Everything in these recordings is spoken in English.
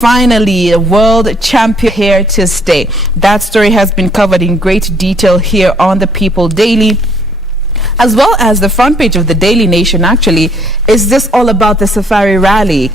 Finally, a world champion here to stay. That story has been covered in great detail here on the People Daily, as well as the front page of the Daily Nation. Actually, is this all about the Safari Rally?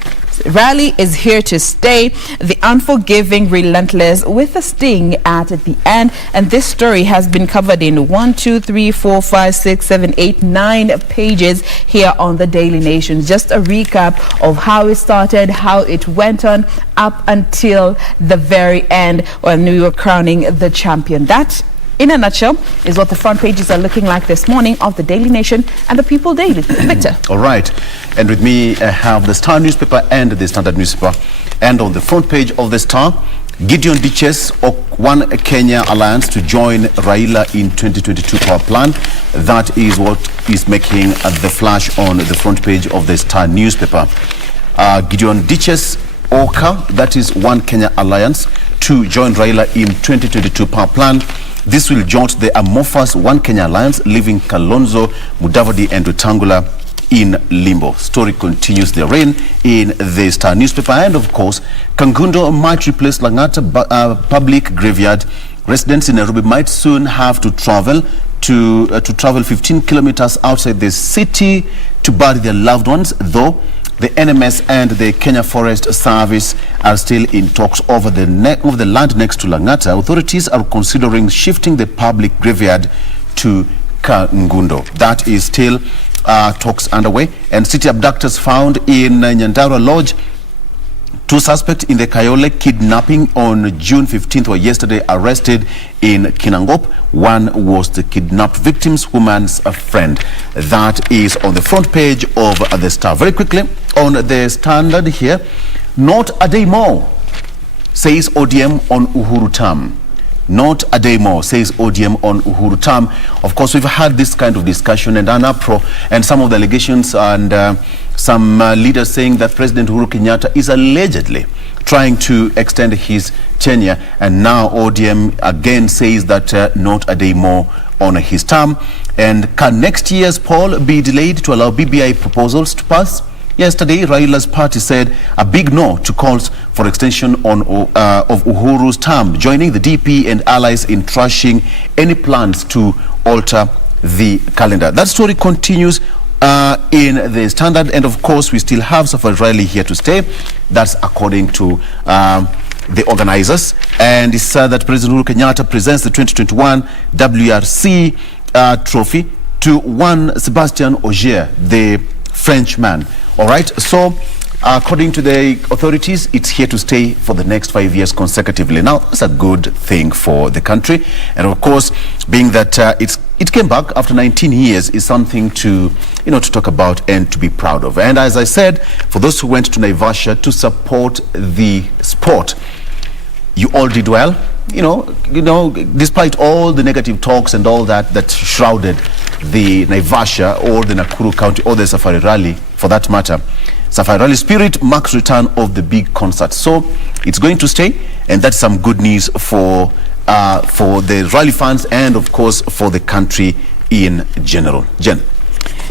Rally is here to stay. The unforgiving, relentless, with a sting at the end. And this story has been covered in 1, 2, 3, 4, 5, 6, 7, 8, 9 pages here on the Daily Nation. Just a recap of how it started, how it went on up until the very end when we were crowning the champion. That, in a nutshell, is what the front pages are looking like this morning of the Daily Nation and the People Daily. Victor. All right. And with me, I have the Star newspaper and the Standard newspaper. And on the front page of the Star, Gideon ditches One Kenya alliance to join Raila in 2022 power plan. That is what is making the flash on the front page of the Star newspaper. Gideon ditches Oka, that is One Kenya alliance, to join Raila in 2022 power plan. This will jaunt the amorphous One Kenya alliance, leaving Kalonzo, Mudavadi and Wetangula in limbo. Story continues therein in the Star newspaper. And of course, Kangundo might replace Langata public graveyard. Residents in Nairobi might soon have to travel 15 kilometers outside the city to bury their loved ones, though the NMS and the Kenya Forest Service are still in talks over the land next to Langata. Authorities are considering shifting the public graveyard to Kangundo. That is still talks underway. And city abductors found in Nyandarua Lodge. 2 suspects in the Kayole kidnapping on June 15th were yesterday arrested in Kinangop. One was the kidnapped victim's woman's friend. That is on the front page of the Star. Very quickly, on the Standard here, not a day more, says ODM on Uhuru term. Not a day more, says ODM on Uhuru term. Of course, we've had this kind of discussion and and some of the allegations and some leaders saying that President Uhuru Kenyatta is allegedly trying to extend his tenure, and now ODM again says that not a day more on his term. And can next year's poll be delayed to allow BBI proposals to pass? Yesterday, Raila's party said a big no to calls for extension of Uhuru's term, joining the DP and allies in trashing any plans to alter the calendar. That story continues in the Standard, and of course, we still have Safari Rally here to stay. That's according to the organizers, and it's said that President Uhuru Kenyatta presents the 2021 WRC trophy to one Sebastian Ogier, the Frenchman. All right, so according to the authorities, it's here to stay for the next 5 years consecutively. Now, that's a good thing for the country, and of course, being that it came back after 19 years is something to to talk about and to be proud of. And as I said, for those who went to Naivasha to support the sport, you all did well. Despite all the negative talks and all that shrouded the Naivasha or the Nakuru County or the Safari Rally, for that matter, Safari Rally spirit marks return of the big concert. So it's going to stay, and that's some good news for the rally fans and of course for the country in general. Jen.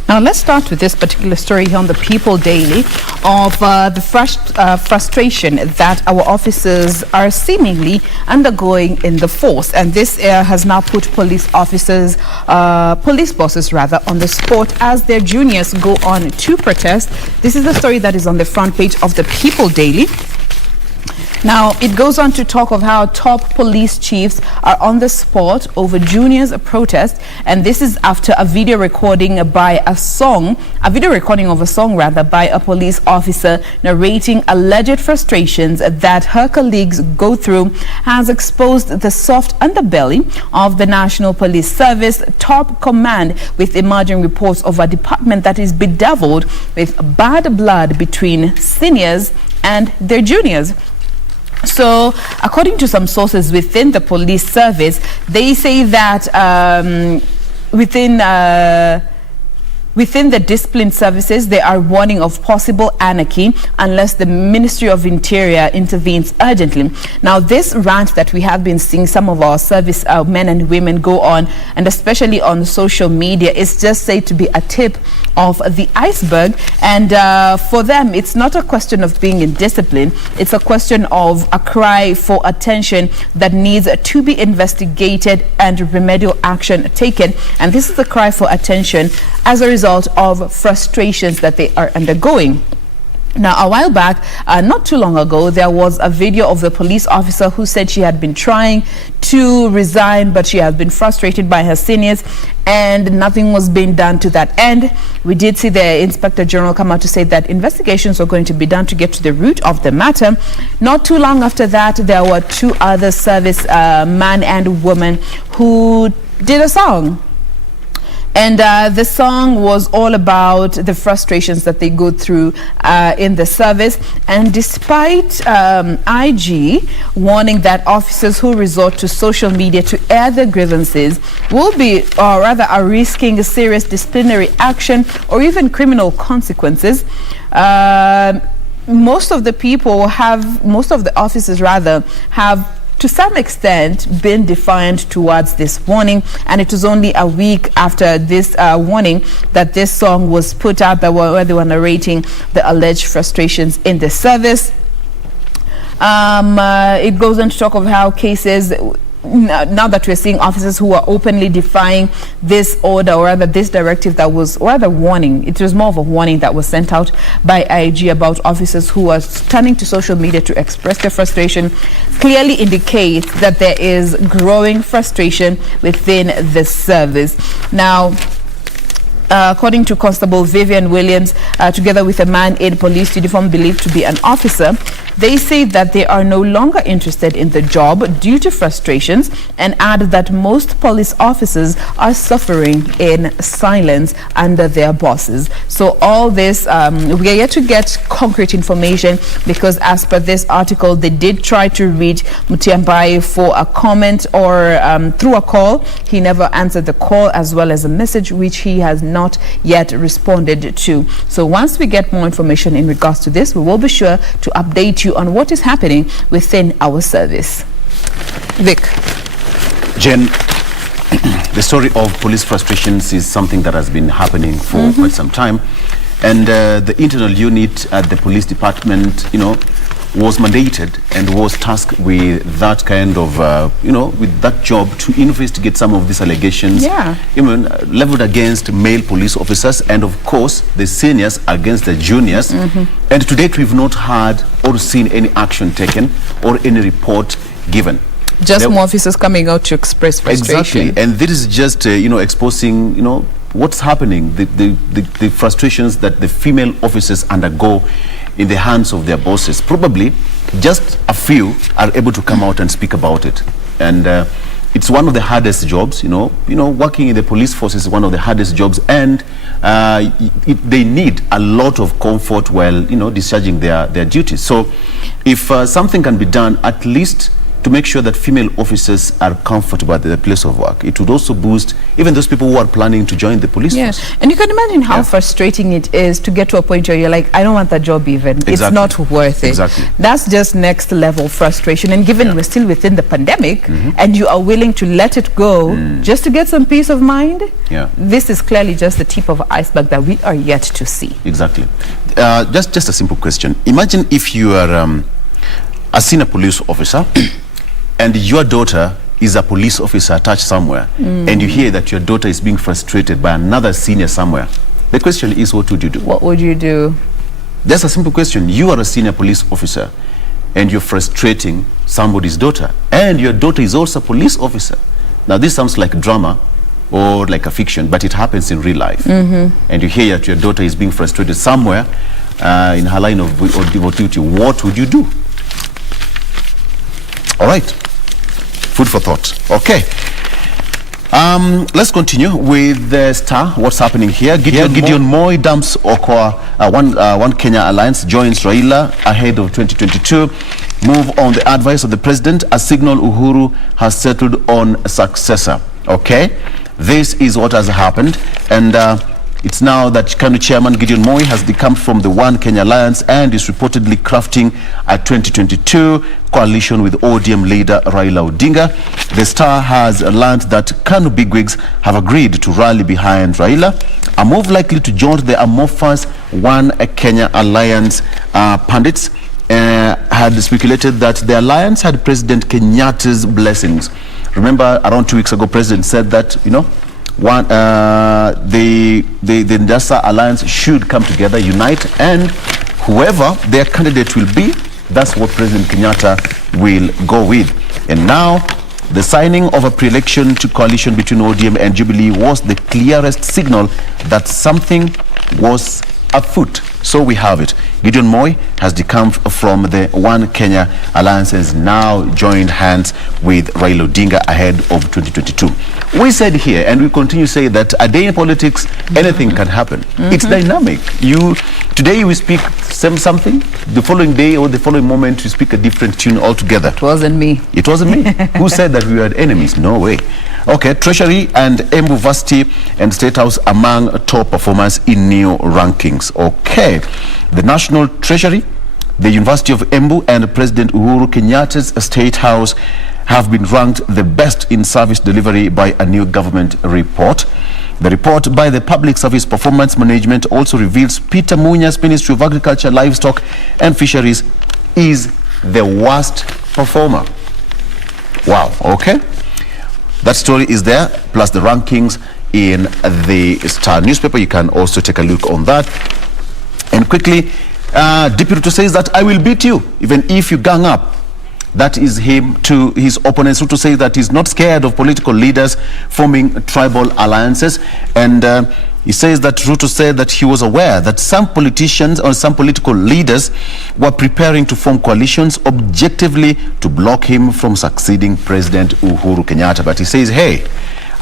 Now let's start with this particular story here on the People Daily of the frustration that our officers are seemingly undergoing in the force, and this has now put police bosses on the spot as their juniors go on to protest. This is the story that is on the front page of the People Daily. Now, it goes on to talk of how top police chiefs are on the spot over juniors' protest, and this is after a video recording of a song by a police officer narrating alleged frustrations that her colleagues go through has exposed the soft underbelly of the National Police Service top command, with emerging reports of a department that is bedeviled with bad blood between seniors and their juniors. So, according to some sources within the police service, they say that Within the discipline services, they are warning of possible anarchy unless the Ministry of Interior intervenes urgently. Now, this rant that we have been seeing some of our service men and women go on, and especially on social media, is just said to be a tip of the iceberg. And for them, it's not a question of being in discipline. It's a question of a cry for attention that needs to be investigated and remedial action taken. And this is a cry for attention as a result of frustrations that they are undergoing. Now, a while back, not too long ago, there was a video of the police officer who said she had been trying to resign, but she has been frustrated by her seniors and nothing was being done to that end. We did see the Inspector General come out to say that investigations are going to be done to get to the root of the matter. Not too long after that, there were two other service man and woman who did a song. And the song was all about the frustrations that they go through in the service. And despite IG warning that officers who resort to social media to air their grievances will be, or rather are risking serious disciplinary action or even criminal consequences, most of the officers rather have to some extent been defiant towards this warning. And it was only a week after this warning that this song was put out, where they were narrating the alleged frustrations in the service. It goes on to talk of how cases, now that we're seeing officers who are openly defying this order, or rather this directive that was, or rather warning, it was more of a warning that was sent out by IG about officers who are turning to social media to express their frustration, clearly indicates that there is growing frustration within the service. Now, according to Constable Vivian Williams, together with a man in police uniform believed to be an officer, they say that they are no longer interested in the job due to frustrations, and add that most police officers are suffering in silence under their bosses. So all this, we are yet to get concrete information, because as per this article, they did try to reach Mutiambai for a comment or through a call. He never answered the call, as well as a message which he has not yet responded to. So once we get more information in regards to this, we will be sure to update you on what is happening within our service. Vic. Jen, the story of police frustrations is something that has been happening for quite some time, and the internal unit at the police department, was mandated and was tasked with that kind of, with that job to investigate some of these allegations, even leveled against male police officers and, of course, the seniors against the juniors. And to date, we've not heard or seen any action taken or any report given. Just more officers coming out to express frustration. Exactly, and this is just, exposing, what's happening, the frustrations that the female officers undergo in the hands of their bosses. Probably just a few are able to come out and speak about it. And it's one of the hardest jobs, working in the police force is one of the hardest jobs, and they need a lot of comfort while, discharging their duties. So if something can be done, at least to make sure that female officers are comfortable at their place of work, it would also boost even those people who are planning to join the police force. And you can imagine how frustrating it is to get to a point where you're like, I don't want that job even. It's not worth it. Exactly. That's just next level frustration. And given we're still within the pandemic and you are willing to let it go just to get some peace of mind, this is clearly just the tip of the iceberg that we are yet to see. Exactly. Just a simple question. Imagine if you are a senior police officer and your daughter is a police officer attached somewhere, and you hear that your daughter is being frustrated by another senior somewhere. The question is, what would you do? What would you do? That's a simple question. You are a senior police officer and you're frustrating somebody's daughter, and your daughter is also a police officer. Now, this sounds like drama or like a fiction, but it happens in real life. And you hear that your daughter is being frustrated somewhere in her line of duty. What would you do? All right. Food for thought. Okay. Let's continue with the star. What's happening here? Gideon Moi dumps Okoa. One Kenya Alliance joins Raila ahead of 2022. Move on the advice of the president. A signal Uhuru has settled on a successor. Okay. This is what has happened. And It's now that KANU chairman Gideon Moi has decamped from the One Kenya Alliance and is reportedly crafting a 2022 coalition with ODM leader Raila Odinga. The Star has learned that KANU bigwigs have agreed to rally behind Raila, a move likely to jaunt the amorphous One Kenya Alliance. Pundits had speculated that the alliance had President Kenyatta's blessings. Remember, around 2 weeks ago, President said that, you know, the Ndasa alliance should come together, unite, and whoever their candidate will be, that's what President Kenyatta will go with. And now, the signing of a pre-election to coalition between ODM and Jubilee was the clearest signal that something was afoot. So we have it. Gideon Moi has decamped from the One Kenya Alliance and has now joined hands with Raila Odinga ahead of 2022. We said here, and we continue to say that a day in politics, anything can happen. It's dynamic. Today we speak something, the following day or the following moment we speak a different tune altogether. It wasn't me. It wasn't me. Who said that we had enemies? No way. Okay, Treasury and Embu Varsity and State House among top performers in new rankings. Okay, the National Treasury, the University of Embu and President Uhuru Kenyatta's State House have been ranked the best in service delivery by a new government report. The report by the Public Service Performance Management also reveals Peter Munya's Ministry of Agriculture, Livestock and Fisheries is the worst performer. Wow, okay. That story is there, plus the rankings in the Star newspaper. You can also take a look on that. And quickly, Deputy Ruto says that I will beat you, even if you gang up. That is him to his opponents. Ruto says that he's not scared of political leaders forming tribal alliances. And he says that Ruto said that he was aware that some politicians or some political leaders were preparing to form coalitions objectively to block him from succeeding President Uhuru Kenyatta. But he says, hey,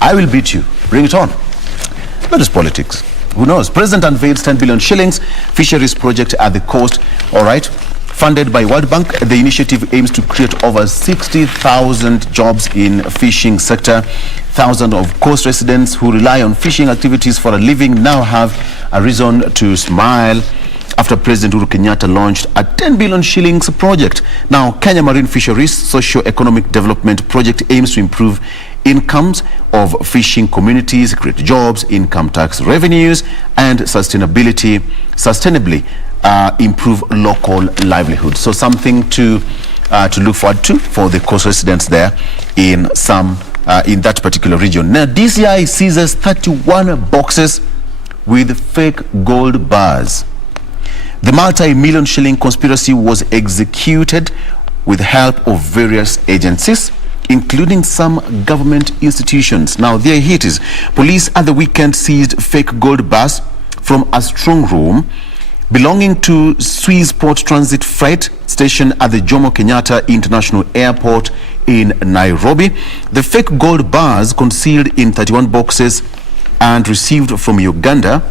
I will beat you. Bring it on. That is politics. Who knows? President unveils 10 billion shillings fisheries project at the coast. All right. Funded by World Bank, the initiative aims to create over 60,000 jobs in fishing sector. Thousands of coast residents who rely on fishing activities for a living now have a reason to smile after President Uhuru Kenyatta launched a 10 billion shillings project. Now, Kenya Marine Fisheries Socio-Economic Development Project aims to improve incomes of fishing communities, create jobs, income tax revenues, and sustainably improve local livelihood. So something to look forward to for the coast residents there in that particular region. Now, DCI seizes 31 boxes with fake gold bars. The multi-million shilling conspiracy was executed with help of various agencies, including some government institutions. Now, there it is. Police at the weekend seized fake gold bars from a strong room belonging to Swiss Port Transit Freight Station at the Jomo Kenyatta International Airport in Nairobi. The fake gold bars, concealed in 31 boxes and received from Uganda,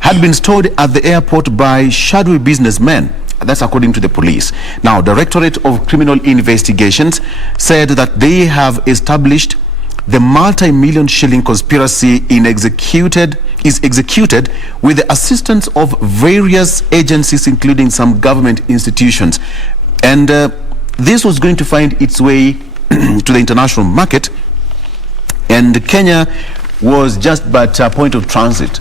had been stored at the airport by shadowy businessmen. That's according to the police. Now, Directorate of Criminal Investigations said that they have established the multi-million shilling conspiracy is executed with the assistance of various agencies, including some government institutions. And this was going to find its way to the international market. And Kenya was just but a point of transit.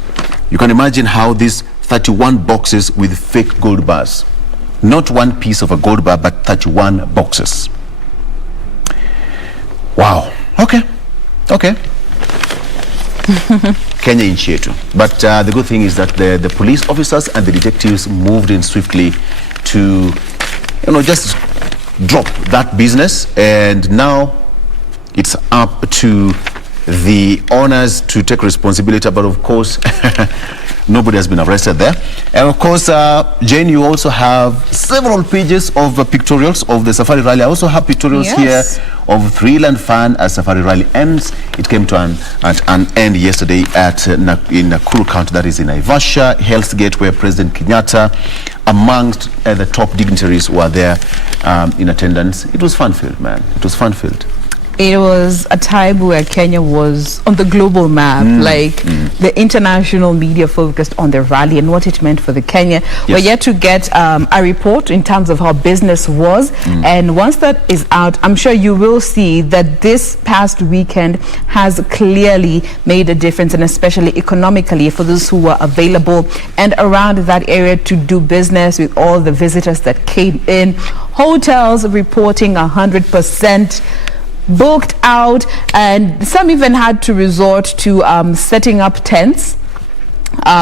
You can imagine how these 31 boxes with fake gold bars, not one piece of a gold bar, but 31 boxes. Wow. Okay. Kenya in yetu. But the good thing is that the police officers and the detectives moved in swiftly to, just drop that business. And now it's up to the owners to take responsibility. But of course, nobody has been arrested there. And of course, Jane, you also have several pages of pictorials of the Safari Rally. I also have pictorials here of thrill and fun as Safari Rally ends. It came to an end yesterday in Nakuru County, that is in Naivasha, Hell's Gate, where President Kenyatta, amongst the top dignitaries, were there in attendance. It was fun-filled, man. It was fun-filled. it was a time where Kenya was on the global map, the international media focused on the rally and what it meant for the Kenya. Yes. We're yet to get a report in terms of how business was, and once that is out, I'm sure you will see that this past weekend has clearly made a difference, and especially economically for those who were available and around that area to do business, with all the visitors that came in. Hotels reporting 100% booked out, and some even had to resort to setting up tents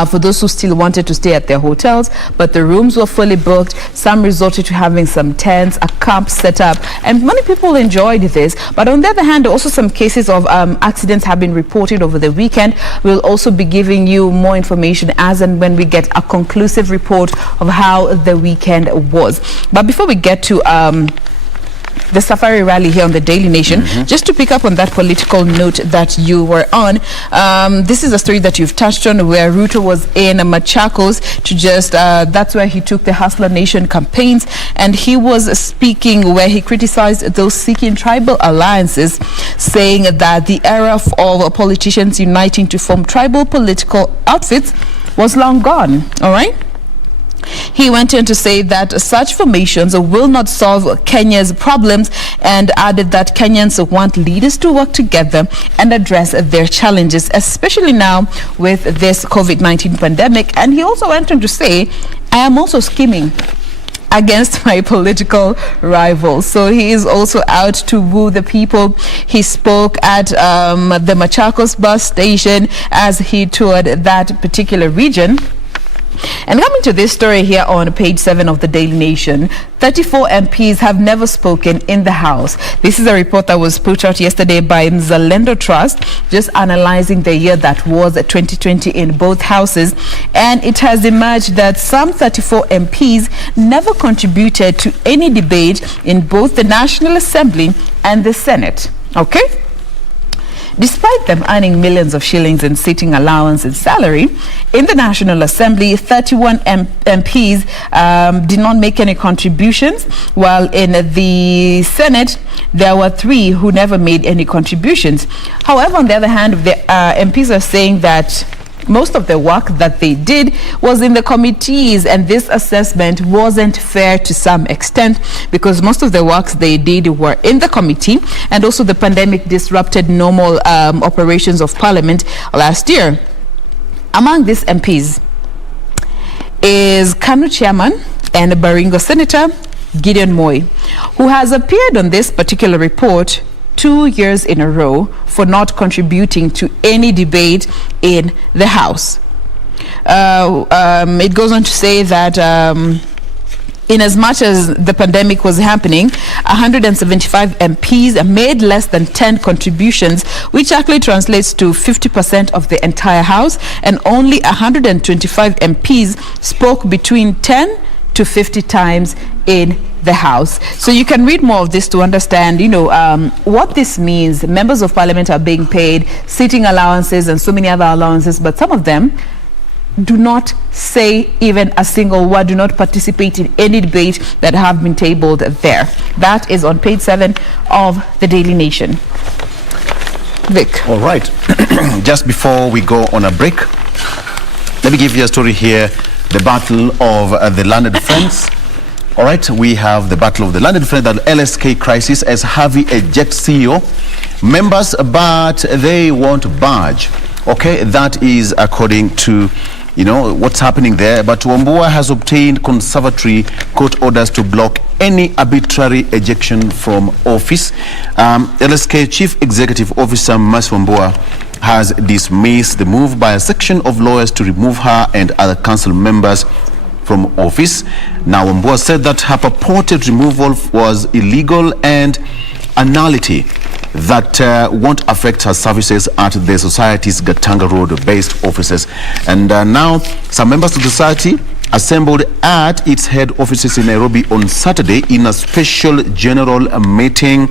for those who still wanted to stay at their hotels, but the rooms were fully booked. Some resorted to having some tents, a camp set up, and many people enjoyed this. But on the other hand, also some cases of accidents have been reported over the weekend. We'll also be giving you more information as and when we get a conclusive report of how the weekend was. But before we get to the Safari rally here on the Daily Nation, just to pick up on that political note that you were on, this is a story that you've touched on, where Ruto was in Machakos to just that's where he took the Hustler Nation campaigns, and he was speaking where he criticized those seeking tribal alliances, saying that the era of politicians uniting to form tribal political outfits was long gone. All right. He went on to say that such formations will not solve Kenya's problems, and added that Kenyans want leaders to work together and address their challenges, especially now with this COVID-19 pandemic. And he also went on to say, I am also scheming against my political rivals. So he is also out to woo the people. He spoke at the Machakos bus station as he toured that particular region. And coming to this story here on page 7 of the Daily Nation, 34 MPs have never spoken in the House. This is a report that was put out yesterday by Mzalendo Trust, just analyzing the year that was 2020 in both houses. And it has emerged that some 34 MPs never contributed to any debate in both the National Assembly and the Senate. Okay? Despite them earning millions of shillings in sitting allowance and salary, in the National Assembly, 31 MPs did not make any contributions, while in the Senate, there were 3 who never made any contributions. However, on the other hand, the MPs are saying that most of the work that they did was in the committees, and this assessment wasn't fair to some extent, because most of the works they did were in the committee, and also the pandemic disrupted normal operations of Parliament last year. Among these MPs is Kanu Chairman and Baringo Senator Gideon Moi, who has appeared on this particular report 2 years in a row for not contributing to any debate in the House. It goes on to say that in as much as the pandemic was happening, 175 MPs made less than 10 contributions, which actually translates to 50% of the entire House, and only 125 MPs spoke between 10 to 50 times in the House. So you can read more of this to understand, what this means. Members of Parliament are being paid sitting allowances and so many other allowances, but some of them do not say even a single word, do not participate in any debate that have been tabled there. That is on page 7 of the Daily Nation. Vic. All right. Just before we go on a break, let me give you a story here. The Battle of the Landed Friends. All right, we have the Battle of the Landed Friends, the LSK crisis, as Harvey ejects CEO members, but they won't budge. Okay, that is according to what's happening there. But Wambua has obtained conservatory court orders to block any arbitrary ejection from office. LSK Chief Executive Officer Mercy Wambua has dismissed the move by a section of lawyers to remove her and other council members from office. Now, Wambua said that her purported removal was illegal and a nullity that won't affect her services at the society's Gatanga Road-based offices. And now, some members of the society assembled at its head offices in Nairobi on Saturday in a special general meeting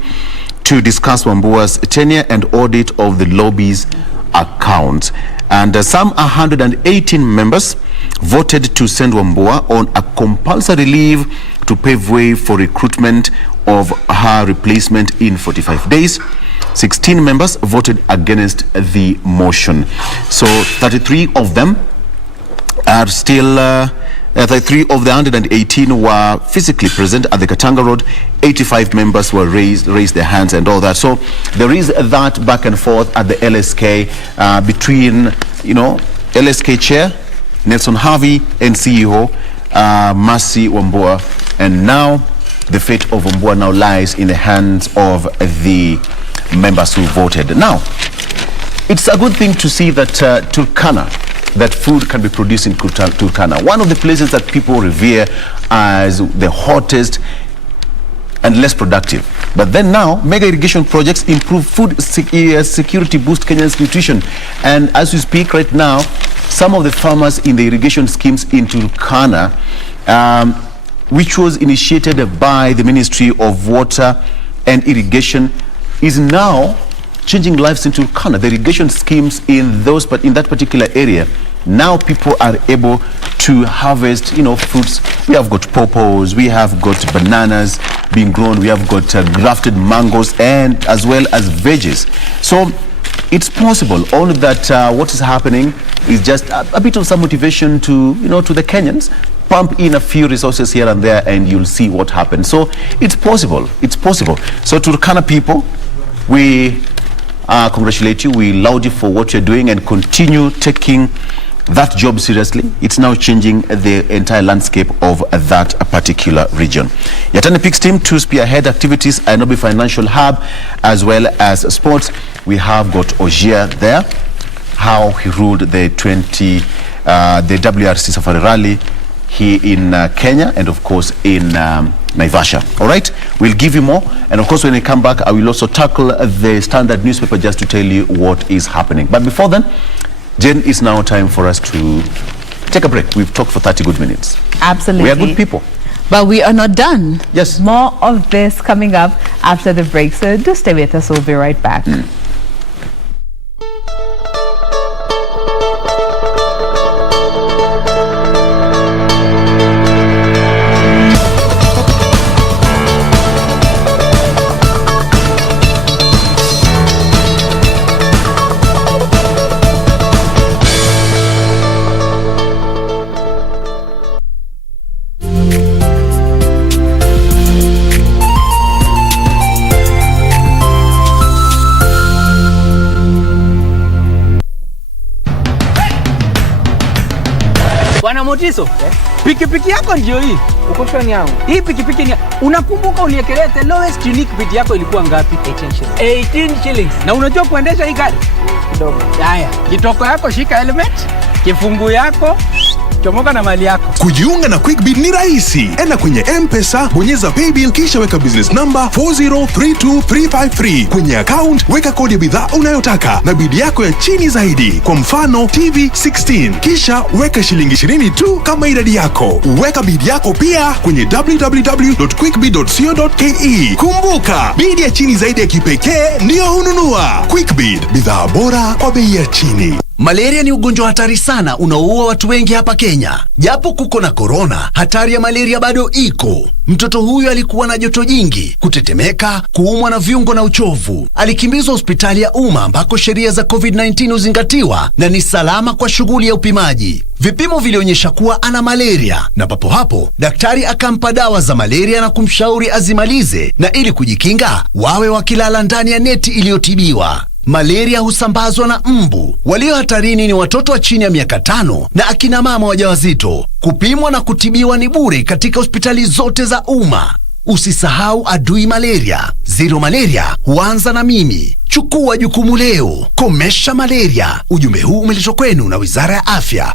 to discuss Wambua's tenure and audit of the lobby's accounts. And some 118 members voted to send Wambua on a compulsory leave to pave way for recruitment of her replacement in 45 days. 16 members voted against the motion. So 33 of them are still 33 of the 118 were physically present at the Katanga Road. 85 members were raised their hands and all that. So there is that back and forth at the LSK between, LSK chair Nelson Harvey and CEO Mercy Wambua, and now the fate of Wambua now lies in the hands of the members who voted. Now, it's a good thing to see that Turkana, that food can be produced in Turkana, one of the places that people revere as the hottest and less productive. But then now, mega irrigation projects improve food security, boost Kenya's nutrition. And as we speak right now, some of the farmers in the irrigation schemes in Turkana, which was initiated by the Ministry of Water and Irrigation, is now changing lives in Turkana. The irrigation schemes in that particular area, now people are able to harvest, fruits. We have got pawpaws, we have got bananas being grown, we have got grafted mangoes, and as well as veggies. So it's possible. Only that what is happening is just a bit of some motivation to the Kenyans. Pump in a few resources here and there, and you'll see what happens. So it's possible. It's possible. So Turkana people, we congratulate you. We laud you for what you're doing, and continue taking that job seriously. It's now changing the entire landscape of that particular region. Yatani Peaks team to spearhead activities at Nairobi Financial Hub as well as sports. We have got Ogier there, how he ruled the WRC Safari Rally here in Kenya, and of course in Naivasha. All right, we'll give you more, and of course when we come back I will also tackle the Standard newspaper just to tell you what is happening. But before then, Jen, it's now time for us to take a break. We've talked for 30 good minutes. Absolutely. We are good people. But we are not done. Yes. More of this coming up after the break, so do stay with us. We'll be right back. Bwana Motiso, pikipiki yako ndio hii. Uko shoni yangu. Hii pikipiki ni, unakumbuka uniekelea the lowest unique bid yako ilikuwa ngapi? 18 shillings. 18 shillings. Na unajua kuendesha hii gari? Kidogo. Haya, kitoko yako shika helmet, kifungu yako, chomoka na mali yako. Kujiunga na QuickBid ni rahisi. Enda kwenye M-Pesa, bonyeza paybill, kisha weka business number 4032353. Kwenye account, weka kodi ya bidhaa unayotaka na bid yako ya chini zaidi. Kwa mfano, TV 16. Kisha weka shilingi 20 tu kama idadi yako. Weka bid yako pia kwenye www.quickbid.co.ke. Kumbuka, bid ya chini zaidi ya kipekee ndio hununua. QuickBid, bidhaa bora kwa bei ya chini. Malaria ni ugonjwa hatari sana unaoua watu wengi hapa Kenya. Japo kuko na korona, hatari ya malaria bado iko. Mtoto huyu alikuwa na joto jingi, kutetemeka, kuumwa na viungo na uchovu. Alikimbizwa hospitali ya umma ambako sheria za COVID-19 huzingatiwa na ni salama kwa shughuli ya upimaji. Vipimo vilionyesha kuwa ana malaria, na papo hapo daktari akampa dawa za malaria na kumshauri azimalize, na ili kujikinga wawe wakilala ndani ya neti iliyotibiwa. Malaria husambazwa na mbu. Walio hatarini ni watoto wa chini ya miaka 5 na akina mama wajawazito. Kupimwa na kutibiwa ni bure katika hospitali zote za umma. Usisahau adui malaria. Zero malaria huanza na mimi. Chukua jukumu leo. Komesha malaria. Ujumbe huu umeletwa kwenu na Wizara ya Afya.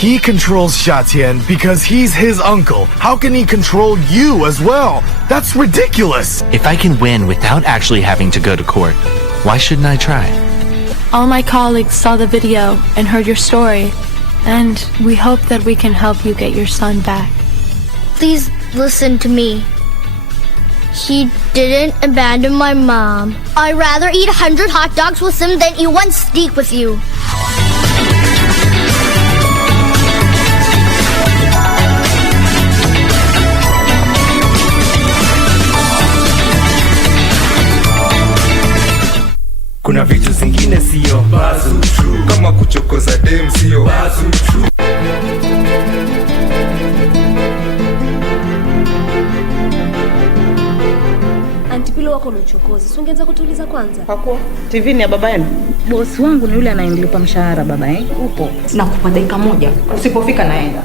He controls Shatian because he's his uncle. How can he control you as well? That's ridiculous. If I can win without actually having to go to court, why shouldn't I try? All my colleagues saw the video and heard your story, and we hope that we can help you get your son back. Please listen to me. He didn't abandon my mom. I'd rather eat 100 hot dogs with him than eat one steak with you. ingine sio kama kuchokoza dem sio Antipilo wako ni uchokozi. Si ungeweza kutuliza kwanza? Hakuwa. TV ni ya baba yenu. Boss wangu ni yule anayemlipa mshahara baba upo. Nakupa dakika moja. Usipofika naenda.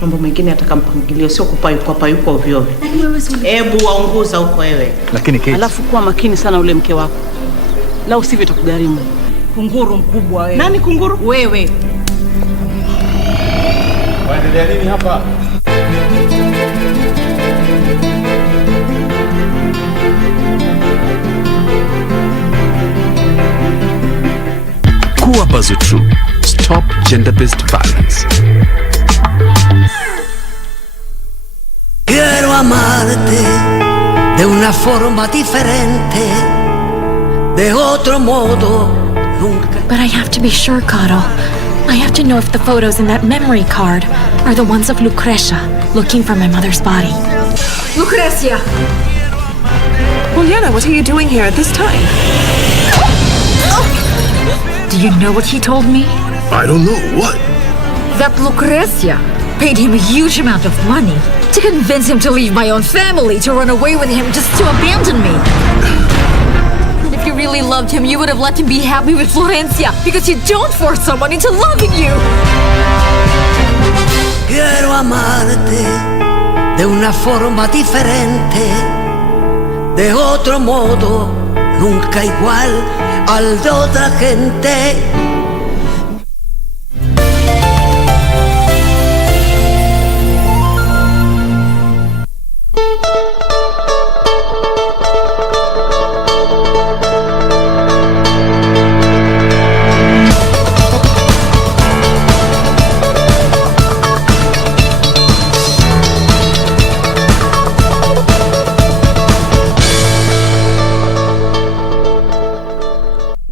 Mambo mengine ataka mpangilio, sio kupayuka ovyo. Lakini wewe si hebu waongoza huko wewe. Lakini Kate. Alafu kuwa makini sana ule mke wako. La usivyo itakugharimu. Kunguru mkubwa wewe. Nani kunguru? Wewe. Waendelea nini hapa? Kuwa Bazutu. Stop gender-based violence. Quiero amarte de una forma diferente, de otro modo nunca. But I have to be sure, Caro. I have to know if the photos in that memory card are the ones of Lucrecia looking for my mother's body. Lucrecia! Juliana, what are you doing here at this time? Do you know what he told me? I don't know. What? That Lucrecia paid him a huge amount of money to convince him to leave my own family, to run away with him, just to abandon me. And if you really loved him, you would have let him be happy with Florencia, because you don't force someone into loving you. Quiero amarte de una forma diferente, de otro modo, nunca igual al de otra gente.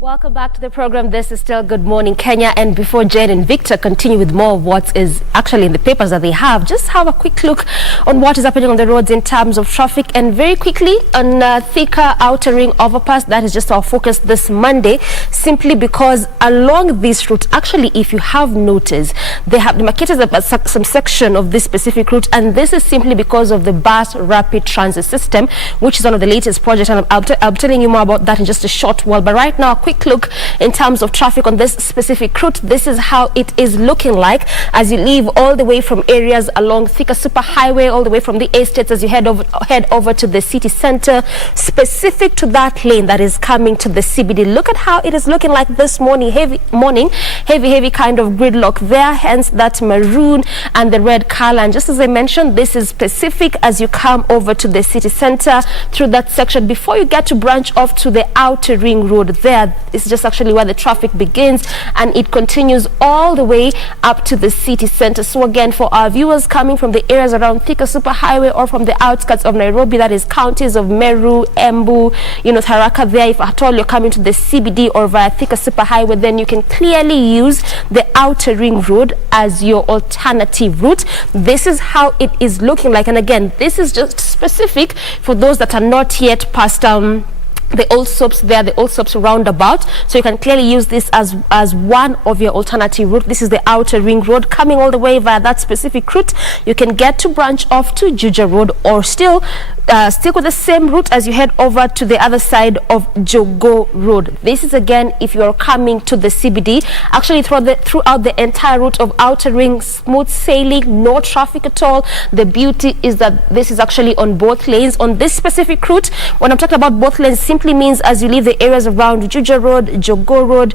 Welcome back to the program. This is still Good Morning Kenya, and before Jane and Victor continue with more of what is actually in the papers that they have, just have a quick look on what is happening on the roads in terms of traffic, and very quickly on Thika Outer Ring overpass. That is just our focus this Monday, simply because along this route, actually, if you have noticed, they have demarcated some section of this specific route, and this is simply because of the bus rapid transit system, which is one of the latest projects, and I'll be telling you more about that in just a short while. But right now, a quick look in terms of traffic on this specific route. This is how it is looking like as you leave all the way from areas along Thika Super Highway, all the way from the estates as you head over to the city center, specific to that lane that is coming to the CBD. Look at how it is looking like this morning. Heavy kind of gridlock there, hence that maroon and the red color. And just as I mentioned, this is specific as you come over to the city center through that section before you get to branch off to the outer ring road. There is just actually where the traffic begins, and it continues all the way up to the city center. So again, for our viewers coming from the areas around Thika Super Highway or from the outskirts of Nairobi, that is counties of Meru, Embu, Tharaka, there, if at all you're coming to the CBD or via Thika Super Highway, then you can clearly use the outer ring road as your alternative route. This is how it is looking like, and again, this is just specific for those that are not yet past the old soaps there, the old soaps roundabout, so you can clearly use this as one of your alternative route. This is the outer ring road. Coming all the way via that specific route, you can get to branch off to Juja Road, or still stick with the same route as you head over to the other side of Jogo Road. This is again if you are coming to the CBD. Actually, throughout the entire route of outer ring, smooth sailing, no traffic at all. The beauty is that this is actually on both lanes. On this specific route, when I'm talking about both lanes, simply means as you leave the areas around Juja Road, Jogo Road,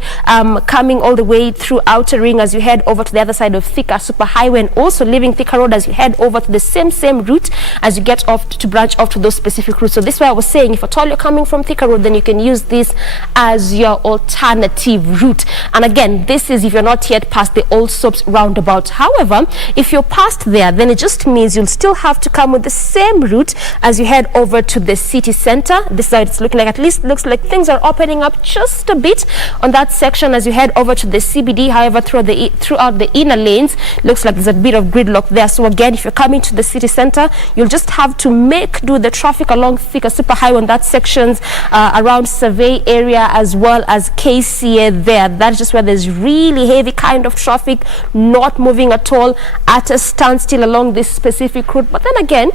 coming all the way through outer ring as you head over to the other side of Thika Super Highway, and also leaving Thika Road as you head over to the same route as you get off to branch off to those specific routes. So this is why I was saying, if at all you're coming from Thika Road, then you can use this as your alternative route. And again, this is if you're not yet past the old soaps roundabout. However, if you're past there, then it just means you'll still have to come with the same route as you head over to the city center. This is how it's looking like, at least looks like things are opening up just a bit on that section as you head over to the CBD. However, throughout the inner lanes, looks like there's a bit of gridlock there. So again, if you're coming to the city center, you'll just have to make do the traffic along Thika Superhighway on that sections around Survey area as well as KCA there. That's just where there's really heavy kind of traffic, not moving at all, at a standstill along this specific route. But then again,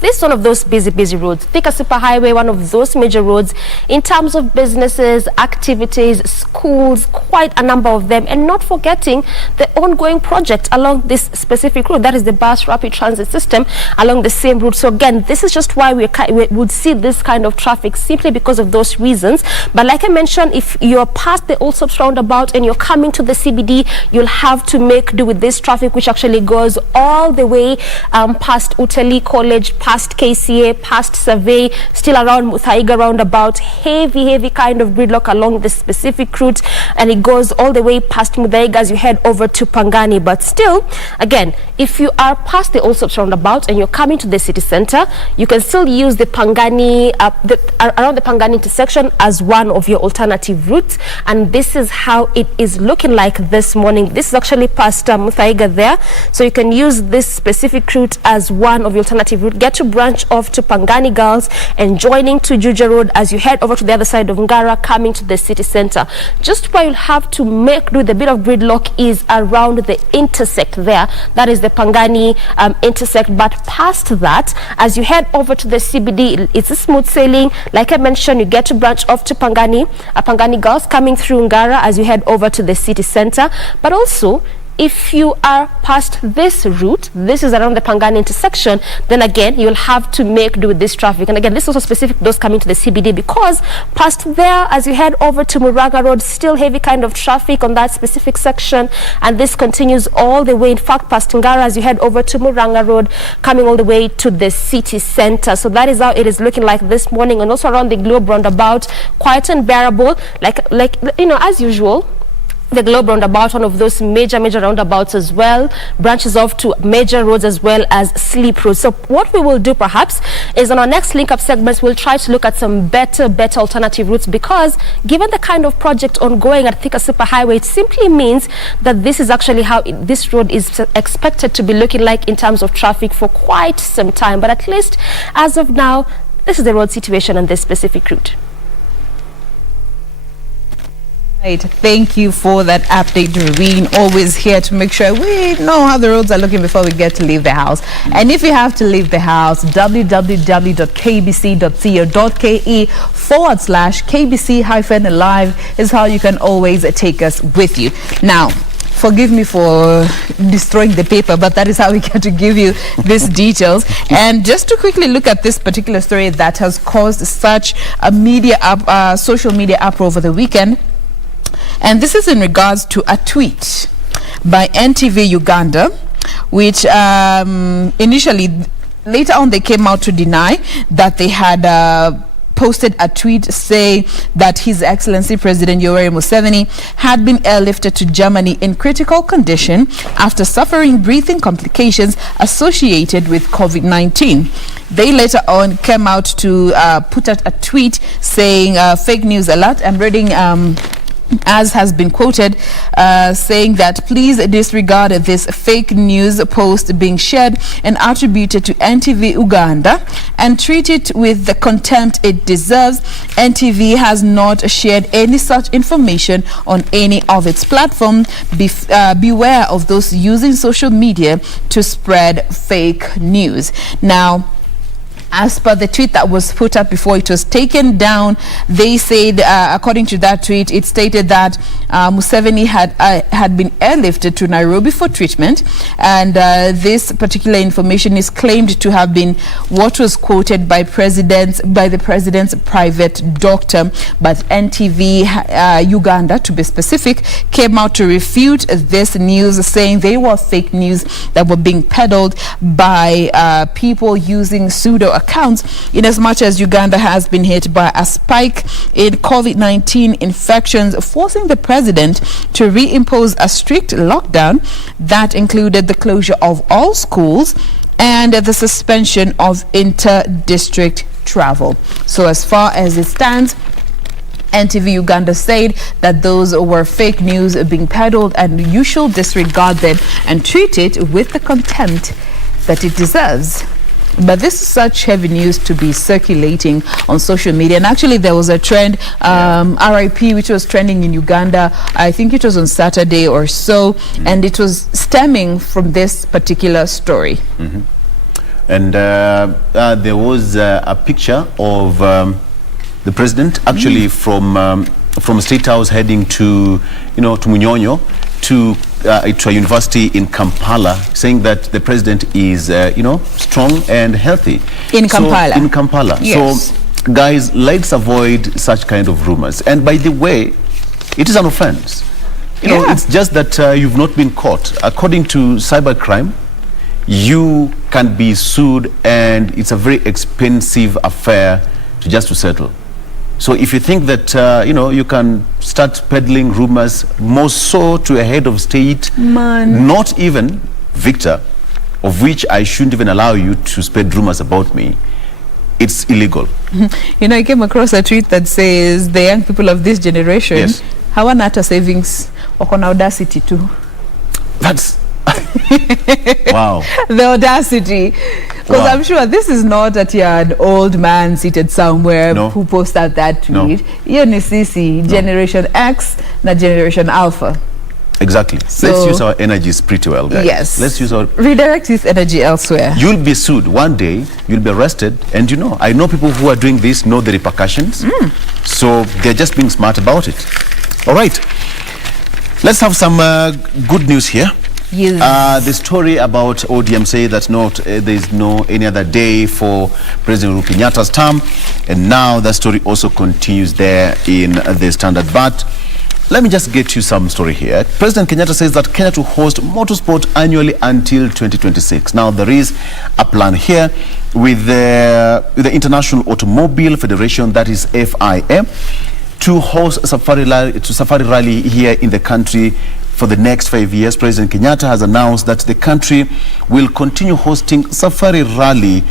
this is one of those busy roads. Thika Superhighway, one of those major roads in terms of businesses, activities, schools, quite a number of them, and not forgetting the ongoing project along this specific route, that is the bus rapid transit system along the same route. So again, this is just why we would see this kind of traffic, simply because of those reasons. But like I mentioned, if you're past the Allsops roundabout and you're coming to the CBD, you'll have to make do with this traffic, which actually goes all the way past Utali College, past KCA, past Survey, still around Muthaiga roundabout. Heavy kind of gridlock along this specific route, and it goes all the way past Muthaiga as you head over to Pangani. But still, again, if you are past the Allsops roundabout and you're coming to the city center, you can still use the Pangani, around the Pangani intersection as one of your alternative routes. And this is how it is looking like this morning. This is actually past Muthaiga there, so you can use this specific route as one of your alternative route. Get to branch off to Pangani Girls and joining to Juja Road as you head over to the other side of Ngara, coming to the city center. Just where you'll have to make do the bit of gridlock is around the intersect there, that is the Pangani intersect. But past that, as you head over to the CBD, it's a smooth sailing. Like I mentioned, you get to branch off to Pangani Girls, coming through Ngara as you head over to the city center. But also, if you are past this route, this is around the Pangani intersection, then again, you'll have to make do with this traffic. And again, this is also specific to those coming to the CBD, because past there, as you head over to Muranga Road, still heavy kind of traffic on that specific section. And this continues all the way, in fact, past Ngara as you head over to Muranga Road, coming all the way to the city center. So that is how it is looking like this morning. And also around the Globe roundabout, quite unbearable, like you know, as usual. The Globe roundabout, one of those major roundabouts as well, branches off to major roads as well as sleep roads. So what we will do perhaps is on our next link up segments, we'll try to look at some better alternative routes, because given the kind of project ongoing at Thika Superhighway, it simply means that this is actually how this road is expected to be looking like in terms of traffic for quite some time. But at least as of now, this is the road situation on this specific route. Right, thank you for that update, Doreen. Always here to make sure we know how the roads are looking before we get to leave the house. And if you have to leave the house, www.kbc.co.ke/KBC-live is how you can always take us with you. Now, forgive me for destroying the paper, but that is how we get to give you these details. And just to quickly look at this particular story that has caused such a social media uproar over the weekend. And this is in regards to a tweet by NTV Uganda, which initially, later on, they came out to deny that they had posted a tweet saying that His Excellency President Yoweri Museveni had been airlifted to Germany in critical condition after suffering breathing complications associated with COVID-19. They later on came out to put out a tweet saying fake news alert. I'm reading as has been quoted, saying that please disregard this fake news post being shared and attributed to NTV Uganda and treat it with the contempt it deserves. NTV has not shared any such information on any of its platforms. Beware of those using social media to spread fake news. Now, as per the tweet that was put up before it was taken down, they said, according to that tweet, it stated that Museveni had been airlifted to Nairobi for treatment, and this particular information is claimed to have been what was quoted by the president's private doctor. But NTV Uganda, to be specific, came out to refute this news, saying they were fake news that were being peddled by people using pseudo accounts, in as much as Uganda has been hit by a spike in COVID-19 infections, forcing the president to reimpose a strict lockdown that included the closure of all schools and the suspension of inter-district travel. So as far as it stands, NTV Uganda said that those were fake news being peddled and you should disregard them and treat it with the contempt that it deserves. But this is such heavy news to be circulating on social media. And actually there was a trend, RIP, which was trending in Uganda. I think it was on Saturday or so. And it was stemming from this particular story. And there was a picture of the president actually from State House heading to, to Munyonyo, to a university in Kampala, saying that the president is, strong and healthy. In Kampala? In Kampala. Yes. So, guys, let's avoid such kind of rumors. And by the way, it is an offense. It's just that you've not been caught. According to cybercrime, you can be sued, and it's a very expensive affair to settle. So if you think that, you can start peddling rumors, more so to a head of state, not even Victor, of which I shouldn't even allow you to spread rumors about me, it's illegal. I came across a tweet that says the young people of this generation hawana hata savings, wako na audacity too. That's... wow. The audacity. Because I'm sure this is not that you're an old man seated somewhere who posted that tweet. You're Nisisi, Generation X, na Generation Alpha. Exactly. So, let's use our energies pretty well, guys. Yes. Let's use our... redirect this energy elsewhere. You'll be sued one day, you'll be arrested, and I know people who are doing this know the repercussions. So they're just being smart about it. All right. Let's have some good news here. Yes. The story about ODM say that there is no any other day for President Uhuru Kenyatta's term, and now the story also continues there in the Standard. But let me just get you some story here. President Kenyatta says that Kenya to host motorsport annually until 2026. Now there is a plan here with the International Automobile Federation, that is FIA, to host safari rally here in the country for the next 5 years. President Kenyatta has announced that the country will continue hosting safari rally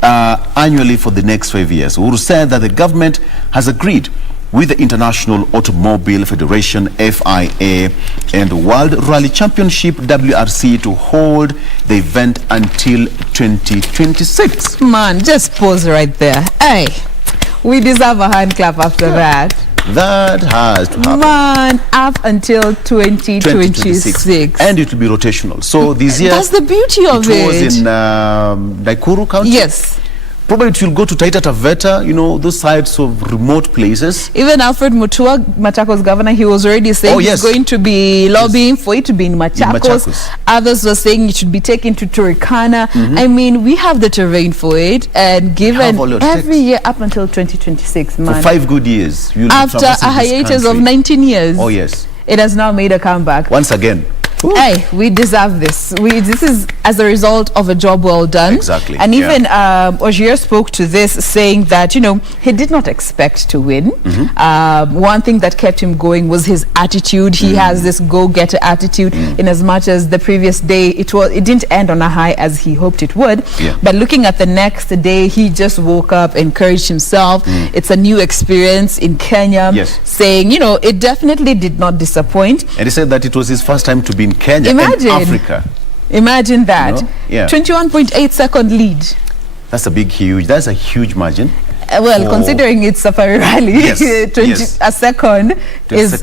annually for the next 5 years. Uhuru said that the government has agreed with the International Automobile Federation, FIA, and the World Rally Championship, WRC, to hold the event until 2026. Man, just pause right there. Hey, we deserve a hand clap after that. That has to happen. Man, up until 2026. And it will be rotational. So this year... That's the beauty of it. It was in Daikuru County. Yes. Probably it will go to Taita Taveta, those sides of remote places. Even Alfred Mutua, Machakos governor, he was already saying he's going to be lobbying for it to be in Machakos. Others were saying it should be taken to Turkana. I mean, we have the terrain for it, and given every year up until 2026, man. For 5 good years. After a hiatus of 19 years. Oh, yes. It has now made a comeback. Once again. Ooh. Hey, we deserve this. This is as a result of a job well done. Exactly. And even Ogier spoke to this, saying that, he did not expect to win. One thing that kept him going was his attitude. He has this go-getter attitude, in as much as the previous day, it didn't end on a high as he hoped it would. But looking at the next day, he just woke up, encouraged himself. It's a new experience in Kenya, saying, it definitely did not disappoint. And he said that it was his first time to be in Kenya and Africa. Imagine that. 21.8 second lead. That's a huge margin. Considering it's Safari Rally, a second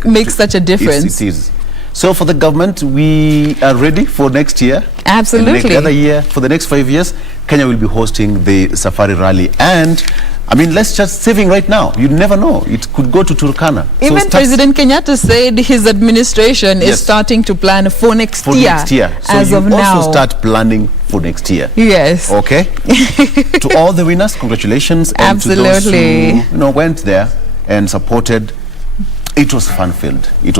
makes such a difference. It is. So for the government, we are ready for next year. Absolutely. The other year, for the next 5 years, Kenya will be hosting the Safari Rally. And let's just saving right now. You never know. It could go to Turkana. Even President Kenyatta said his administration is starting to plan for next year. So as you of now. also start planning for next year. Yes. Okay. To all the winners, congratulations. And to those who went there and supported. It was fun-filled. It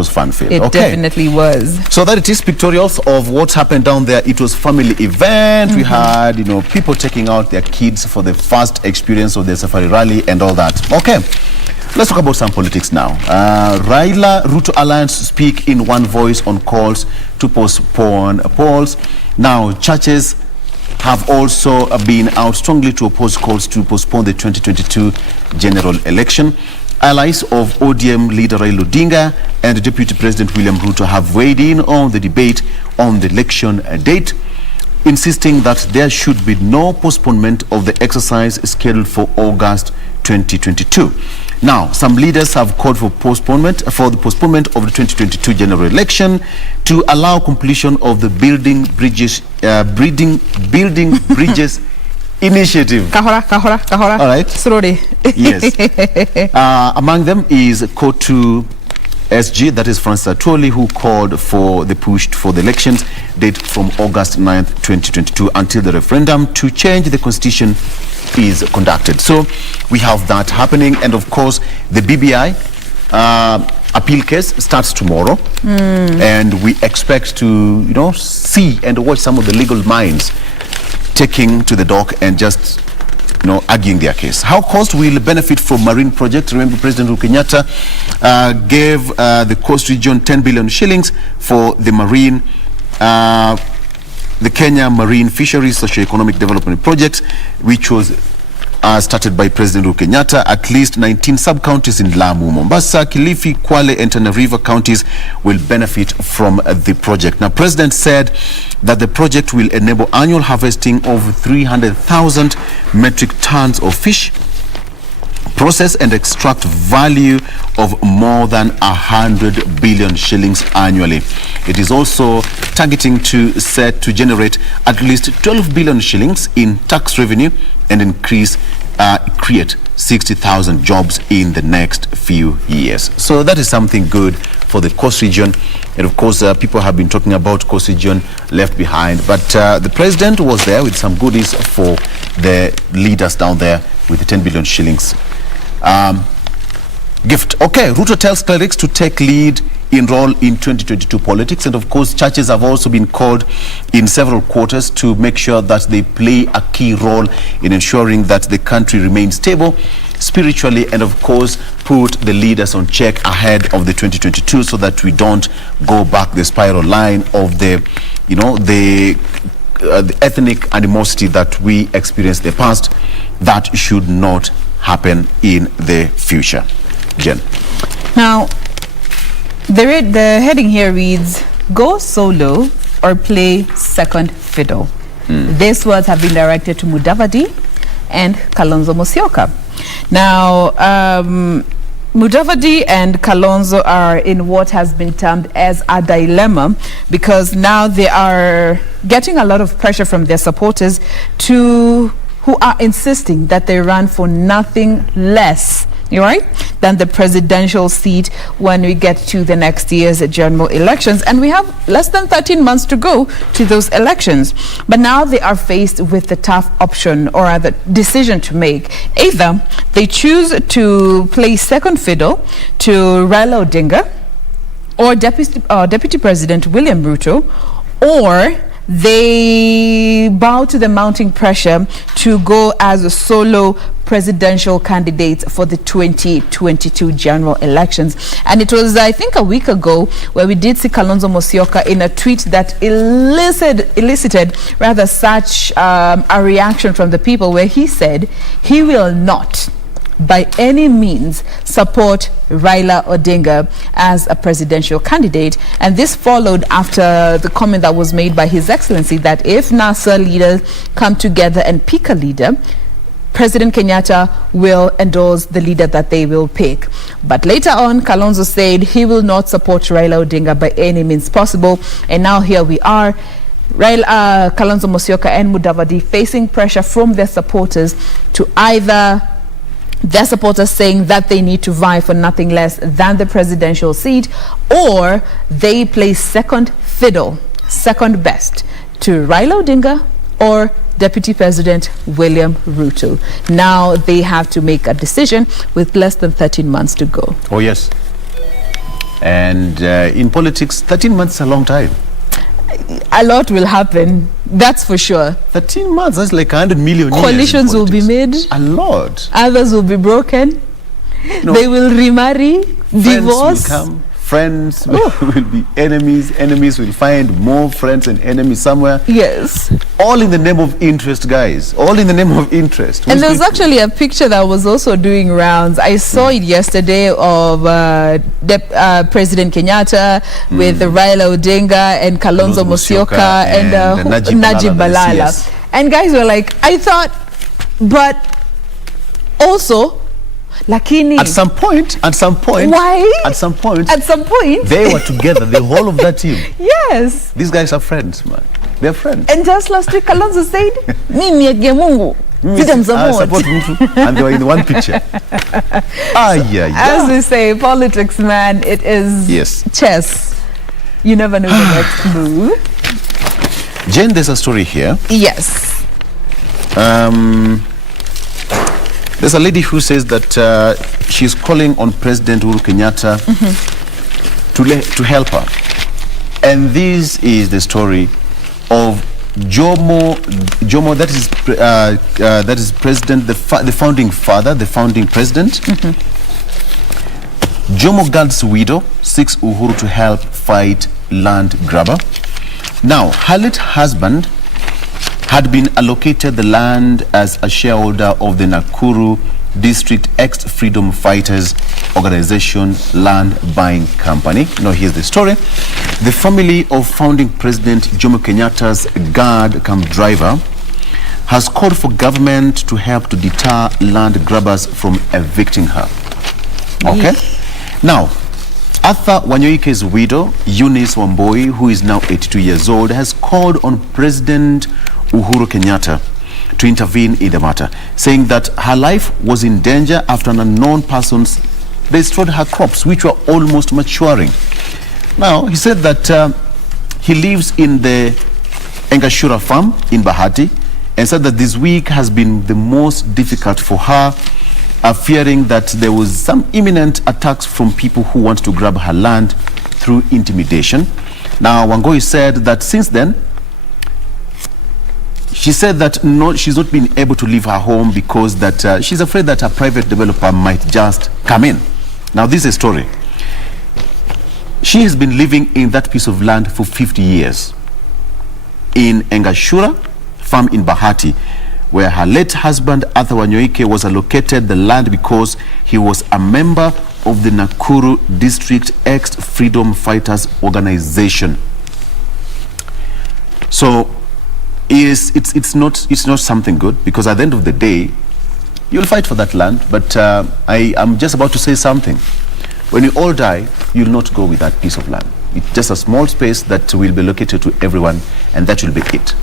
definitely was. So that it is pictorials of what's happened down there. It was family event. We had, people taking out their kids for the first experience of the Safari Rally and all that. Okay. Let's talk about some politics now. Raila Ruto Alliance speak in one voice on calls to postpone polls. Now, churches have also been out strongly to oppose calls to postpone the 2022 general election. Allies of ODM leader Raila Odinga and Deputy President William Ruto have weighed in on the debate on the election date, insisting that there should be no postponement of the exercise scheduled for August 2022. Now, some leaders have called for the postponement of the 2022 general election to allow completion of the building bridges initiative. Kahora. All right. Slowly. Yes. Among them is Kotu SG, that is Francis Atwoli, who called for the push for the elections date from August 9th, 2022 until the referendum to change the constitution is conducted. So we have that happening, and of course the BBI appeal case starts tomorrow, and we expect to see and watch some of the legal minds taking to the dock and just arguing their case. How coast will benefit from marine project? Remember, President Uhuru Kenyatta gave the coast region 10 billion shillings for the marine, the Kenya Marine Fisheries Socio-Economic Development Project, which was started by President Uhuru Kenyatta. At least 19 sub-counties in Lamu, Mombasa, Kilifi, Kwale and Tana River counties will benefit from the project. Now, President said that the project will enable annual harvesting of 300,000 metric tons of fish, process and extract value of more than 100 billion shillings annually. It is also targeting to generate at least 12 billion shillings in tax revenue and create 60,000 jobs in the next few years. So that is something good for the coast region. And of course, people have been talking about coast region left behind, but the president was there with some goodies for the leaders down there with the 10 billion shillings gift. Okay, Ruto tells clerics to take lead in role in 2022 politics, and of course churches have also been called in several quarters to make sure that they play a key role in ensuring that the country remains stable spiritually, and of course put the leaders on check ahead of the 2022 so that we don't go back the spiral line of the ethnic animosity that we experienced in the past. That should not happen in the future. Jen. Now, the heading here reads, "Go solo or play second fiddle." These words have been directed to Mudavadi and Kalonzo Musyoka. Now, Mudavadi and Kalonzo are in what has been termed as a dilemma, because now they are getting a lot of pressure from their supporters who are insisting that they run for nothing less, than the presidential seat when we get to the next year's general elections. And we have less than 13 months to go to those elections. But now they are faced with the tough option or the decision to make. Either they choose to play second fiddle to Raila Odinga or Deputy President William Ruto, or they bow to the mounting pressure to go as a solo presidential candidate for the 2022 general elections. And it was, I think, a week ago where we did see Kalonzo Musyoka in a tweet that elicited rather such a reaction from the people, where he said he will not by any means support Raila Odinga as a presidential candidate. And this followed after the comment that was made by His Excellency that if NASA leaders come together and pick a leader, President Kenyatta will endorse the leader that they will pick. But later on, Kalonzo said he will not support Raila Odinga by any means possible. And now here we are, Kalonzo Musyoka and Mudavadi facing pressure from their supporters to either their supporters saying that they need to vie for nothing less than the presidential seat, or they play second fiddle, second best, to Raila Odinga or Deputy President William Ruto. Now they have to make a decision with less than 13 months to go. Oh yes. And in politics, 13 months is a long time. A lot will happen, that's for sure. 13 months, that's like 100 million years. Coalitions will be made. A lot. Others will be broken. They will remarry, divorce. Friends will come. Friends will be enemies. Enemies will find more friends and enemies somewhere. Yes. All in the name of interest, guys. All in the name of interest. And there was actually a picture that was also doing rounds. I saw it yesterday of President Kenyatta with Raila Odinga and Kalonzo Musyoka and Najib Balala. Yes. And guys were like, I thought, but also, lakini. At some point. Why? At some point. They were together, the whole of that team. Yes. These guys are friends, man. They're friends. And just last week, Kalonzo said, Mimi Mungu. And they were in one picture. As we say, politics, man, it is chess. You never know the next move. Jane, there's a story here. Yes. There's a lady who says that she's calling on President Uhuru Kenyatta to help her. And this is the story of Jomo, that is president, the founding father, the founding president. Jomo Gad's widow seeks Uhuru to help fight land grabber. Now, her late husband had been allocated the land as a shareholder of the Nakuru District Ex-Freedom Fighters Organization land buying company. Now here's the story. The family of founding President Jomo Kenyatta's guard cum driver has called for government to help to deter land grabbers from evicting her. Okay? Now, Arthur Wanyoike's widow, Eunice Wamboi, who is now 82 years old, has called on President Uhuru Kenyatta to intervene in the matter, saying that her life was in danger after an unknown person destroyed her crops, which were almost maturing. Now, he said that he lives in the Engashura farm in Bahati, and said that this week has been the most difficult for her, fearing that there was some imminent attacks from people who want to grab her land through intimidation. Now, Wangoi said that since then, she said that she's not been able to leave her home because that she's afraid that a private developer might just come in. Now, this is a story. She has been living in that piece of land for 50 years in Engashura farm in Bahati, where her late husband Arthur Wanyoike was allocated the land because he was a member of the Nakuru District Ex-Freedom Fighters Organization. So it's not something good, because at the end of the day you'll fight for that land, but I am just about to say something. When you all die, you'll not go with that piece of land. It's just a small space that will be located to everyone, and that will be it.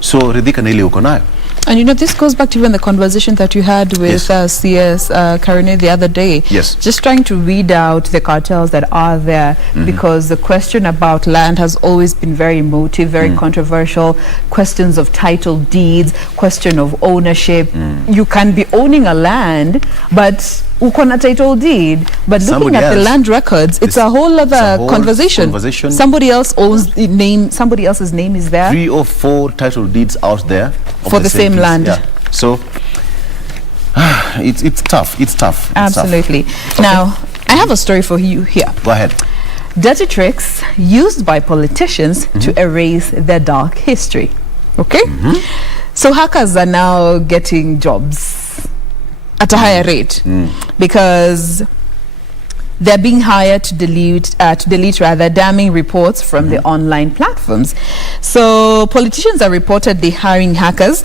So ridhika na ile uko nayo. And you know, this goes back to even the conversation that you had with CS Karine the other day. Yes. Just trying to weed out the cartels that are there, because the question about land has always been very emotive, very controversial. Questions of title deeds, question of ownership. You can be owning a land, but uko na title deed, but looking at the land records, it's a whole other conversation. Somebody else owns the name, somebody else's name is there. 3 or 4 title deeds out there for the same land. Yeah. So it's tough. It's tough. Absolutely. Okay. Now, I have a story for you here. Go ahead. Dirty tricks used by politicians to erase their dark history. Okay? So hackers are now getting jobs at a higher rate because they're being hired to delete damning reports from the online platforms. So politicians are reportedly hiring hackers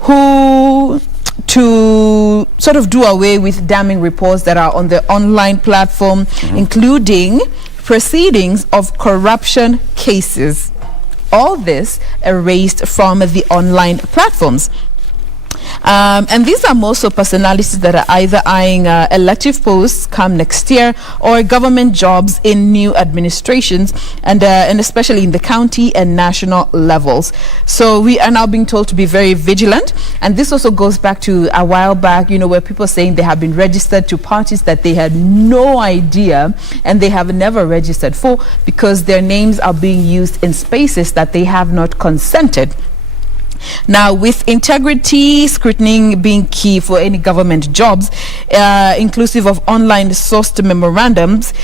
who to sort of do away with damning reports that are on the online platform, including proceedings of corruption cases. All this erased from the online platforms. And these are most of personalities that are either eyeing elective posts come next year or government jobs in new administrations, and especially in the county and national levels. So we are now being told to be very vigilant. And this also goes back to a while back, you know, where people saying they have been registered to parties that they had no idea and they have never registered for, because their names are being used in spaces that they have not consented. Now, with integrity scrutiny being key for any government jobs, inclusive of online sourced memorandums,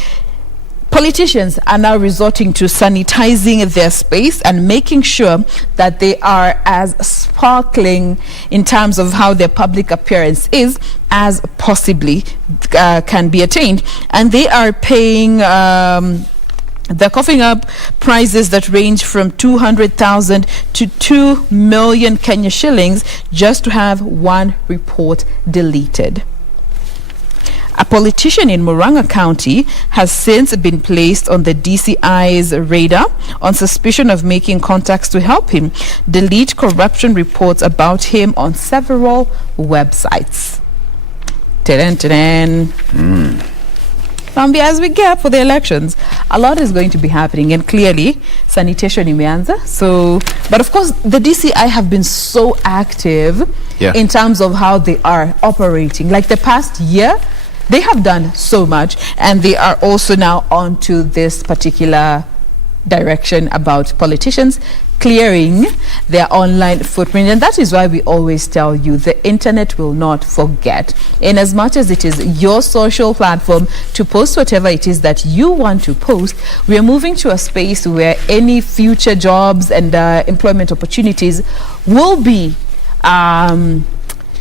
Politicians are now resorting to sanitizing their space and making sure that they are as sparkling in terms of how their public appearance is as possibly can be attained. And they are paying they're coughing up prices that range from 200,000 to 2 million Kenya shillings just to have one report deleted. A politician in Murang'a County has since been placed on the DCI's radar on suspicion of making contacts to help him delete corruption reports about him on several websites. As we get for the elections, a lot is going to be happening, and clearly sanitation imeanza. So, but of course, the DCI have been so active in terms of how they are operating. Like the past year, they have done so much, and they are also now on to this particular direction about politicians clearing their online footprint. And that is why we always tell you the internet will not forget. In as much as it is your social platform to post whatever it is that you want to post, we are moving to a space where any future jobs and employment opportunities will be in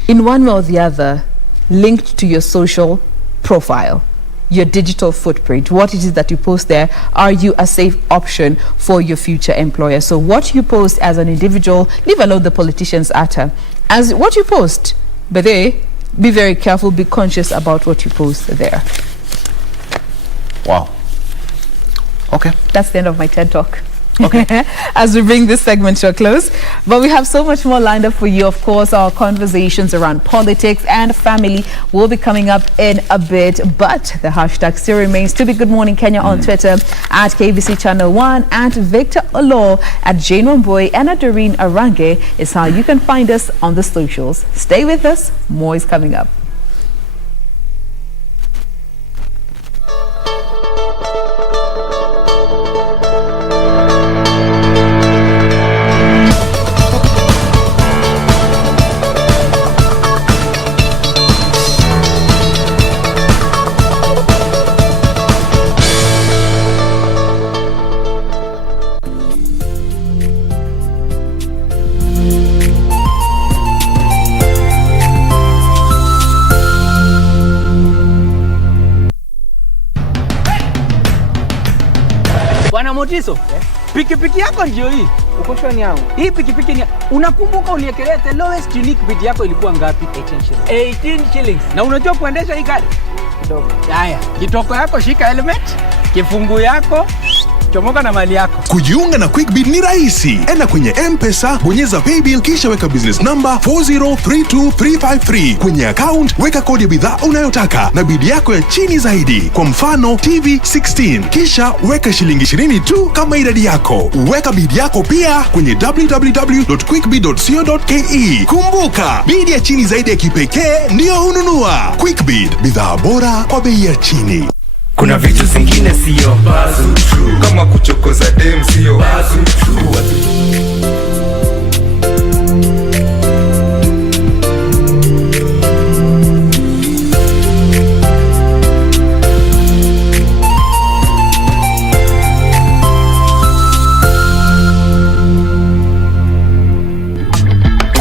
one way or the other linked to your social profile, your digital footprint. What it is that you post there, are you a safe option for your future employer? So what you post as an individual, leave alone the politicians utter, as what you post, but they be very careful, be conscious about what you post there. Wow. Okay. That's the end of my TED Talk. Okay. As we bring this segment to a close, but we have so much more lined up for you. Of course, our conversations around politics and family will be coming up in a bit, but the hashtag still remains to be Good Morning Kenya on Twitter, at KBC Channel 1, at Victor Olo, at Jane Wamboi, and at Doreen Arange is how you can find us on the socials. Stay with us, more is coming up. Bwana Motiso, pikipiki yako ndio hii. Uko shoni yangu. Hii pikipiki ni, unakumbuka uniekelea the lowest unique bid yako ilikuwa ngapi? 18 shillings. Na unajua kuendesha hii gari? Kidogo. Haya, kitoko yako shika helmet, kifungu yako, chomoka na mali yako. Kujiunga na QuickBid ni rahisi. Enda kwenye M-Pesa, bonyeza paybill kisha weka business number 4032353. Kwenye account weka kodi ya bidhaa unayotaka na bid yako ya chini zaidi. Kwa mfano TV 16. Kisha weka shilingi 20 tu kama idadi yako. Weka bid yako pia kwenye www.quickbid.co.ke. Kumbuka, bid ya chini zaidi ya kipekee ndio hununua. QuickBid, bidhaa bora kwa bei ya chini. Kuna vitu zingine sio bazu true, kama kuchokoza dem sio bazu true.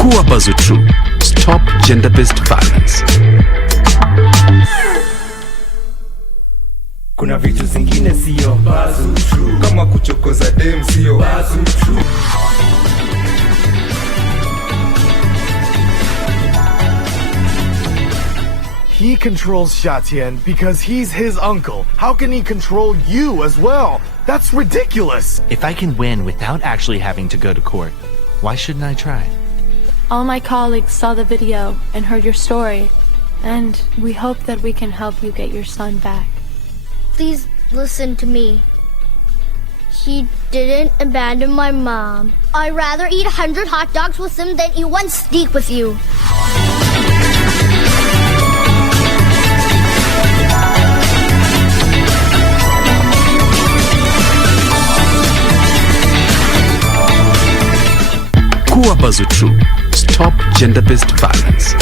Kuwa bazu true. Stop gender-based violence. Kuna vitu zingine sio bazu true, kama kuchokoza dem sio bazu true. He controls Shatian because he's his uncle. How can he control you as well? That's ridiculous. If I can win without actually having to go to court, why shouldn't I try? All my colleagues saw the video and heard your story, and we hope that we can help you get your son back. Please listen to me. He didn't abandon my mom. I'd rather eat 100 hot dogs with him than eat one steak with you. Kuwa bazu true. Stop gender-based violence.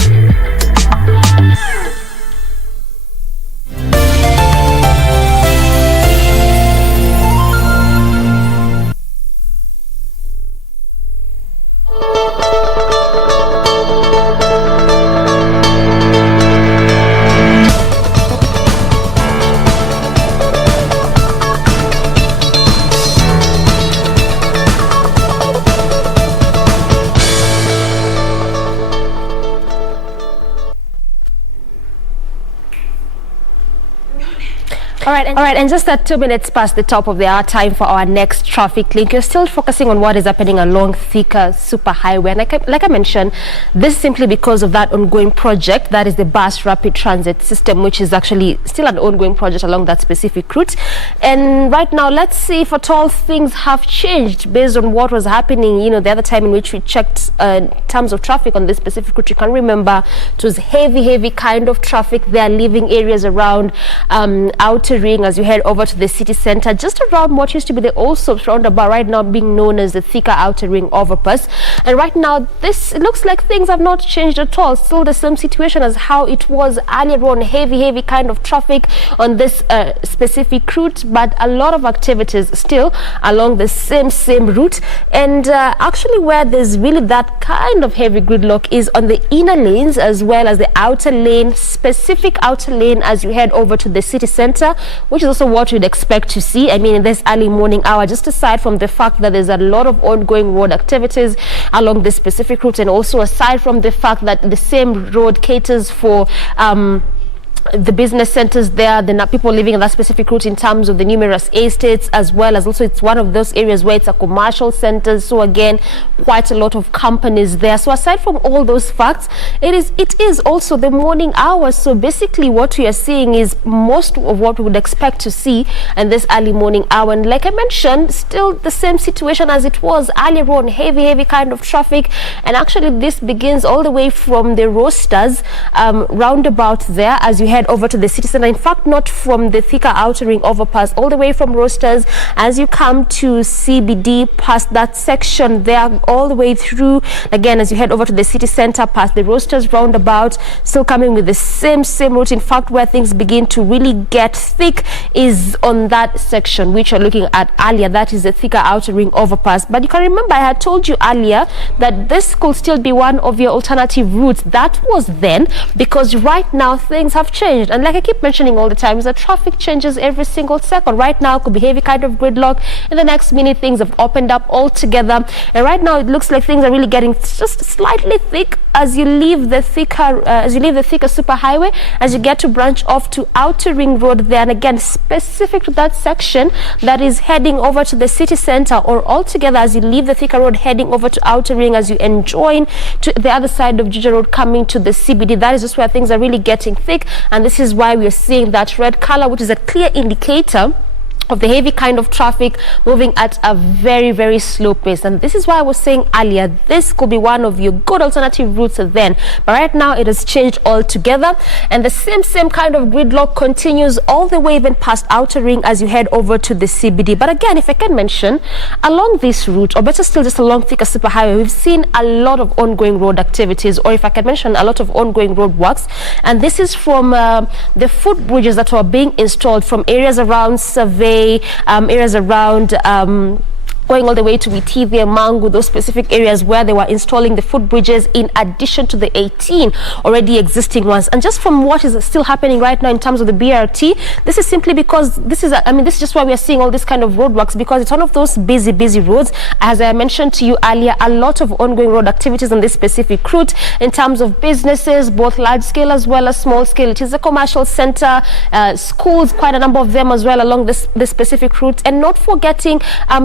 All right, and just at 2 minutes past the top of the hour, time for our next traffic link. You're still focusing on what is happening along Thika Superhighway. And like I mentioned, this is simply because of that ongoing project, that is the bus rapid transit system, which is actually still an ongoing project along that specific route. And right now, let's see if at all things have changed based on what was happening, you know, the other time in which we checked in terms of traffic on this specific route. You can remember it was heavy kind of traffic there, leaving areas around Outer Ring as you head over to the city center, just around what used to be the Old Soaps roundabout, right now being known as the Thika Outer Ring overpass. And right now, it looks like things have not changed at all. Still the same situation as how it was earlier on, heavy kind of traffic on this specific route, but a lot of activities still along the same route. And actually where there's really that kind of heavy gridlock is on the inner lanes as well as the outer lane, specific outer lane as you head over to the city center, which is also what you'd expect to see. I mean, in this early morning hour, just aside from the fact that there's a lot of ongoing road activities along this specific route, and also aside from the fact that the same road caters for the business centers there, the people living in that specific route in terms of the numerous estates, as well as also it's one of those areas where it's a commercial center, so again quite a lot of companies there. So aside from all those facts, it is also the morning hours. So basically what we are seeing is most of what we would expect to see in this early morning hour. And like I mentioned, still the same situation as it was earlier on, heavy kind of traffic. And actually this begins all the way from the Roasters roundabout there as you head over to the city center. In fact, not from the Thika Outer Ring overpass, all the way from Roasters as you come to CBD, past that section there, all the way through again as you head over to the city center, past the Roasters roundabout, still coming with the same route. In fact, where things begin to really get thick is on that section which you're looking at earlier, that is the Thika Outer Ring overpass. But you can remember I had told you earlier that this could still be one of your alternative routes. That was then, because right now things have changed. And like I keep mentioning all the time, is that traffic changes every single second. Right now could be heavy kind of gridlock. In the next minute things have opened up altogether, and right now it looks like things are really getting just slightly thick as you leave the Thika Superhighway, as you get to branch off to Outer Ring Road there, and again specific to that section that is heading over to the city center, or altogether as you leave the Thika Road heading over to Outer Ring as you join to the other side of Juja Road coming to the CBD. That is just where things are really getting thick, and this is why we are seeing that red color, which is a clear indicator of the heavy kind of traffic moving at a very slow pace. And this is why I was saying earlier, this could be one of your good alternative routes then, but right now it has changed altogether, and the same kind of gridlock continues all the way even past Outer Ring as you head over to the CBD. But again, if I can mention, along this route, or better still just along Thika Superhighway, we've seen a lot of ongoing road activities, or if I can mention, a lot of ongoing road works. And this is from the footbridges that were being installed from areas around Survey, areas around going all the way to Witithia, Mangu, those specific areas where they were installing the footbridges in addition to the 18 already existing ones. And just from what is still happening right now in terms of the BRT, this is simply because this is just why we are seeing all this kind of roadworks, because it's one of those busy roads. As I mentioned to you earlier, a lot of ongoing road activities on this specific route in terms of businesses, both large scale as well as small scale. It is a commercial center, schools, quite a number of them as well along this specific route, and not forgetting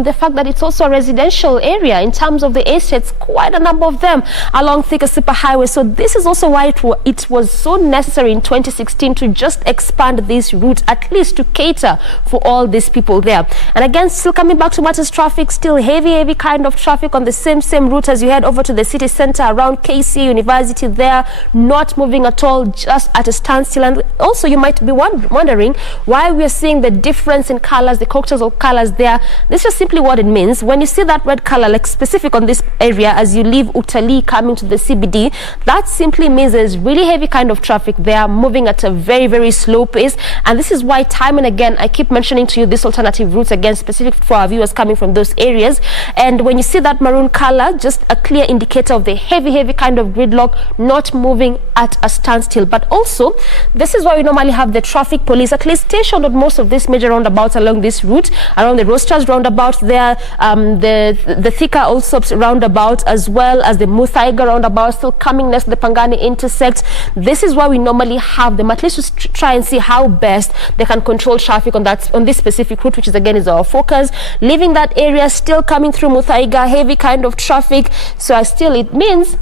the fact that it's also a residential area in terms of the estates, quite a number of them along Thika Superhighway. So this is also why it was so necessary in 2016 to just expand this route, at least to cater for all these people there. And again, still coming back to matters traffic, still heavy kind of traffic on the same route as you head over to the city center around KC University there, not moving at all, just at a standstill. And also you might be wondering why we are seeing the difference in colors, the cocktails of colors there. This is simply what it means. When you see that red color, like specific on this area as you leave Utalii coming to the CBD, that simply means there's really heavy kind of traffic there, moving at a very slow pace. And this is why time and again I keep mentioning to you this alternative routes, again specific for our viewers coming from those areas. And when you see that maroon color, just a clear indicator of the heavy kind of gridlock, not moving at a standstill. But also this is why we normally have the traffic police at least stationed on most of these major roundabouts along this route, around the Roasters roundabout there, the Thika Allsops roundabout, as well as the Muthaiga roundabout, still coming next to the Pangani intersect. This is why we normally have them, at least to try and see how best they can control traffic on this specific route, which is again is our focus. Leaving that area, still coming through Muthaiga, heavy kind of traffic. So it means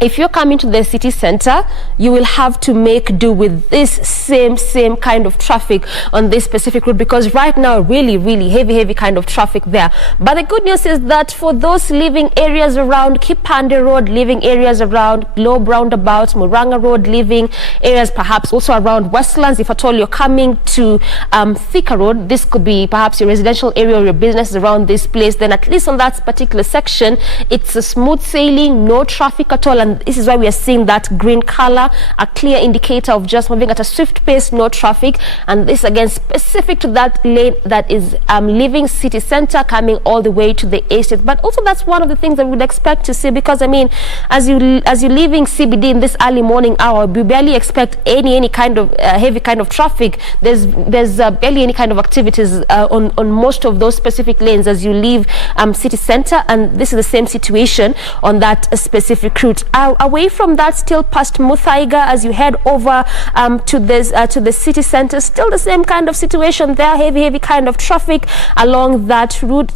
if you're coming to the city center, you will have to make do with this same kind of traffic on this specific route, because right now really heavy kind of traffic there. But the good news is that for those living areas around Kipande Road, living areas around Globe Roundabout, Muranga Road, living areas perhaps also around Westlands, if at all you're coming to Thika Road, this could be perhaps your residential area or your business around this place, then at least on that particular section, it's a smooth sailing, no traffic at all. And this is why we are seeing that green color, a clear indicator of just moving at a swift pace, no traffic. And this again specific to that lane that is leaving city center, coming all the way to the estate. But also that's one of the things that we would expect to see, because I mean, as you're leaving CBD in this early morning hour, we barely expect any kind of heavy kind of traffic. There's barely any kind of activities on most of those specific lanes as you leave city center, and this is the same situation on that specific route. Away from that, still past Muthaiga, as you head over to the city center, still the same kind of situation there, heavy kind of traffic along that route.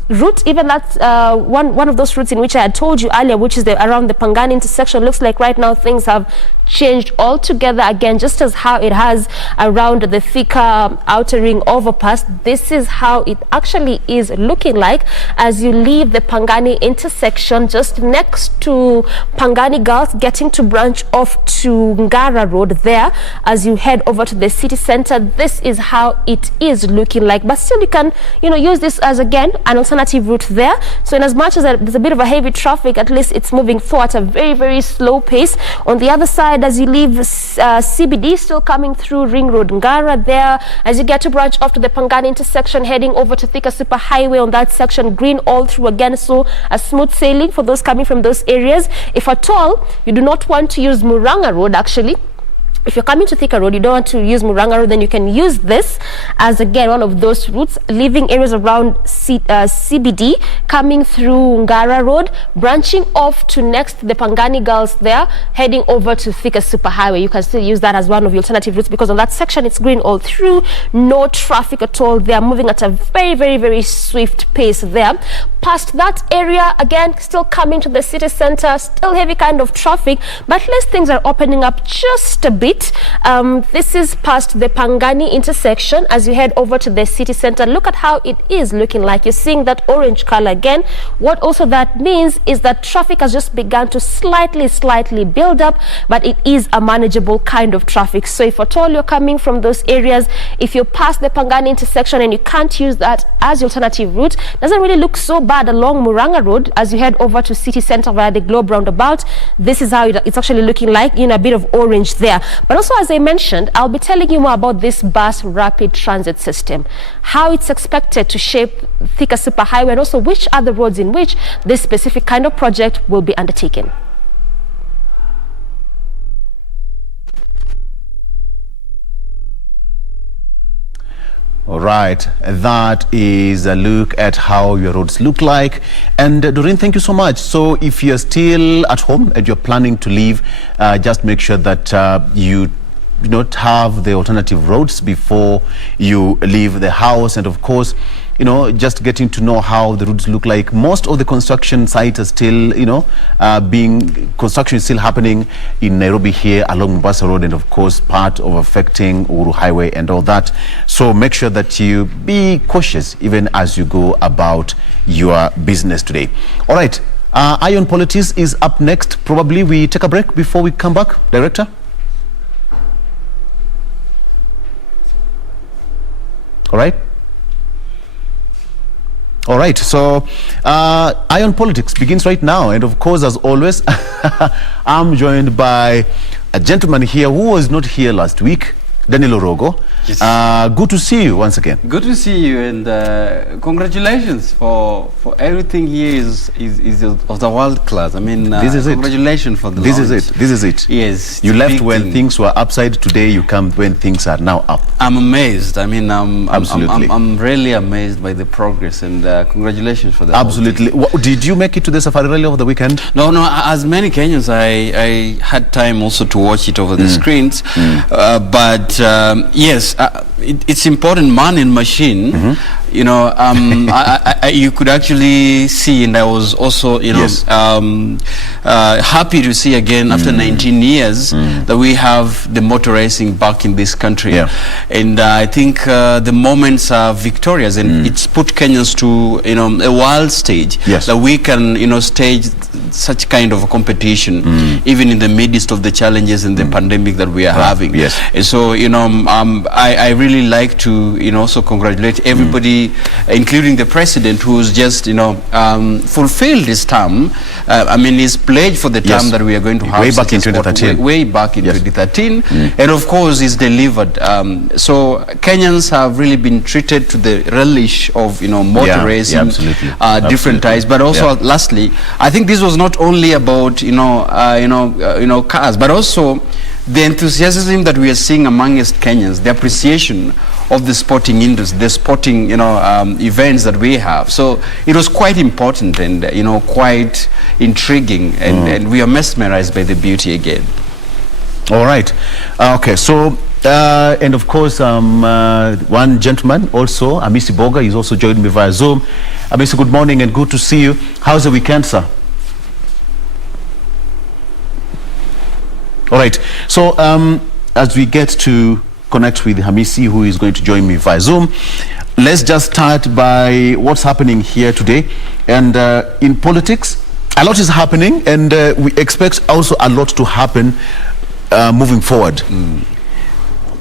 Even that's one of those routes in which I had told you earlier, which is around the Pangani intersection. Looks like right now things have changed altogether again, just as how it has around the Thika outer ring overpass. This is how it actually is looking like as you leave the Pangani intersection, just next to Pangani Girls, getting to branch off to Ngara Road there as you head over to the city center. This is how it is looking like, but still you can use this as again an alternative route there. So in as much as there's a bit of a heavy traffic, at least it's moving through at a very slow pace. On the other side, as you leave CBD, still coming through Ring Road Ngara there, as you get to branch off to the Pangani intersection, heading over to Thika Super Highway on that section, green all through again, so a smooth sailing for those coming from those areas. If at all you do not want to use Muranga Road, actually, if you're coming to Thika Road, you don't want to use Muranga Road, then you can use this as again one of those routes, leaving areas around CBD, coming through Ngara Road, branching off to next the Pangani Girls there, heading over to Thika Super Highway. You can still use that as one of your alternative routes, because on that section it's green all through, no traffic at all. They are moving at a very swift pace there. Past that area, again, still coming to the city center, still heavy kind of traffic, but at least things are opening up just a bit. This is past the Pangani intersection as you head over to the city center. Look at how it is looking like. You're seeing that orange color again. What also that means is that traffic has just begun to slightly build up, but it is a manageable kind of traffic. So if at all you're coming from those areas, if you're past the Pangani intersection and you can't use that as your alternative route, doesn't really look so bad along Muranga Road as you head over to city center via the Globe roundabout. This is how it's actually looking like, a bit of orange there. But also, as I mentioned, I'll be telling you more about this bus rapid transit system, how it's expected to shape Thika Super Highway, and also which other roads in which this specific kind of project will be undertaken. All right, that is a look at how your roads look like. And Doreen, thank you so much. So if you're still at home and you're planning to leave, just make sure that you do not have the alternative roads before you leave the house. And of course, just getting to know how the roads look like. Most of the construction sites are still, construction is still happening in Nairobi here along Mombasa Road, and of course part of affecting Uhuru Highway and all that. So make sure that you be cautious even as you go about your business today. All right, Ion Politics is up next. Probably we take a break before we come back. Director? All right. All right, so Ion Politics begins right now, and of course, as always, I'm joined by a gentleman here who was not here last week, Daniel Orogo, Yes. Good to see you once again. Good to see you, and congratulations for everything here is of the world class. I mean, this is congratulations for the This launch. is it. This is it. Yes. You it's a left big when thing. things were upside. Today you come when things are now up. I'm amazed. I mean, Absolutely. I'm really amazed by the progress, and congratulations for the Absolutely. Did you make it to the safari rally over the weekend? No, as many Kenyans, I had time also to watch it over the screens. But yes, it's important, man and machine. You know, you could actually see, and I was also, you know, happy to see again after 19 years that we have the motor racing back in this country. And I think the moments are victorious, and it's put Kenyans to, you know, a world stage that we can, you know, stage such kind of a competition, even in the midst of the challenges and the pandemic that we are having. And so, you know, I really like to, you know, also congratulate everybody, including the president, who's just, you know, fulfilled his term. I mean, his pledge for the term that we are going to have way back in 2013. Way back in 2013, and of course, he's delivered. So Kenyans have really been treated to the relish of, you know, motor racing, different types. But also, lastly, I think this was not only about, you know, cars, but also the enthusiasm that we are seeing amongst Kenyans, the appreciation of the sporting industry, the sporting, you know, events that we have. So it was quite important and, you know, quite intriguing, and we are mesmerized by the beauty again. All right. Okay. So, and of course, one gentleman also, Amisi Boga, he's also joined me via Zoom. Amisi, good morning and good to see you. How's the weekend, sir? All right. So, as we get to connect with Hamisi, who is going to join me via Zoom, let's just start by what's happening here today. And in politics, a lot is happening, and we expect also a lot to happen moving forward.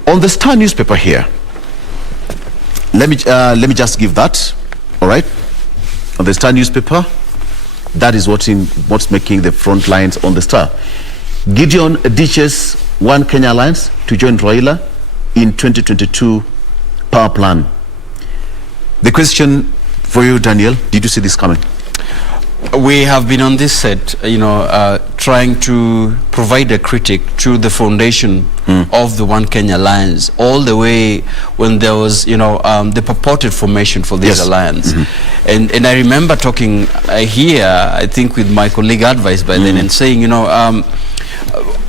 On the Star newspaper here, let me just give that. All right. On the Star newspaper, that is what's making the front lines on the Star. Gideon ditches One Kenya Alliance to join Raila in 2022 power plan. The question for you, Daniel, did you see this coming? We have been on this set, you know, trying to provide a critic to the foundation of the One Kenya Alliance, all the way when there was, you know, the purported formation for this alliance. And I remember talking here, I think with my colleague Advice by then, and saying, you know,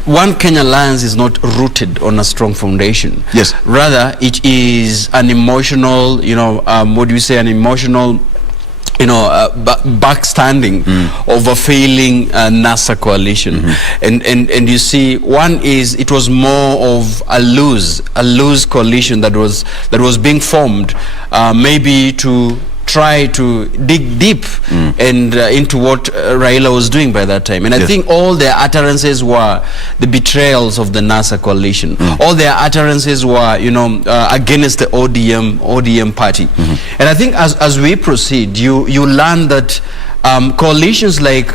One Kenya Alliance is not rooted on a strong foundation. Rather, it is an emotional, you know, what do you say, an emotional, you know, backstanding of a failing NASA coalition. And you see, one is, it was more of a loose coalition that was being formed, maybe to try to dig deep and into what Raila was doing by that time. And I think all their utterances were the betrayals of the NASA coalition. All their utterances were, you know, against the ODM party. And I think as we proceed, you learn that coalitions like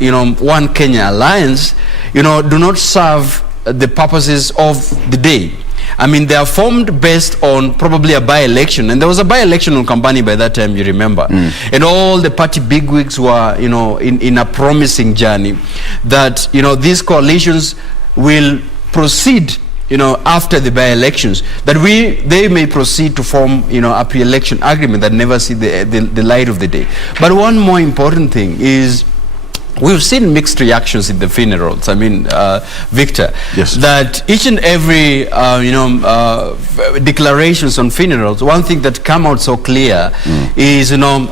you know, One Kenya Alliance, you know, do not serve the purposes of the day. I mean, they are formed based on probably a by-election, and there was a by-election on Kambani by that time, you remember. And all the party bigwigs were, you know, in a promising journey that, you know, these coalitions will proceed, you know, after the by-elections, that they may proceed to form, you know, a pre-election agreement that never see the light of the day. But one more important thing is, we've seen mixed reactions in the funerals. I mean, Victor, that each and every, you know, declarations on funerals, one thing that come out so clear is, you know,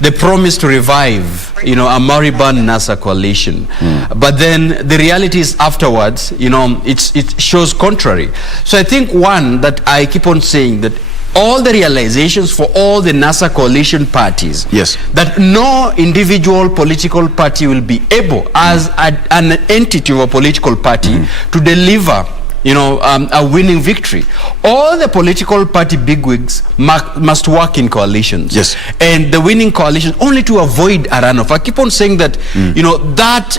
the promise to revive, you know, a moribund NASA coalition. But then the reality is afterwards, you know, it shows contrary. So I think one that I keep on saying that all the realizations for all the NASA coalition parties, that no individual political party will be able, as an entity of a political party, to deliver, you know, a winning victory. All the political party bigwigs must work in coalitions. And the winning coalition, only to avoid a runoff. I keep on saying that, you know, that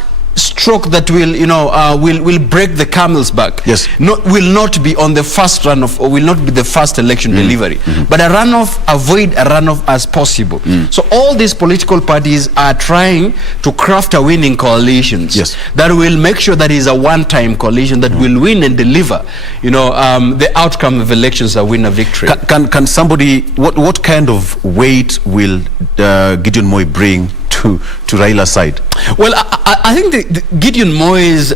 stroke that will, will break the camel's back. Yes. Will not be on the first runoff, or will not be the first election delivery, but a runoff, avoid a runoff as possible. So all these political parties are trying to craft a winning coalitions that will make sure that is a one-time coalition that will win and deliver, the outcome of elections, a winner victory. Can somebody, what kind of weight will Gideon Moi bring to Raila's side? Well, I think the Gideon Moi is,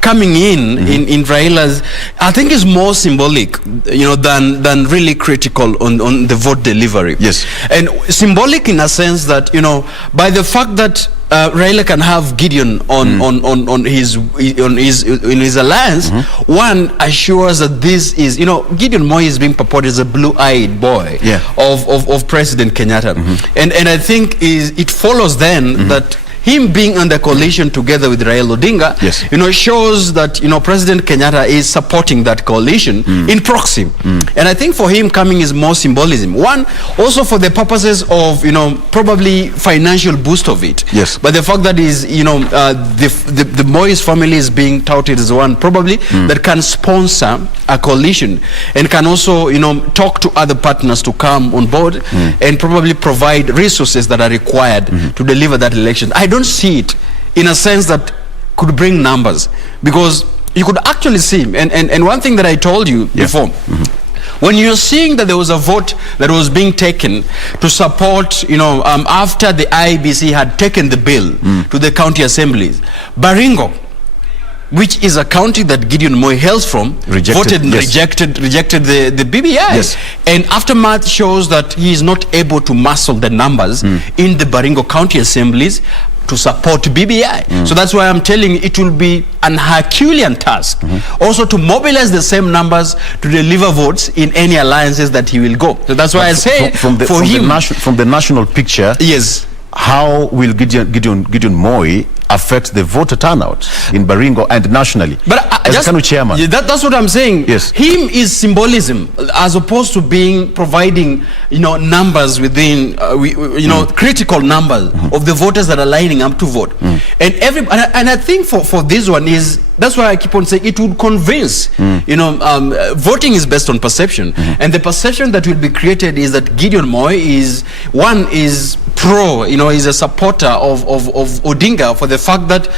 coming in Raila's, I think is more symbolic, than really critical on the vote delivery. Yes. And symbolic in a sense that, by the fact that Raila can have Gideon on his alliance, one assures that this is, Gideon Moi is being purported as a blue-eyed boy of President Kenyatta. And I think it follows then that him being on the coalition together with Raila Odinga, shows that, President Kenyatta is supporting that coalition in proxy. And I think for him coming is more symbolism. One, also for the purposes of, probably financial boost of it. Yes. But the fact that is, the Moise family is being touted as one probably that can sponsor a coalition and can also, talk to other partners to come on board and probably provide resources that are required to deliver that election. I don't see it in a sense that could bring numbers, because you could actually see, and one thing that I told you before, when you're seeing that there was a vote that was being taken to support, after the IBC had taken the bill to the county assemblies, Baringo, which is a county rejected the BBI. Yes. And aftermath shows that he is not able to muscle the numbers in the Baringo county assemblies to support BBI. So that's why I'm telling you, it will be an Herculean task also to mobilize the same numbers to deliver votes in any alliances that he will go. So that's why I say from the national picture, yes, how will Gideon Moi affect the voter turnout in Baringo and nationally? But as a chairman, that's what I'm saying. Yes, him is symbolism as opposed to providing numbers within critical numbers of the voters that are lining up to vote. And I think for this one is, that's why I keep on saying it would convince. Voting is based on perception, and the perception that will be created is that Gideon Moi is pro, is a supporter of Odinga, for the fact that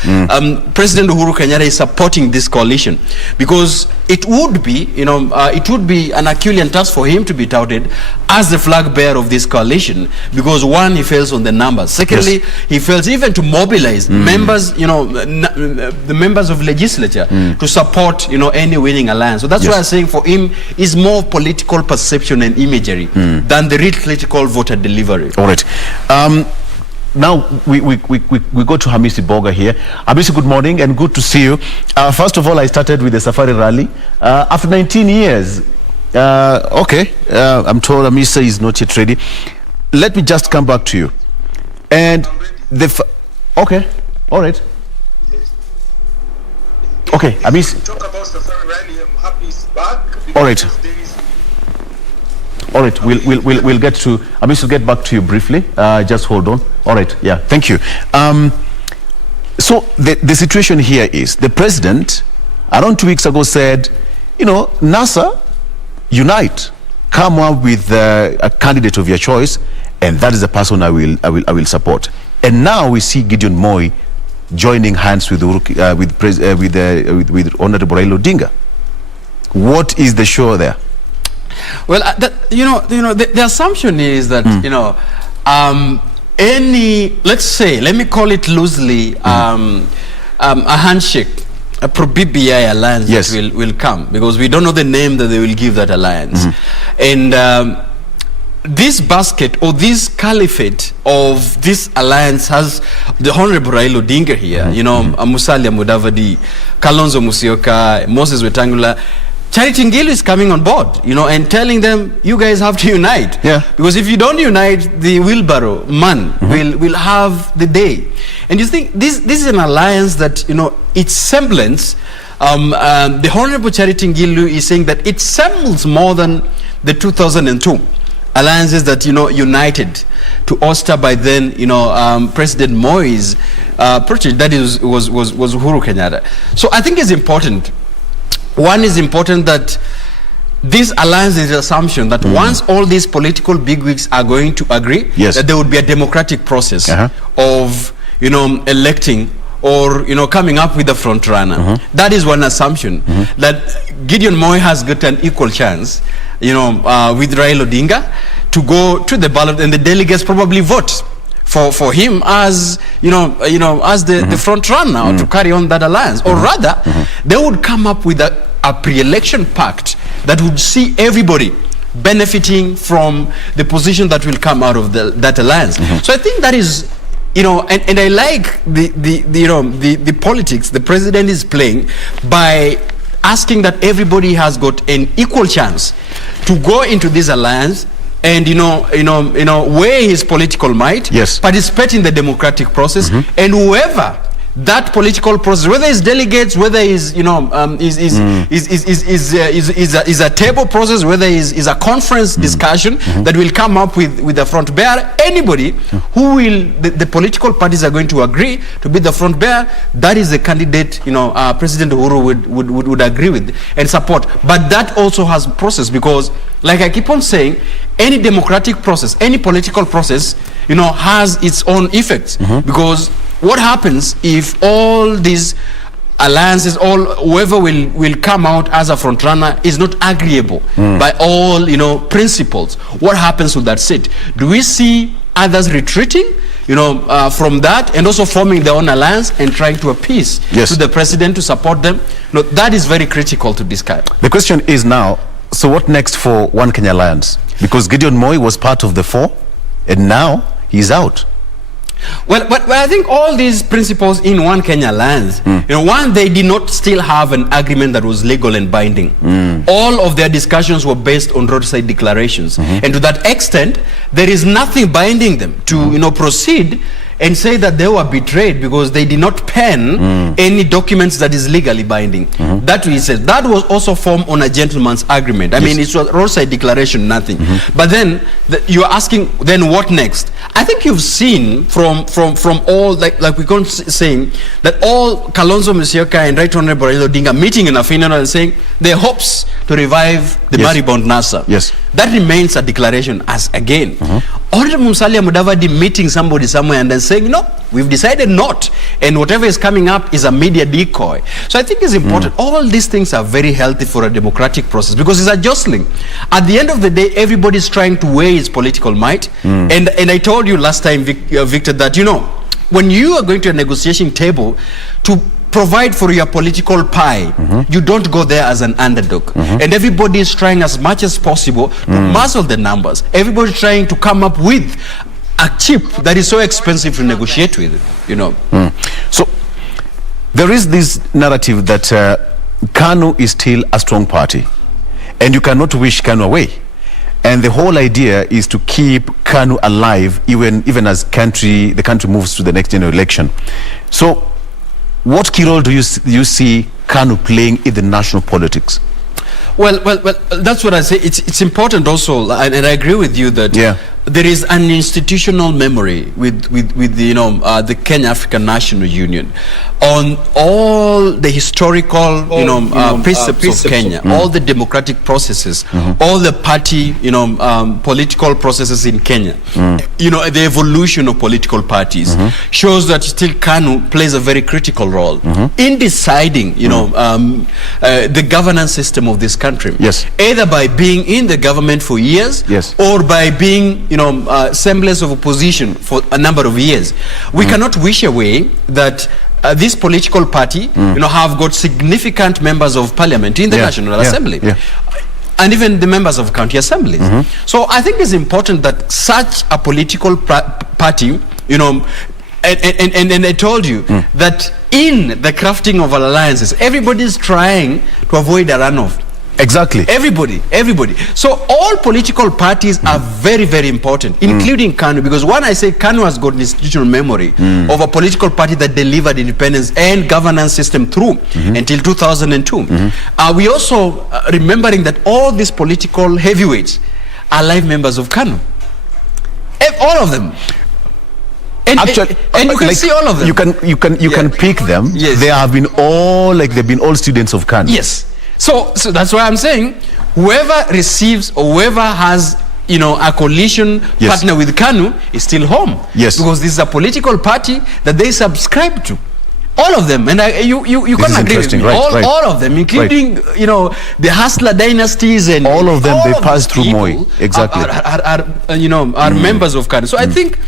President Uhuru Kenyatta is supporting this coalition, because it would be an Herculean task for him to be touted as the flag bearer of this coalition, because one, he fails on the numbers. Secondly, he fails even to mobilize members, the members of legislature to support any winning alliance. So that's why I'm saying for him is more political perception and imagery than the real critical voter delivery. All right. Now we go to Hamisi Boga here. Hamisi, good morning and good to see you. First of all, I started with the Safari Rally after 19 years. I'm told Hamisi is not yet ready. Let me just come back to you. And all right. Okay, Hamisi. Talk about Safari Rally. I'm happy it's back. All right. All right, we'll get to, Hamisi will get back to you briefly. Just hold on. All right, yeah, thank you. So the situation here is, the president around 2 weeks ago said, NASA, unite, come up with a candidate of your choice, and that is the person I will support. And now we see Gideon Moi joining hands with Honorable Raila Odinga. What is the show there? Well, the assumption is that let's say, let me call it loosely, a handshake, a pro-BBI alliance that will come, because we don't know the name that they will give that alliance. And this basket or this caliphate of this alliance has the Honorable Raila Odinga here, Musalia Mudavadi, Kalonzo Musyoka, Moses Wetangula. Charity Ngilu is coming on board, and telling them, you guys have to unite. Yeah. Because if you don't unite, the wheelbarrow man will have the day. And you think this is an alliance that, its semblance, the Honorable Charity Ngilu is saying that it sembles more than the 2002 alliances that, united to oster by then, President Moi's project, that was Uhuru Kenyatta. So I think it's important. One is important that this alliance is an assumption that once all these political bigwigs are going to agree, that there would be a democratic process of, electing or, coming up with a front runner. That is one assumption, that Gideon Moi has got an equal chance, with Raila Odinga to go to the ballot, and the delegates probably vote for him as, as the front runner to carry on that alliance. Or rather, they would come up with a pre-election pact that would see everybody benefiting from the position that will come out of that alliance. So I think that is, and I like the politics the president is playing by asking that everybody has got an equal chance to go into this alliance and weigh his political might, participate in the democratic process, and whoever that political process, whether it's delegates, whether it's is a table process, whether is a conference discussion that will come up with the front bearer, anybody who will the political parties are going to agree to be the front bearer, that is the candidate President Uhuru would agree with and support. But that also has process, because like I keep on saying, any democratic process, any political process, has its own effects, because what happens if all these alliances, whoever will come out as a front runner is not agreeable by all principles? What happens with that seat? Do we see others retreating from that and also forming their own alliance and trying to appease to the president to support them? That is very critical to discuss. The question is now, so what next for One Kenya Alliance? Because Gideon Moi was part of the four and now he's out. Well, but I think all these principles in One Kenya Alliance, one, they did not still have an agreement that was legal and binding. All of their discussions were based on roadside declarations. And to that extent, there is nothing binding them to, proceed and say that they were betrayed because they did not pen any documents that is legally binding. That we said, that was also formed on a gentleman's agreement. I mean, it's a roadside declaration, nothing. But then you're asking, then what next? I think you've seen from all, like we can't saying that all Kalonzo Musyoka and Right Honorable Raila Odinga meeting in a funeral and saying their hopes to revive the moribund NASA. That remains a declaration as again. Honorable Musalia Mudavadi meeting somebody somewhere and then saying, no, we've decided not, and whatever is coming up is a media decoy. So I think it's important. All these things are very healthy for a democratic process because it's a jostling. At the end of the day, everybody's trying to weigh its political might. And I told you last time, Victor, that when you are going to a negotiation table to provide for your political pie, you don't go there as an underdog. And everybody is trying as much as possible to muscle the numbers. Everybody's trying to come up with a chip that is so expensive to negotiate with, So there is this narrative that KANU is still a strong party and you cannot wish KANU away. And the whole idea is to keep KANU alive even as the country moves to the next general election. So what key role do you see KANU playing in the national politics? Well, that's what I say. It's important also, and I agree with you that there is an institutional memory with the Kenya African National Union on all the historical precepts of Kenya, all the democratic processes, all the party political processes in Kenya. The evolution of political parties shows that still KANU plays a very critical role in deciding the governance system of this country. Either by being in the government for years or by being semblance of opposition for a number of years. We cannot wish away that this political party have got significant members of parliament in the National Assembly. And even the members of county assemblies. So I think it's important that such a political party, and I told you that in the crafting of alliances, everybody is trying to avoid a runoff. Exactly. Everybody. So all political parties are very, very important, including KANU, because when I say KANU has got an institutional memory of a political party that delivered independence and governance system through until 2002. We also remembering that all these political heavyweights are live members of KANU. All of them. And, actually, and you can like, see all of them. You can pick them. Yes. They have been all students of KANU. Yes. So that's why I'm saying whoever receives or whoever has a coalition partner with KANU is still home. Yes. Because this is a political party that they subscribe to. All of them, and you can't agree with me. All of them, including the Hustler dynasties and all of them. They of pass through Moi. Exactly. Are members of KANU. So I think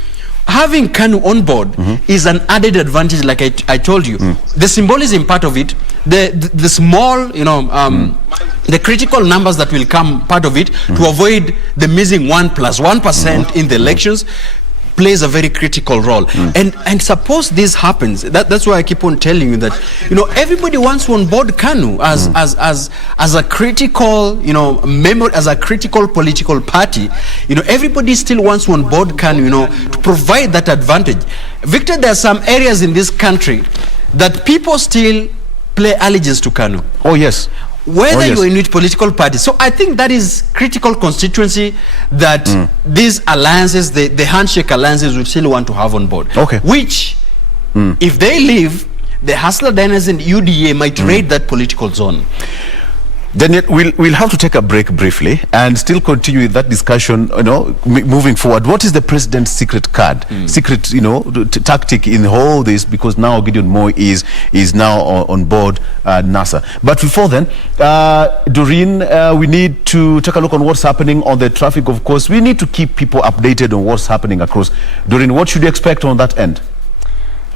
having KANU on board is an added advantage. Like I told you, the symbolism part of it, the small, the critical numbers that will come part of it to avoid the missing 1+1% in the elections. Plays a very critical role, and suppose this happens, that's why I keep on telling you that everybody wants to onboard KANU as a critical member, as a critical political party. Everybody still wants to onboard KANU to provide that advantage. Victor, there are some areas in this country that people still play allegiance to KANU. Oh yes. Whether you're in which political party. So I think that is critical constituency that these alliances, the handshake alliances, we still want to have on board. Okay. Which, if they leave, the Hustler Diners and UDA might raid that political zone. Then we'll have to take a break briefly and still continue with that discussion, moving forward. What is the president's secret card, secret, tactic in all this? Because now Gideon Moi is now on board NASA. But before then, Doreen, we need to take a look on what's happening on the traffic. Of course, we need to keep people updated on what's happening across. Doreen, what should you expect on that end?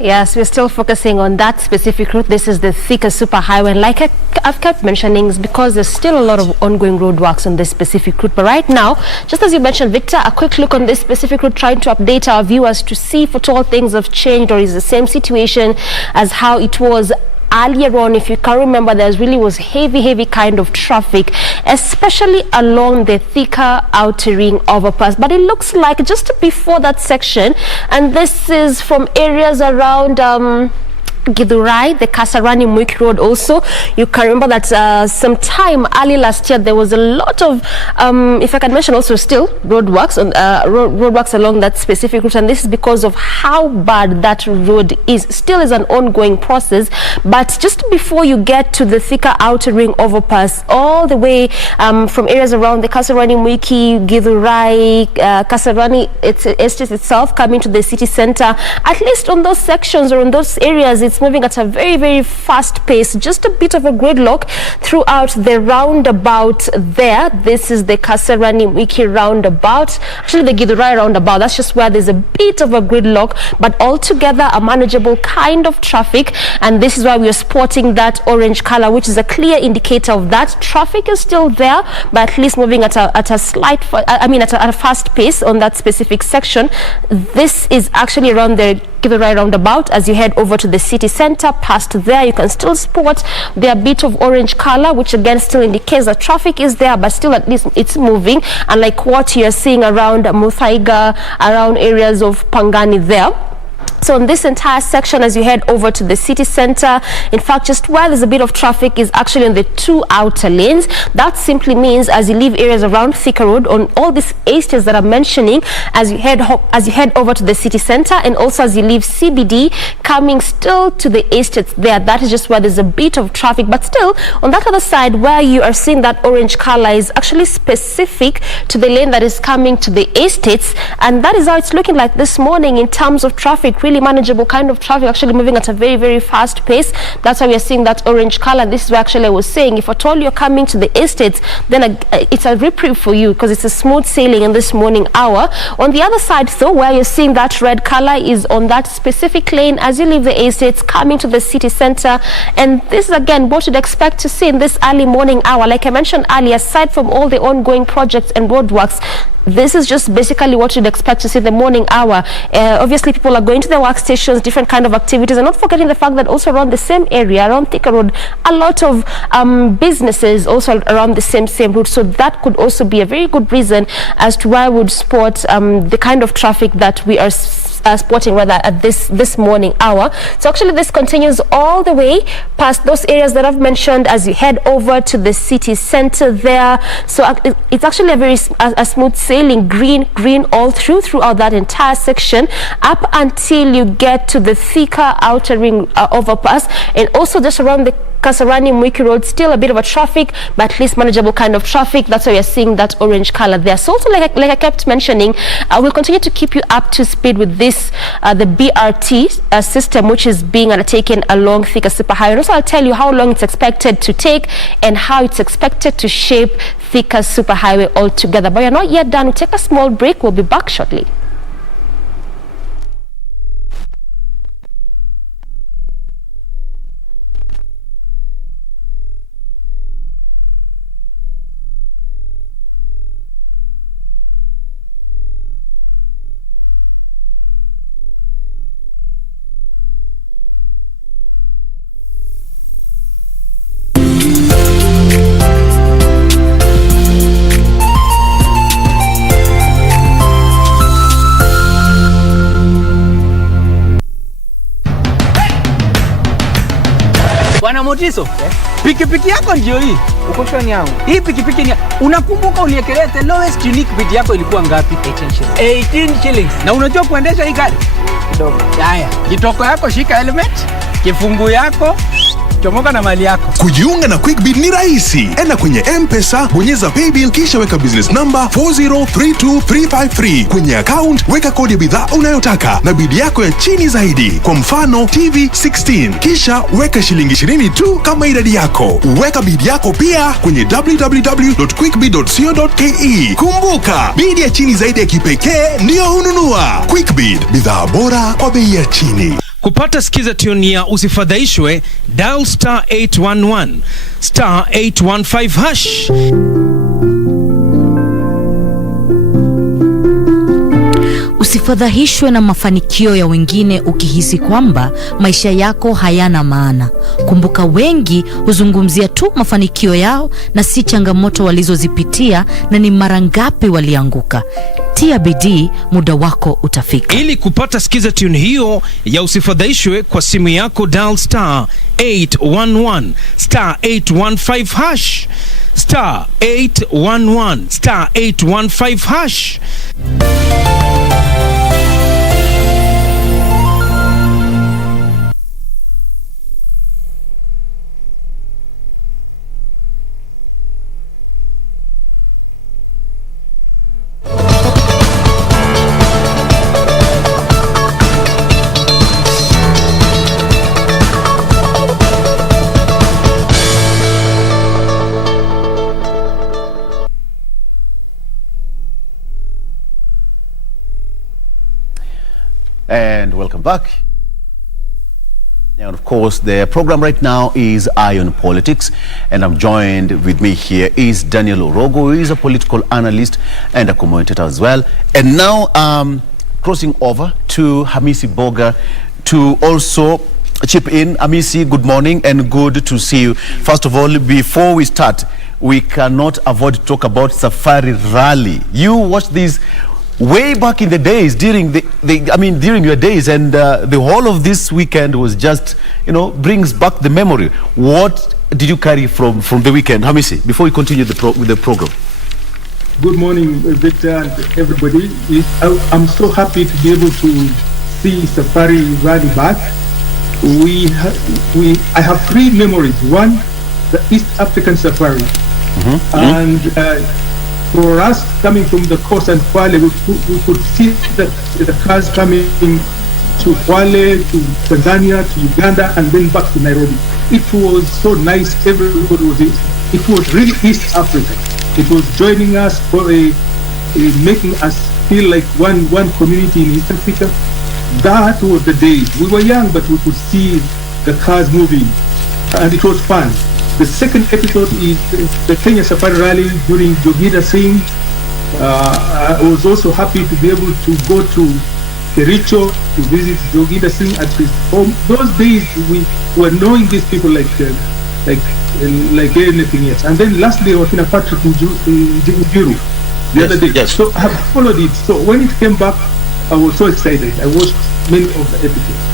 Yes, we're still focusing on that specific route. This is the Thika Superhighway. And like I've kept mentioning, is because there's still a lot of ongoing roadworks on this specific route. But right now, just as you mentioned, Victor, a quick look on this specific route, trying to update our viewers to see if at all things have changed or is the same situation as how it was earlier on. If you can remember, there really was heavy kind of traffic, especially along the Thika outer ring overpass. But it looks like just before that section, and this is from areas around Githurai, the Kasarani Mwiki Road also. You can remember that sometime early last year there was a lot of, if I can mention also still, roadworks along that specific route, and this is because of how bad that road is. Still is an ongoing process, but just before you get to the Thika Outer Ring overpass, all the way from areas around the Kasarani Mwiki, Githurai, Kasarani estate itself, coming to the city center, at least on those sections or in those areas, it's moving at a very fast pace. Just a bit of a gridlock throughout the roundabout there. This is the Kasarani Wiki roundabout, actually the Githurai roundabout. That's just where there's a bit of a gridlock, but altogether a manageable kind of traffic. And this is why we are sporting that orange color, which is a clear indicator of that traffic is still there, but at least moving at a slight, at a fast pace on that specific section. This is actually around the Githurai roundabout. As you head over to the city center, past there, you can still spot the bit of orange color, which again still indicates that traffic is there, but still at least it's moving. And like what you're seeing around Muthaiga, around areas of Pangani there. So on this entire section, as you head over to the city center, in fact, just where there's a bit of traffic is actually on the two outer lanes. That simply means as you leave areas around Thika Road, on all these estates that I'm mentioning, as you head over to the city center, and also as you leave CBD, coming still to the estates there, that is just where there's a bit of traffic. But still, on that other side, where you are seeing that orange color is actually specific to the lane that is coming to the estates, and that is how it's looking like this morning in terms of traffic. Really manageable kind of traffic, actually moving at a very fast pace. That's why we are seeing that orange color. This is where actually I was saying, if at all you're coming to the estates, then it's a reprieve for you because it's a smooth sailing in this morning hour. On the other side though, where you're seeing that red color is on that specific lane as you leave the estates coming to the city center. And this is again what you'd expect to see in this early morning hour. Like I mentioned earlier, aside from all the ongoing projects and roadworks, this is just basically what you'd expect to see in the morning hour. Obviously, people are going to their workstations, different kind of activities, and not forgetting the fact that also around the same area, around Thika Road, a lot of businesses also around the same route. So that could also be a very good reason as to why I would spot the kind of traffic that we are spotting rather at this morning hour. So actually this continues all the way past those areas that I've mentioned as you head over to the city center there. So it's actually a smooth sailing, green all throughout that entire section up until you get to the thicker outer ring overpass, and also just around the Kasarani Mwiki Road, still a bit of a traffic, but at least manageable kind of traffic. That's why you're seeing that orange color there. So also, like I kept mentioning, we'll continue to keep you up to speed with this, the BRT system, which is being undertaken along Thika Superhighway. And also, I'll tell you how long it's expected to take and how it's expected to shape Thika Superhighway altogether. But you're not yet done. We'll take a small break. We'll be back shortly. Bwana Motiso, pikipiki yako ndio hii. Uko shoni yangu. Hii pikipiki ni unakumbuka uliekelea the lowest unique bid yako ilikuwa ngapi? 18 shillings. 18 shillings. Na unajua kuendesha hii gari? Kidogo. Haya, kitoko yako shika helmet, kifungu yako, chomoka na mali yako. Kujiunga na QuickBid ni rahisi. Enda kwenye M-Pesa, bonyeza paybill kisha weka business number 4032353. Kwenye account weka kodi ya bidhaa unayotaka na bid yako ya chini zaidi. Kwa mfano TV 16. Kisha weka shilingi 20 tu kama idadi yako. Weka bid yako pia kwenye www.quickbid.co.ke. Kumbuka, bid ya chini zaidi ya kipekee ndio ununua. QuickBid, bidhaa bora kwa bei ya chini. Kupata skiza tune ya usifadhaishwe, dial star 811 star 815 hash. Usifadhaishwe na mafanikio ya wengine ukihisi kwamba maisha yako hayana maana. Kumbuka, wengi huzungumzia tu mafanikio yao na si changamoto walizozipitia na ni mara ngapi walianguka. Tia bidii, muda wako utafika. Ili kupata skiza tune hiyo ya usifadhaishwe kwa simu yako, dial star 811 star 815 hash, star 811 star 815 hash. And welcome back. And of course, the program right now is Eye on Politics, and I'm joined with me here is Daniel Orogo, who is a political analyst and a commentator as well. And now crossing over to Hamisi Boga to also chip in. Hamisi, good morning and good to see you. First of all, before we start, we cannot avoid to talk about Safari Rally. You watched these way back in the days, during during your days, and the whole of this weekend was just, brings back the memory. What did you carry from the weekend, Hamisi, before we continue with the program? Good morning, Victor and everybody. I'm so happy to be able to see Safari Rally back. I have three memories. One, the East African Safari, and for us coming from the coast and Kwale, we could see the cars coming to Kwale, to Tanzania, to Uganda, and then back to Nairobi. It was so nice. Everybody was it was really East Africa. It was joining us for making us feel like one community in East Africa. That was the days. We were young, but we could see the cars moving, and it was fun. The second episode is the Kenya Safari Rally during Jogida Singh. I was also happy to be able to go to Kericho to visit Jogida Singh at his home. Those days we were knowing these people like anything else. And then lastly, Wakina Patrick Njuru the other day. Yes. So I have followed it. So when it came back, I was so excited. I watched many of the episodes.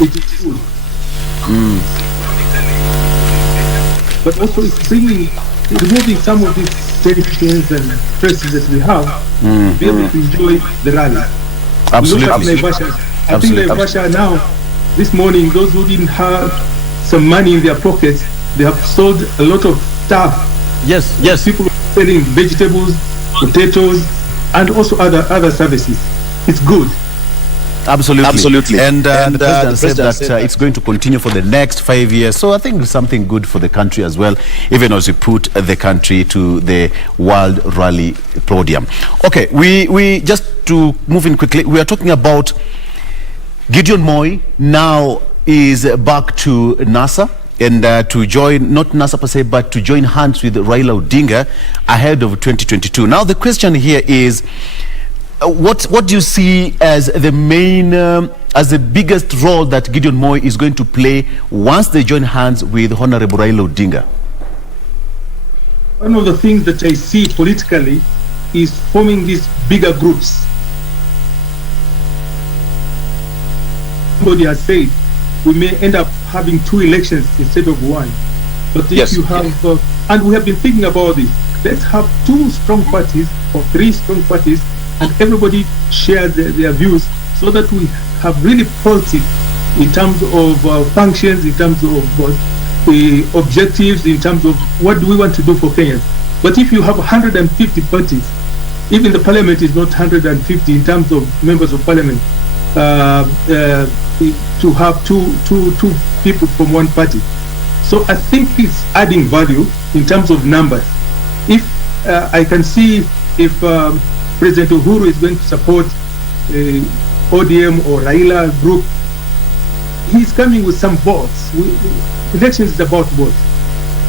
It is good. But also it's removing some of these tensions and stresses that we have to be able to enjoy the rally. Absolutely. Look at Naivasha. I think Naivasha now, this morning, those who didn't have some money in their pockets, they have sold a lot of stuff. Yes. People are selling vegetables, potatoes, and also other services. It's good. Absolutely. And the president said that it's going to continue for the next 5 years. So I think it's something good for the country as well, even as we put the country to the World Rally podium. Okay, we just to move in quickly, we are talking about Gideon Moi now is back to NASA and to join, not NASA per se, but to join hands with Raila Odinga ahead of 2022. Now the question here is, what do you see as the main, as the biggest role that Gideon Moi is going to play once they join hands with Honorable Raila Odinga? One of the things that I see politically is forming these bigger groups. Somebody has said we may end up having 2 elections instead of 1. But if you have, and we have been thinking about this, let's have 2 strong parties or 3 strong parties, and everybody share their views so that we have really positive in terms of functions, in terms of objectives, in terms of what do we want to do for Kenyans. But if you have 150 parties, even the parliament is not 150 in terms of members of parliament, to have two people from one party. So I think it's adding value in terms of numbers. If I can see if President Uhuru is going to support ODM or Raila group, he's coming with some votes. Elections is about votes.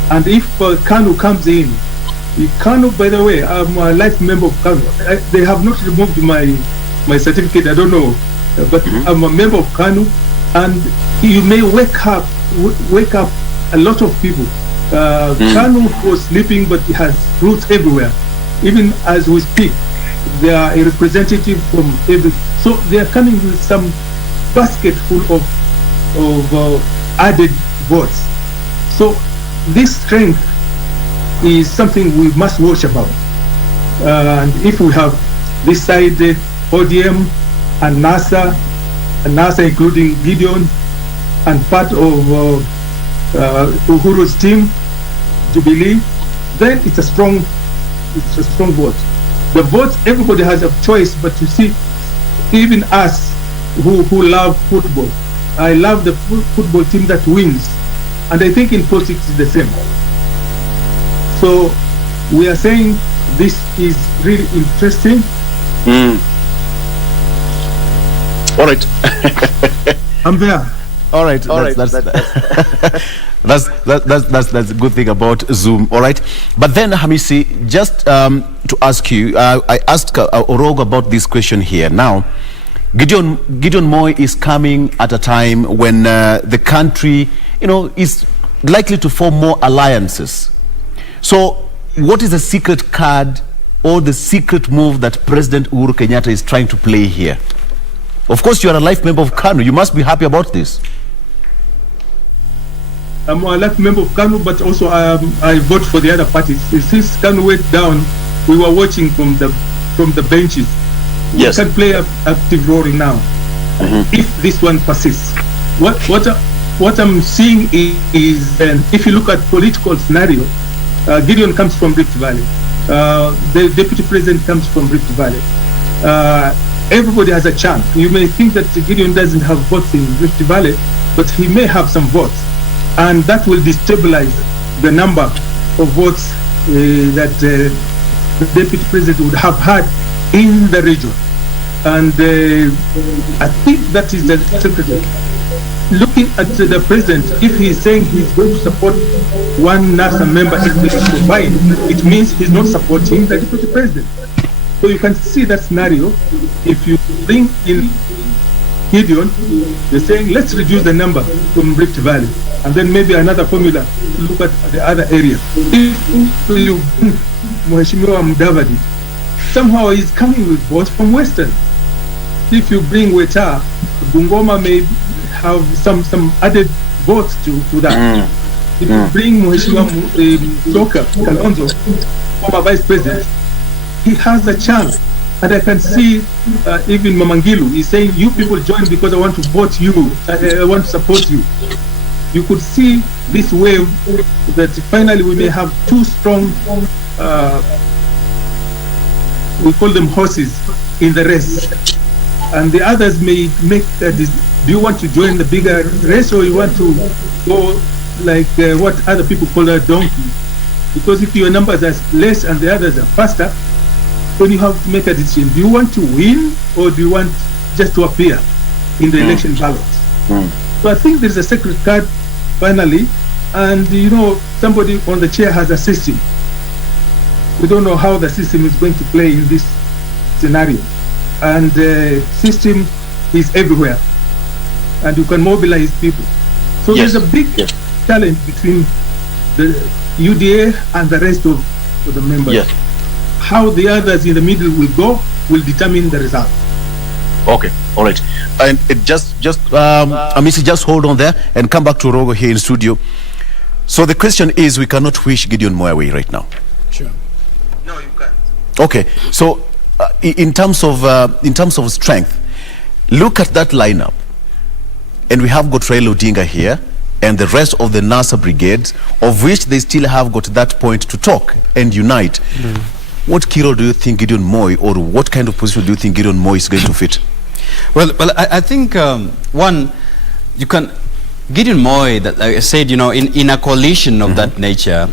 And if KANU comes in, KANU, by the way, I'm a life member of KANU. They have not removed my certificate, I don't know, but I'm a member of KANU, and you may wake up a lot of people. KANU was sleeping, but it has roots everywhere. Even as we speak, there are a representative from every. So they are coming with some basket full of added votes. So this strength is something we must watch about. And if we have this side, ODM and NASA including Gideon and part of Uhuru's team, Jubilee, then it's a strong vote. The votes, everybody has a choice, but you see, even us who love football, I love the football team that wins, and I think in politics it's the same. So we are saying this is really interesting. All right. I'm there. All right. That's a good thing about Zoom. All right. But then, Hamisi, just to ask you, I asked Orogo about this question here. Now, Gideon Moi is coming at a time when the country, is likely to form more alliances. So, what is the secret card or the secret move that President Uhuru Kenyatta is trying to play here? Of course, you are a life member of KANU. You must be happy about this. I'm a life member of KANU, but also I vote for the other parties. Since KANU went down, we were watching from the benches. Yes. We can play an active role now if this one persists. What I'm seeing is if you look at political scenario, Gideon comes from Rift Valley. The deputy president comes from Rift Valley. Everybody has a chance. You may think that Gideon doesn't have votes in Rift Valley, but he may have some votes, and that will destabilize the number of votes that the deputy president would have had in the region. And I think that is the secretary. Looking at the president, if he's saying he's going to support one NASA member if they combine, it means he's not supporting the deputy president. So you can see that scenario. If you bring in Gideon, you're saying let's reduce the number from Rift Valley, and then maybe another formula to look at the other area. If you Mheshimiwa Mudavadi, somehow he's coming with votes from Western. if you bring Weta, Bungoma may have some added votes to that. If you bring Mheshimiwa Doka Kalonzo, former vice president, he has a chance. And I can see even Mamangilu is saying, you people join because I want to vote you, I want to support you. You could see this wave that finally we may have two strong, we call them horses, in the race. And the others may make this. Do you want to join the bigger race, or you want to go like what other people call a donkey? Because if your numbers are less and the others are faster, then you have to make a decision. Do you want to win, or do you want just to appear in the election ballots? So I think there's a sacred card finally, and you know, somebody on the chair has a system. We don't know how the system is going to play in this scenario, and the system is everywhere, and you can mobilize people. So there's a big challenge between the UDA and the rest of the members. How the others in the middle will go will determine the result. Okay, all right. And it Amisi, just hold on there and come back to Rogo here in studio. So the question is, we cannot wish Gideon Moi away right now. Sure. No, you can't. Okay, so in terms of strength, look at that lineup, and we have got Raila Odinga here, and the rest of the NASA brigades, of which they still have got that point to talk and unite. What key role do you think Gideon Moi, or what kind of position do you think Gideon Moi is going to fit? Well, I think one, you can Gideon Moi, that like I said, you know, in a coalition of that nature,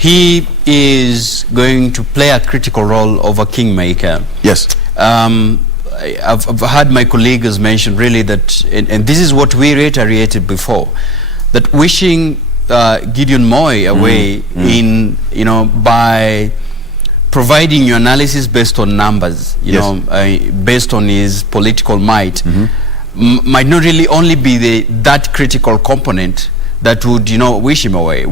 he is going to play a critical role of a kingmaker. Yes. I've had my colleagues mention really that, and this is what we reiterated before, that wishing Gideon Moi away in, you know, by providing your analysis based on numbers, you know, based on his political might, might not really only be that critical component that would, you know, wish him away.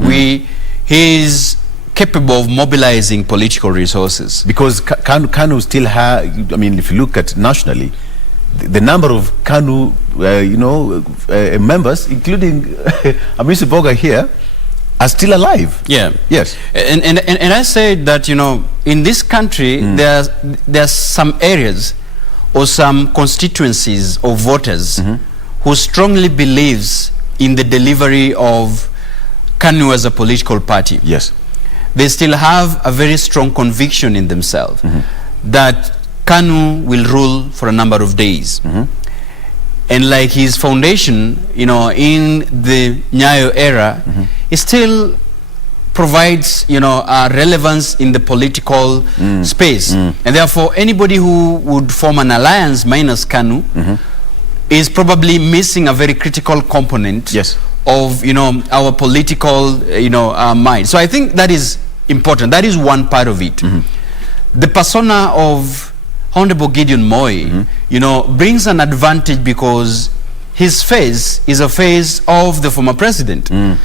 He is capable of mobilizing political resources. Because KANU still have, I mean, if you look at nationally, the number of KANU, members, including Amisi Boga here, are still alive. Yeah. Yes. And I said that, you know, in this country, there's some areas or some constituencies of voters who strongly believes in the delivery of KANU as a political party. Yes. They still have a very strong conviction in themselves that KANU will rule for a number of days. And like his foundation, you know, in the Nyayo era, it still provides, you know, relevance in the political space. And therefore, anybody who would form an alliance minus KANU is probably missing a very critical component of, you know, our political, mind. So I think that is important. That is one part of it. The persona of Honorable Gideon Moi, you know, brings an advantage because his face is a face of the former president. And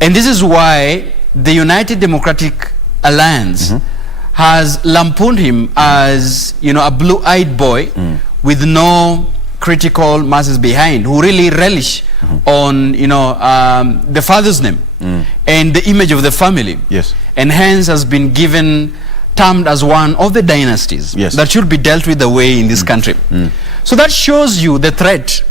this is why the United Democratic Alliance has lampooned him as, you know, a blue-eyed boy with no critical masses behind, who really relish on, you know, the father's name and the image of the family. Yes. And hence has been termed as one of the dynasties that should be dealt with away in this country. So that shows you the threat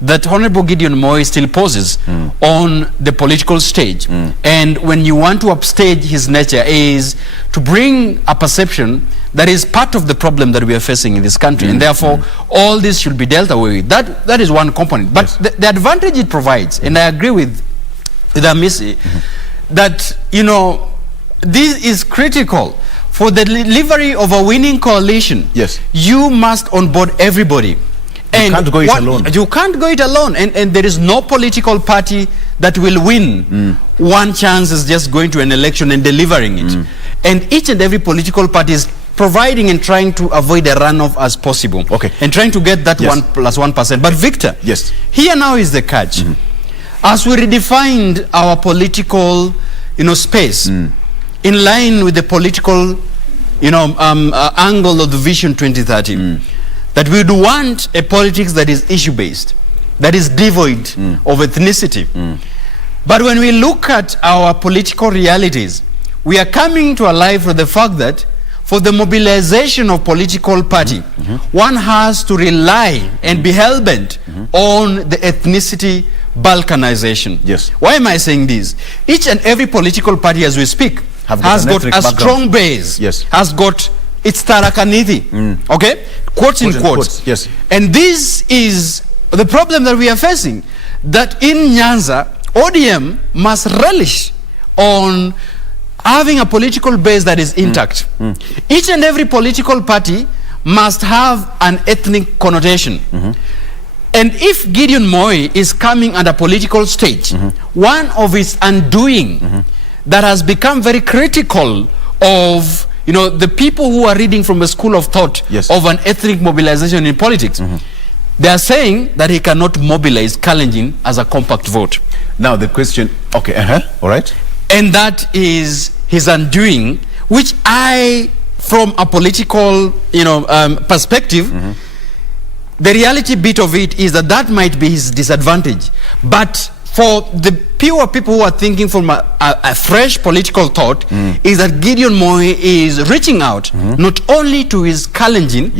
that Honorable Gideon Moi still poses on the political stage. And when you want to upstage his nature is to bring a perception that is part of the problem that we are facing in this country. And therefore, all this should be dealt away with. That is one component. But the advantage it provides, and I agree with Amisi, that, you know, this is critical. For the delivery of a winning coalition, you must onboard everybody. And you can't go it alone. You can't go it alone. And there is no political party that will win. One chance is just going to an election and delivering it. And each and every political party is providing and trying to avoid a runoff as possible. Okay. And trying to get that 1+1%. But Victor, here now is the catch. As we redefined our political, you know, space, in line with the political, you know, angle of the Vision 2030, that we do want a politics that is issue-based, that is devoid of ethnicity. But when we look at our political realities, we are coming to alive with the fact that for the mobilization of political party, one has to rely and be hell-bent on the ethnicity balkanization. Yes. Why am I saying this? Each and every political party as we speak has got a strong base, has got its Tarakaniti, okay? Quotes in quotes. Yes. And this is the problem that we are facing, that in Nyanza, ODM must relish on having a political base that is intact. Each and every political party must have an ethnic connotation. And if Gideon Moi is coming at a political stage, one of its undoing that has become very critical of the people who are reading from a school of thought of an ethnic mobilization in politics, they are saying that he cannot mobilize Kalenjin as a compact vote. Now the question, okay, all right. And that is his undoing, which I, from a political, perspective, the reality bit of it is that that might be his disadvantage. But for the pure people who are thinking from a fresh political thought, is that Gideon Moi is reaching out not only to his Kalenjin,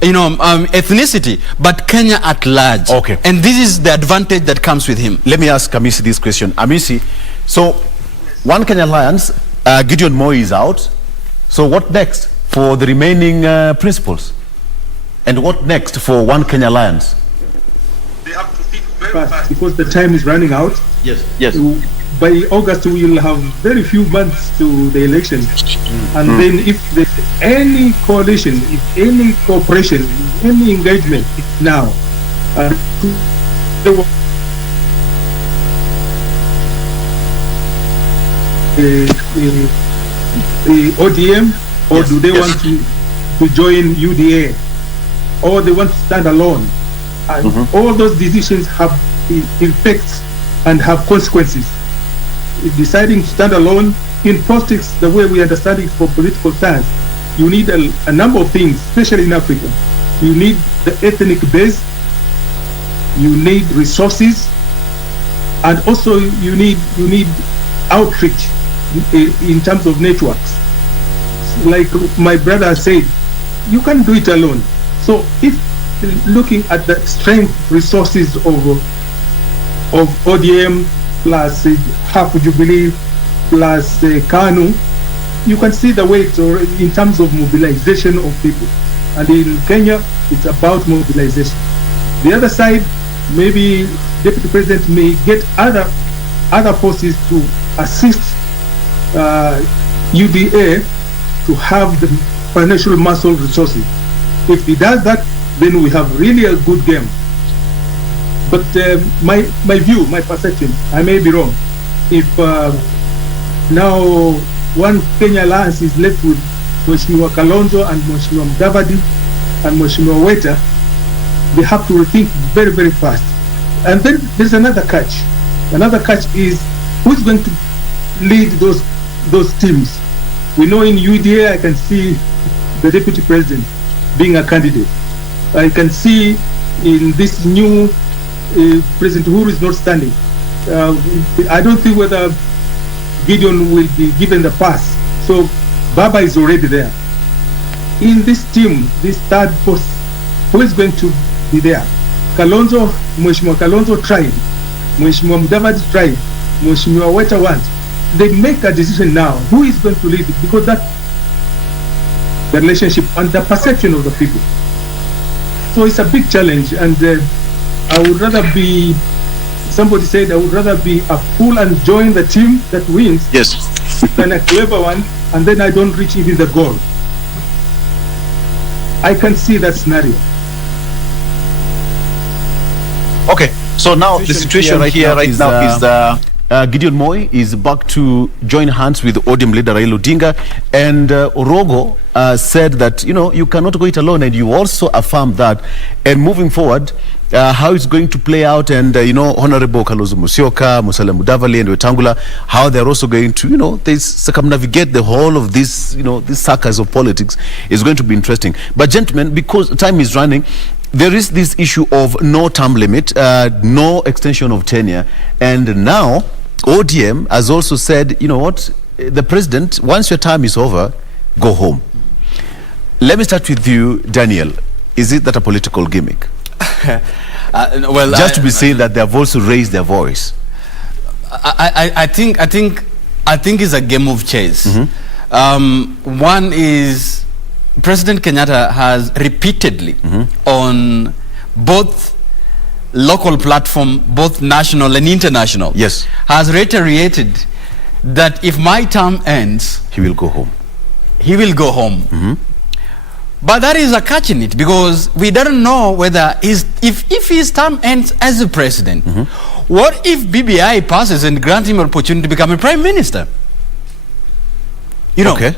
ethnicity, but Kenya at large. Okay. And this is the advantage that comes with him. Let me ask Amisi this question. Amisi, so One Kenya Alliance, Gideon Moi is out. So what next for the remaining principals? And what next for One Kenya Alliance? They have to think very fast because the time is running out. Yes. Yes. By August, we will have very few months to the election. And then if there's any coalition, if any cooperation, any engagement, it's now. The ODM, or do they want to join UDA, or they want to stand alone? And all those decisions have effects and have consequences. Deciding to stand alone in politics, the way we understand it for political science, you need a number of things, especially in Africa. You need the ethnic base, you need resources, and also you need outreach in terms of networks. Like my brother said, you can't do it alone. So if looking at the strength resources of ODM plus Half Jubilee plus KANU, you can see the weight in terms of mobilization of people. And in Kenya, it's about mobilization. The other side, maybe Deputy President may get other forces to assist UDA to have the financial muscle resources. If he does that, then we have really a good game. But my view, my perception, I may be wrong. If now One Kenya Alliance is left with Mheshimiwa Kalonzo and Mheshimiwa Mudavadi and Mheshimiwa Weta, they have to rethink very, very fast. And then there's another catch. Another catch is who's going to lead those teams. We know in UDA, I can see the Deputy President being a candidate. I can see in this new President Uhuru is not standing. I don't think whether Gideon will be given the pass. So Baba is already there. In this team, this third post, who is going to be there? Kalonzo, Mheshimiwa Kalonzo tried. Mheshimiwa Mudavadi tried. Mheshimiwa Weta wants. They make a decision now. Who is going to lead it? Because that's the relationship and the perception of the people. So it's a big challenge, and I would rather be, somebody said, I would rather be a fool and join the team that wins than a clever one, and then I don't reach even the goal. I can see that scenario. Okay, so now the situation here right now is Gideon Moi is back to join hands with ODM leader Raila Odinga, and Orogo said that you cannot go it alone, and you also affirmed that. And moving forward, how it's going to play out, and Honorable Kalonzo Musyoka, Musalia Mudavadi, and Wetangula, how they're also going to, they circumnavigate the whole of this, this circus of politics is going to be interesting. But gentlemen, because time is running, there is this issue of no term limit, no extension of tenure, and now ODM has also said, you know what, the president, once your term is over, go home. Let me start with you, Daniel. Is it that a political gimmick? Well, just to be saying that they have also raised their voice. I think it's a game of chess. One is President Kenyatta has repeatedly on both local platform, both national and international, yes, has reiterated that if my term ends, he will go home. He will go home. But that is a catch in it, because we don't know whether if his term ends as a president, what if BBI passes and grant him an opportunity to become a prime minister? Okay.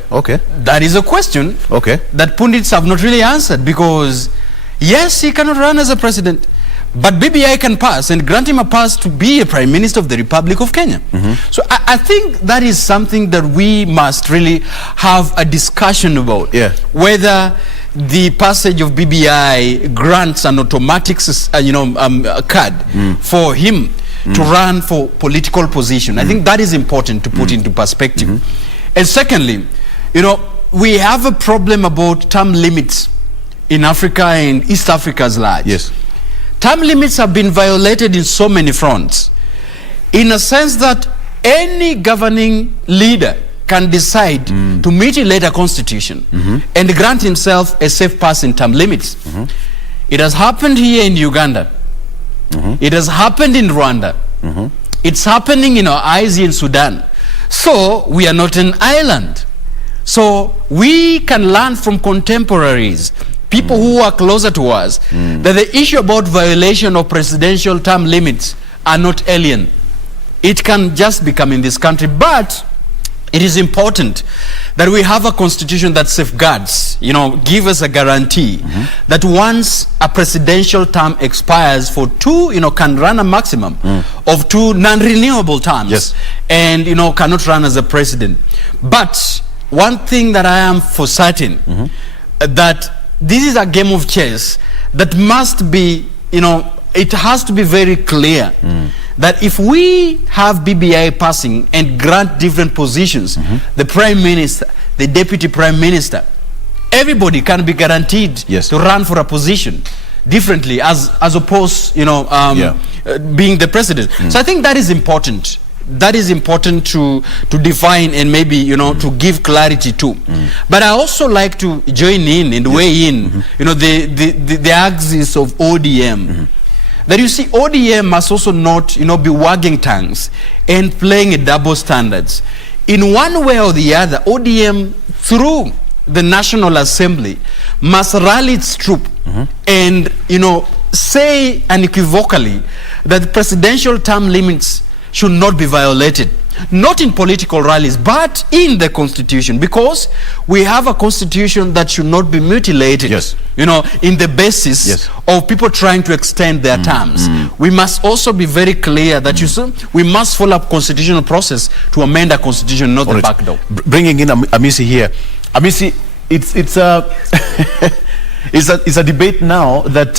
That is a question that pundits have not really answered, because yes, he cannot run as a president, but BBI can pass and grant him a pass to be a prime minister of the Republic of Kenya. So I think that is something that we must really have a discussion about, whether the passage of BBI grants an automatic card for him to run for political position. I think that is important to put into perspective. And secondly, we have a problem about term limits in Africa and East Africa as large. Yes. Term limits have been violated in so many fronts, in a sense that any governing leader can decide to mutilate a constitution and grant himself a safe pass in term limits. It has happened here in Uganda. It has happened in Rwanda. It's happening in our eyes in Sudan. So we are not an island. So we can learn from contemporaries, people who are closer to us, that the issue about violation of presidential term limits are not alien. It can just become in this country, but it is important that we have a constitution that safeguards, give us a guarantee that once a presidential term expires for two, can run a maximum of 2 non-renewable terms, and, cannot run as a president. But one thing that I am for certain, that this is a game of chess that must be, it has to be very clear that if we have BBI passing and grant different positions, the prime minister, the deputy prime minister, everybody can be guaranteed to run for a position differently as opposed, being the president. So I think that is important. That is important to define and maybe, to give clarity to. But I also like to join in and weigh in, the axis of ODM. That you see, ODM must also not, be wagging tongues and playing a double standards. In one way or the other, ODM, through the National Assembly, must rally its troop and, say unequivocally that the presidential term limits should not be violated. Not in political rallies, but in the constitution, because we have a constitution that should not be mutilated, in the basis of people trying to extend their terms. We must also be very clear that we must follow up constitutional process to amend a constitution, not the back door. Bringing in Amisi here. Amisi, it's a debate now that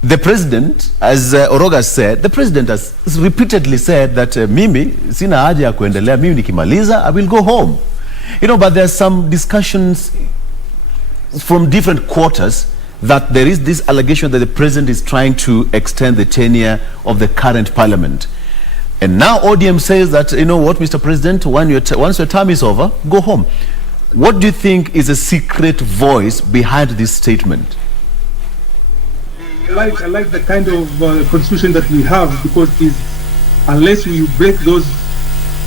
the president, as Oroga said, the president has repeatedly said that mimi sina haja ya kuendelea, mimi nikimaliza I will go home. But there's some discussions from different quarters that there is this allegation that the president is trying to extend the tenure of the current parliament. And now ODM says that, Mr. President, once your term is over, go home. What do you think is a secret voice behind this statement? I like the kind of constitution that we have, because unless you break those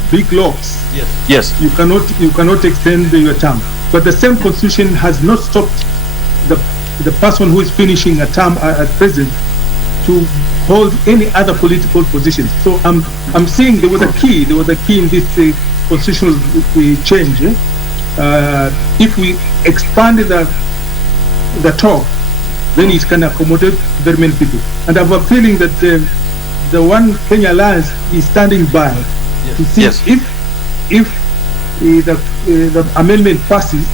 big locks, you cannot extend your term. But the same constitution has not stopped the person who is finishing a term at president to hold any other political position. So I'm saying there was a key in this constitutional change. If we expanded the talk then it can accommodate very many people. And I have a feeling that the One Kenya Alliance is standing by to see if the amendment passes,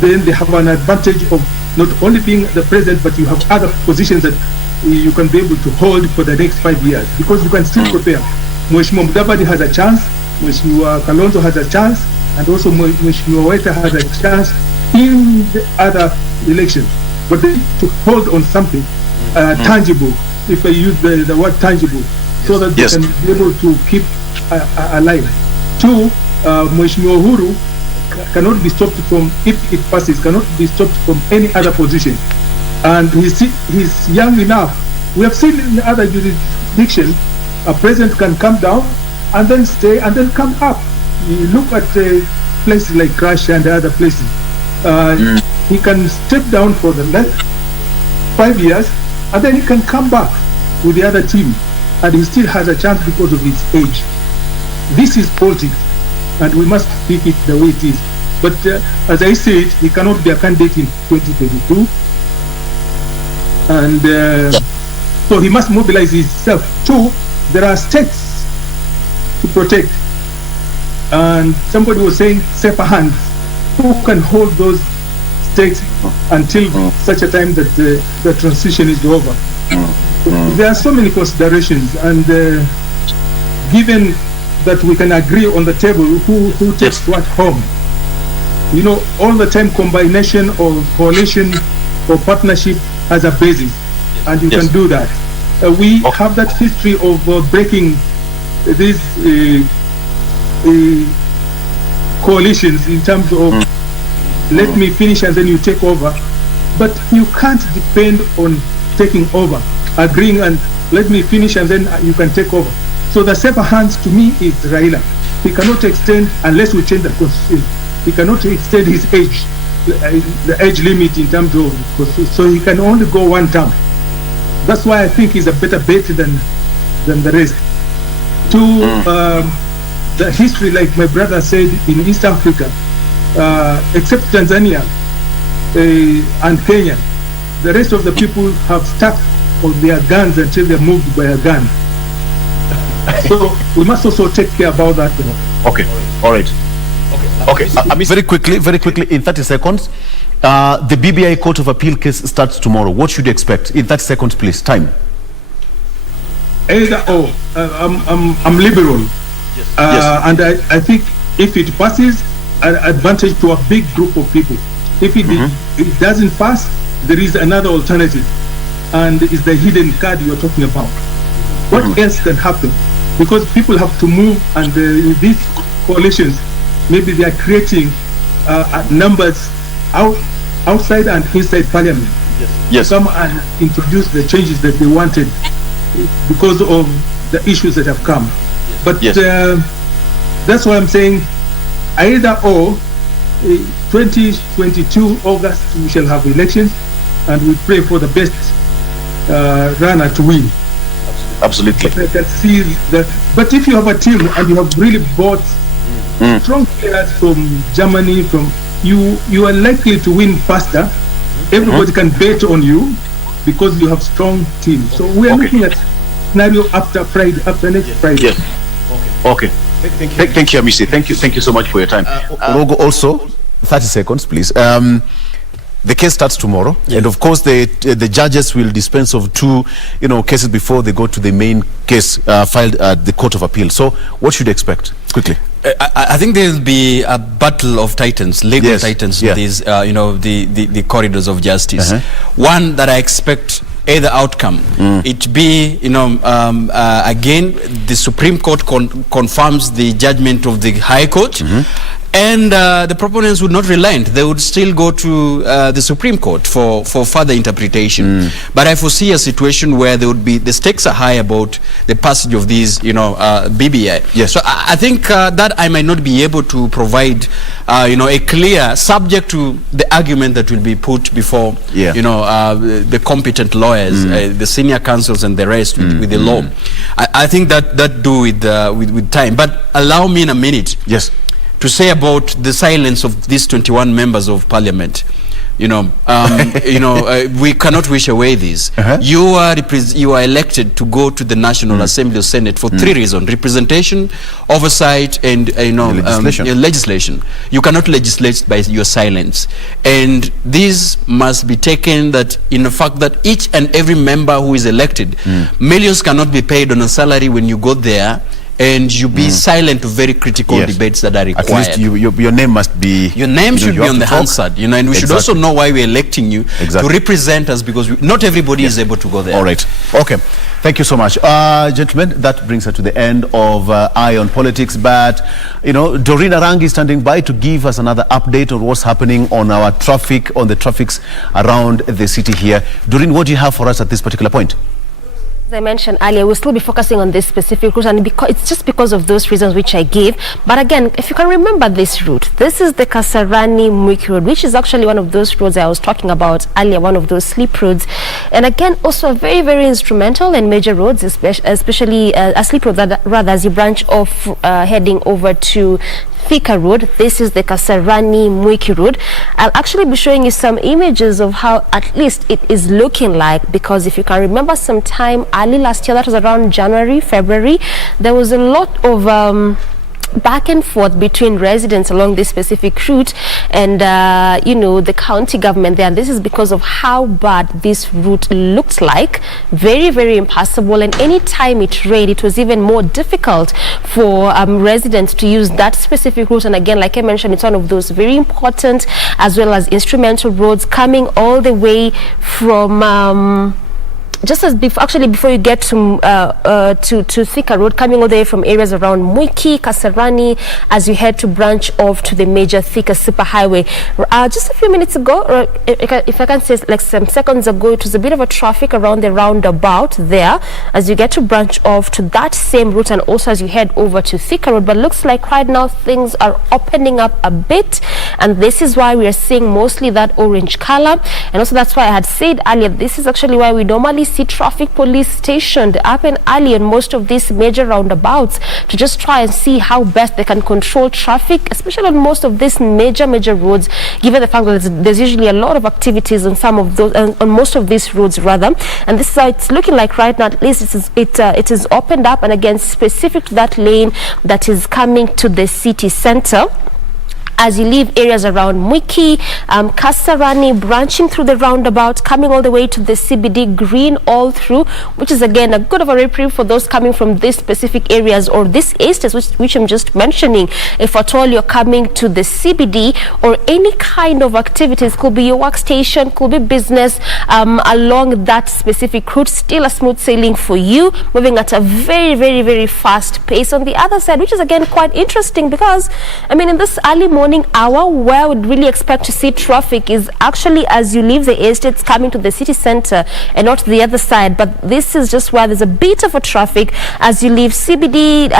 then they have an advantage of not only being the president, but you have other positions that you can be able to hold for the next 5 years, because you can still prepare. Mheshimiwa Mudavadi has a chance, Mheshimiwa Kalonzo has a chance, and also Mheshimiwa Waita has a chance in the other elections. But they need to hold on something tangible, if I use the word tangible, so that they can be able to keep alive. Two, Mheshimiwa Uhuru cannot be stopped from, if it passes, cannot be stopped from any other position. And he's young enough. We have seen in other jurisdictions, a president can come down and then stay and then come up. You look at places like Russia and other places. He can step down for the next 5 years and then he can come back with the other team, and he still has a chance because of his age. This is politics, and we must speak it the way it is. But as I said, he cannot be a candidate in 2022, and so he must mobilize himself. Two, there are states to protect, and somebody was saying safer hands. Who can hold those states until such a time that the transition is over? There are so many considerations, and given that we can agree on the table who takes what home, you know, all the time combination or coalition or partnership has a basis, and you can do that. We have that history of breaking these coalitions in terms of let me finish and then you take over, but you can't depend on taking over, agreeing and let me finish and then you can take over. So the safer hands to me is Raila. He cannot extend, unless we change the constitution, he cannot extend his age, the age limit in terms of constitution, so he can only go one term. That's why I think he's a better bet than the rest. The history, like my brother said, in East Africa, except Tanzania and Kenya, the rest of the people have stuck on their guns until they're moved by a gun. So we must also take care about that. Okay, all right. Okay, very quickly, in 30 seconds, the BBI Court of Appeal case starts tomorrow. What should you expect? In 30 seconds, please. Time. Either or. I'm liberal. And I think if it passes, an advantage to a big group of people. If it doesn't pass, there is another alternative, and it's the hidden card you're talking about. What else can happen? Because people have to move, and these coalitions, maybe they are creating numbers outside and inside parliament. Yes. Come and introduce the changes that they wanted because of the issues that have come. But that's why I'm saying either or. 2022 August we shall have elections, and we pray for the best runner to win. Absolutely. But I can see that. But if you have a team and you have really bought strong players from Germany, you are likely to win faster. Everybody can bet on you because you have strong teams. So we are looking at scenario after Friday, after next Friday. Yes. Okay. Thank you, Amisi. Thank you so much for your time. Rogo, also 30 seconds, please. The case starts tomorrow, and of course the judges will dispense of two cases before they go to the main case filed at the Court of Appeal. So what should you expect? Quickly. I think there will be a battle of titans, legal titans, in these the corridors of justice. One that I expect either outcome, it be again the Supreme Court confirms the judgment of the High Court, and the proponents would not relent. They would still go to the Supreme Court for further interpretation. But I foresee a situation where there would be, the stakes are high about the passage of these BBI. So I think that I might not be able to provide a clear, subject to the argument that will be put before the competent lawyers, the senior counsels and the rest with the law. I think that do with time. But allow me in a minute to say about the silence of these 21 members of parliament. You know, we cannot wish away this. You are elected to go to the National Assembly or Senate for three reasons: representation, oversight, and legislation. You cannot legislate by your silence, and this must be taken that in the fact that each and every member who is elected, millions cannot be paid on a salary when you go there. And you be silent to very critical debates that are required. At least your name must be... Your name should be on the Hansard, and we should also know why we're electing you to represent us, because not everybody is able to go there. All right. Okay. Thank you so much. Gentlemen, that brings us to the end of Eye on Politics. But, Doreen Arangi is standing by to give us another update on what's happening on our traffic, on the traffics around the city here. Doreen, what do you have for us at this particular point? As I mentioned earlier, we'll still be focusing on this specific route, and it's just because of those reasons which I gave. But again, if you can remember this route, this is the Kasarani-Mwiki road, which is actually one of those roads I was talking about earlier, one of those sleep roads. And again, also very, very instrumental and major roads, especially a sleep road, rather, as you branch off heading over to Thika Road. This is the Kasarani-Mwiki Road. I'll actually be showing you some images of how at least it is looking like, because if you can remember some time early last year, that was around January, February, there was a lot of back and forth between residents along this specific route and the county government there. And this is because of how bad this route looked like. Very, very impassable, and any time it rained, it was even more difficult for residents to use that specific route. And again, like I mentioned, it's one of those very important as well as instrumental roads coming all the way from just as before you get to Thika Road, coming all the way from areas around Mwiki, Kasarani, as you head to branch off to the major Thika Superhighway. Just a few minutes ago, or if I can say like some seconds ago, it was a bit of a traffic around the roundabout there as you get to branch off to that same route, and also as you head over to Thika Road. But looks like right now things are opening up a bit, and this is why we are seeing mostly that orange color. And also that's why I had said earlier, this is actually why we normally see traffic police stationed up and early in most of these major roundabouts to just try and see how best they can control traffic, especially on most of these major roads, given the fact that there's usually a lot of activities on some of those, on most of these roads rather. And this is how it's looking like right now. At least it is opened up, and again specific to that lane that is coming to the city center. As you leave areas around Mwiki, Kasarani, branching through the roundabout, coming all the way to the CBD, green all through, which is again a good of a reprieve for those coming from these specific areas or this estates which I'm just mentioning. If at all you're coming to the CBD or any kind of activities, could be your workstation, could be business, along that specific route, still a smooth sailing for you, moving at a very, very, very fast pace. On the other side, which is again quite interesting, because I mean in this early morning hour, where I would really expect to see traffic is actually as you leave the estates coming to the city center and not the other side. But this is just where there's a bit of a traffic as you leave CBD,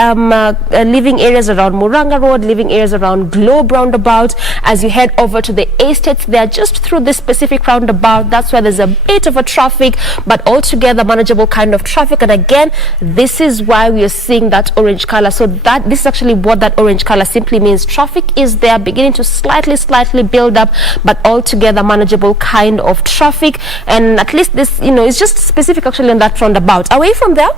leaving areas around Muranga Road, leaving areas around Globe roundabout, as you head over to the estates there just through this specific roundabout. That's where there's a bit of a traffic, but altogether manageable kind of traffic. And again, this is why we are seeing that orange color. So that this is actually what that orange color simply means. Traffic is there, beginning to slightly build up, but altogether manageable kind of traffic. And at least this is just specific actually on that roundabout. Away from there,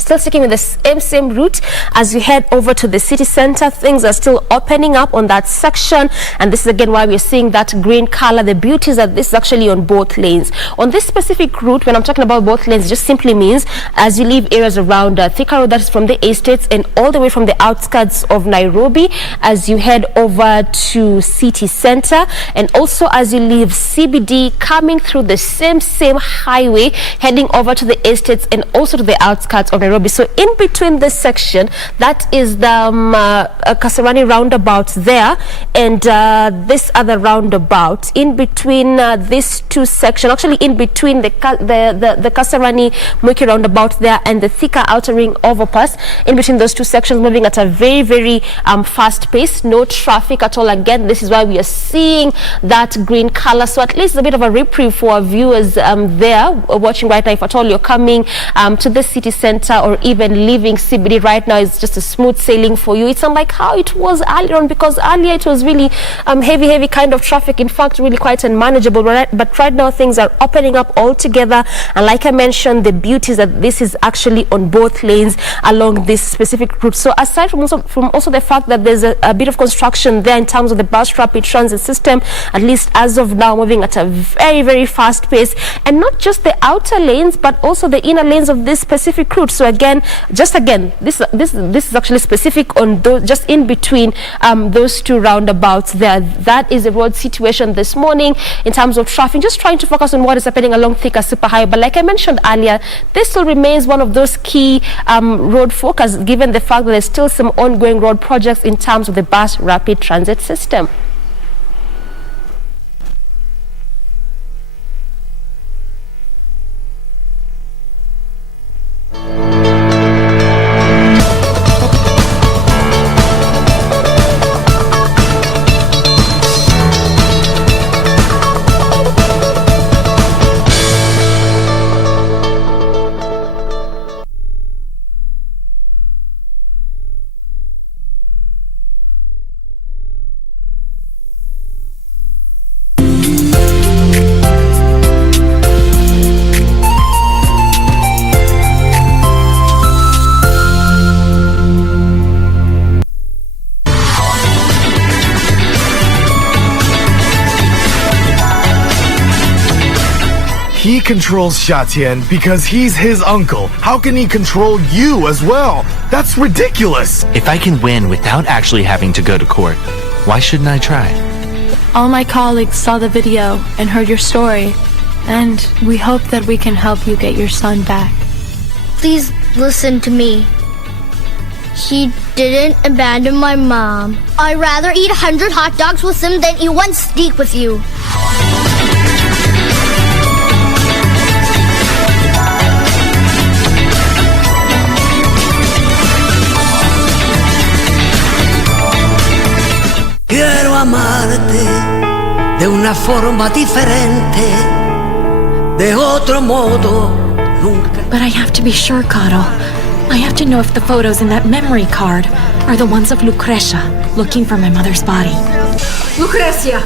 still sticking with the same route, as you head over to the city center, things are still opening up on that section. And this is again why we're seeing that green color. The beauty is that this is actually on both lanes. On this specific route, when I'm talking about both lanes, it just simply means as you leave areas around Thika Road, that is from the estates, and all the way from the outskirts of Nairobi, as you head over to city center, and also as you leave CBD, coming through the same highway, heading over to the estates and also to the outskirts of Nairobi. So in between this section, that is the Kasarani roundabout there, and this other roundabout. In between these two sections, actually in between the Kasarani Mwiki roundabout there and the Thika outer ring overpass, in between those two sections, moving at a very, very fast pace, no traffic at all. Again, this is why we are seeing that green color. So at least a bit of a reprieve for our viewers there watching right now. If at all you're coming to the city center enter or even leaving CBD right now is just a smooth sailing for you. It's unlike how it was earlier on, because earlier it was really heavy kind of traffic, in fact really quite unmanageable, but right now things are opening up altogether. And like I mentioned, the beauty is that this is actually on both lanes along this specific route. So aside from also the fact that there's a bit of construction there in terms of the bus rapid transit system, at least as of now, moving at a very fast pace, and not just the outer lanes but also the inner lanes of this specific route. So again, this is actually specific on those, just in between those two roundabouts there. That is the road situation this morning in terms of traffic. Just trying to focus on what is happening along Thika Super Highway, but like I mentioned earlier, this still remains one of those key road focus, given the fact that there's still some ongoing road projects in terms of the bus rapid transit system. He controls Shatian because he's his uncle. How can he control you as well? That's ridiculous. If I can win without actually having to go to court, why shouldn't I try? All my colleagues saw the video and heard your story, and we hope that we can help you get your son back. Please listen to me. He didn't abandon my mom. I'd rather eat 100 hot dogs with him than eat one steak with you. Quiero amarte de una forma diferente, de otro modo nunca. But I have to be sure, Caro. I have to know if the photos in that memory card are the ones of Lucrecia looking for my mother's body. Lucrecia!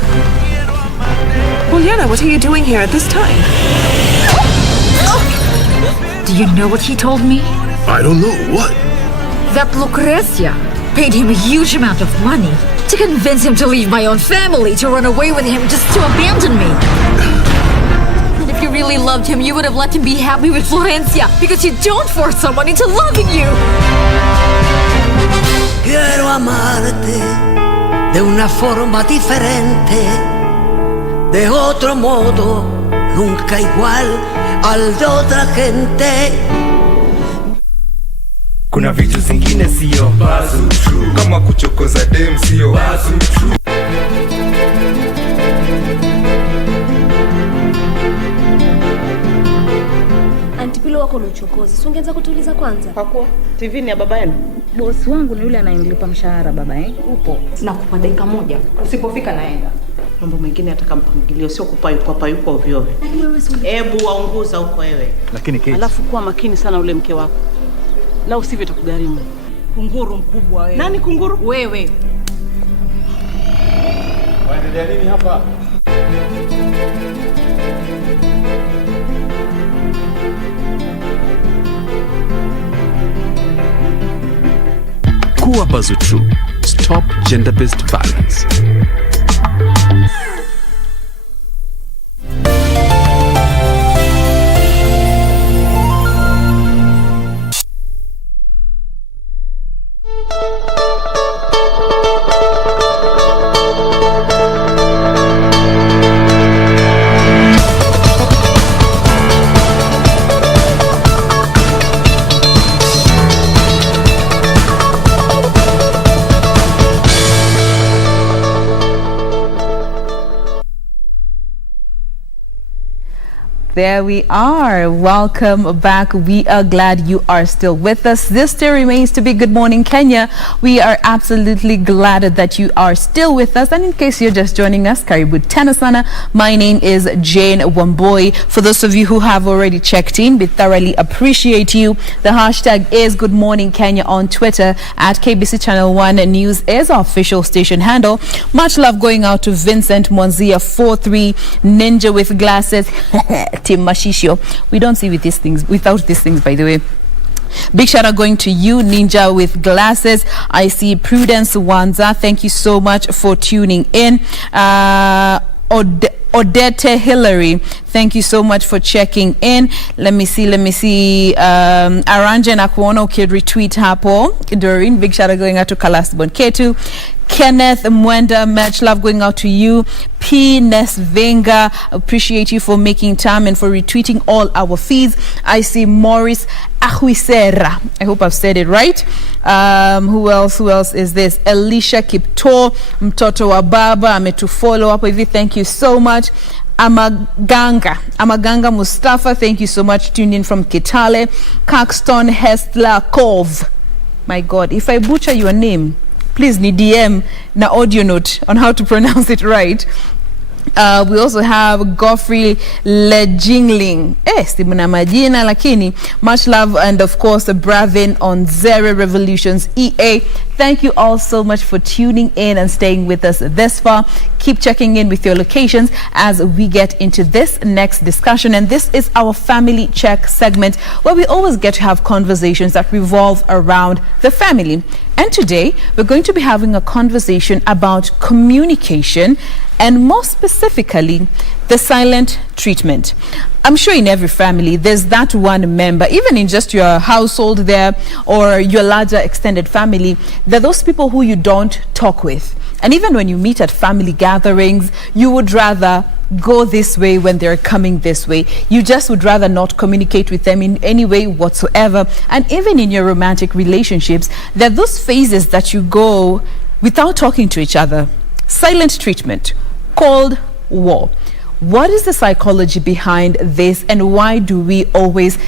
Juliana, what are you doing here at this time? Do you know what he told me? I don't know. What? That Lucrecia paid him a huge amount of money to convince him to leave my own family, to run away with him, just to abandon me. And if you really loved him, you would have let him be happy with Florencia, because you don't force someone into loving you. Quiero amarte de una forma diferente, de otro modo, nunca igual al de otra gente. Kuna vitu zingine sio bazu true, kama kuchokoza dem sio bazu true. Antipilo wako na uchokozi, si ungeweza kutuliza kwanza? Hakuwa TV ni ya baba yenu. Bosi wangu ni yule anayemlipa mshahara baba upo. Nakupa dakika moja. Usipofika naenda. Mambo mengine yataka mpangilio, sio kupayuka ovyo ovyo. Hebu waunguza huko wewe. Lakini Kate, alafu kuwa makini sana ule mke wako. La usivyo itakugharimu. Kunguru mkubwa wewe. Nani kunguru? Wewe. Waendelea nini hapa? Kuwa Bazu True. Stop gender-based violence. There we are. Welcome back. We are glad you are still with us. This still remains to be Good Morning Kenya. We are absolutely glad that you are still with us. And in case you're just joining us, karibu tena sana. My name is Jane Wamboi. For those of you who have already checked in, we thoroughly appreciate you. The hashtag is Good Morning Kenya on Twitter. At KBC Channel 1 News is our official station handle. Much love going out to Vincent Mwanzia 43 Ninja with glasses. Tim Mashishio. We don't see with these things, without these things, by the way. Big shout out going to you, Ninja with glasses. I see Prudence Wanza. Thank you so much for tuning in. Odette Hillary, thank you so much for checking in. Let me see. Aranja na kuona retweet hapo. Doreen, big shout out going out to Kalasbon Ketu. Kenneth Mwenda, much love going out to you. P. Nesvenga, appreciate you for making time and for retweeting all our feeds. I see Morris Ahuisera. I hope I've said it right. Who else is this? Elisha Kipto, mtoto wa baba, ametufollow up with you. Thank you so much. Amaganga Mustafa, thank you so much. Tuned in from Kitale. Caxton Hestler Kov. My God, if I butcher your name, please need DM na audio note on how to pronounce it right. We also have Godfrey Lejingling. Simuna majina lakini. Much love, and of course Bravin on Zero Revolutions EA. Thank you all so much for tuning in and staying with us this far. Keep checking in with your locations as we get into this next discussion. And this is our Family Check segment, where we always get to have conversations that revolve around the family. And today, we're going to be having a conversation about communication, and more specifically, the silent treatment. I'm sure in every family, there's that one member, even in just your household there, or your larger extended family, there are those people who you don't talk with. And even when you meet at family gatherings, you would rather go this way when they're coming this way. You just would rather not communicate with them in any way whatsoever. And even in your romantic relationships, there are those phases that you go without talking to each other. Silent treatment, Cold War. What is the psychology behind this, and why do we always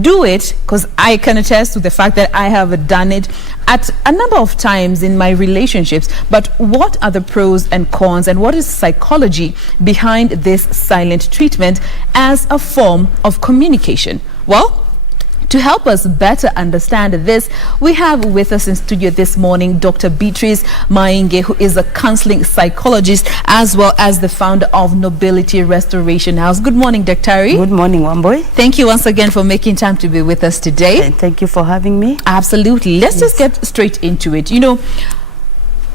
do it? Because I can attest to the fact that I have done it at a number of times in my relationships. But what are the pros and cons, and what is the psychology behind this silent treatment as a form of communication? Well, to help us better understand this, we have with us in studio this morning Dr. Beatrice Mainge, who is a counseling psychologist as well as the founder of Nobility Restoration House. Good morning, Dr. Good morning, Wamboy. Thank you once again for making time to be with us today. And thank you for having me. Absolutely. Let's just get straight into it. You know,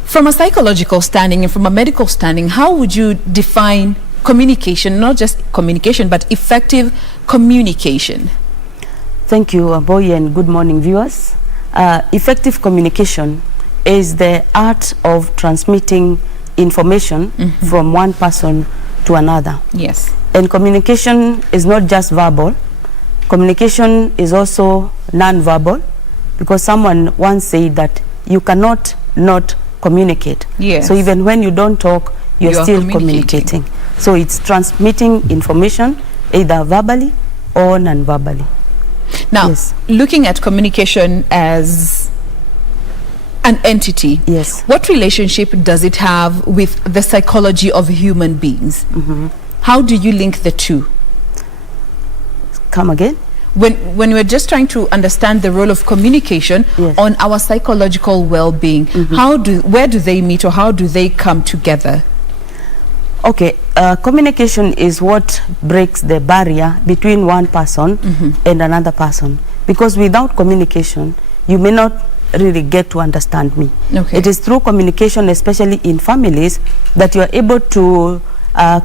from a psychological standing and from a medical standing, how would you define communication? Not just communication, but effective communication. Thank you, Boy, and good morning, viewers. Effective communication is the art of transmitting information from one person to another. Yes. And communication is not just verbal. Communication is also non-verbal, because someone once said that you cannot not communicate. Yes. So even when you don't talk, you're still communicating. So it's transmitting information either verbally or non-verbally. Now, looking at communication as an entity, what relationship does it have with the psychology of human beings? How do you link the two? Come again? When we're just trying to understand the role of communication on our psychological well-being, where do they meet, or how do they come together? Okay, communication is what breaks the barrier between one person and another person. Because without communication, you may not really get to understand me. Okay. It is through communication, especially in families, that you are able to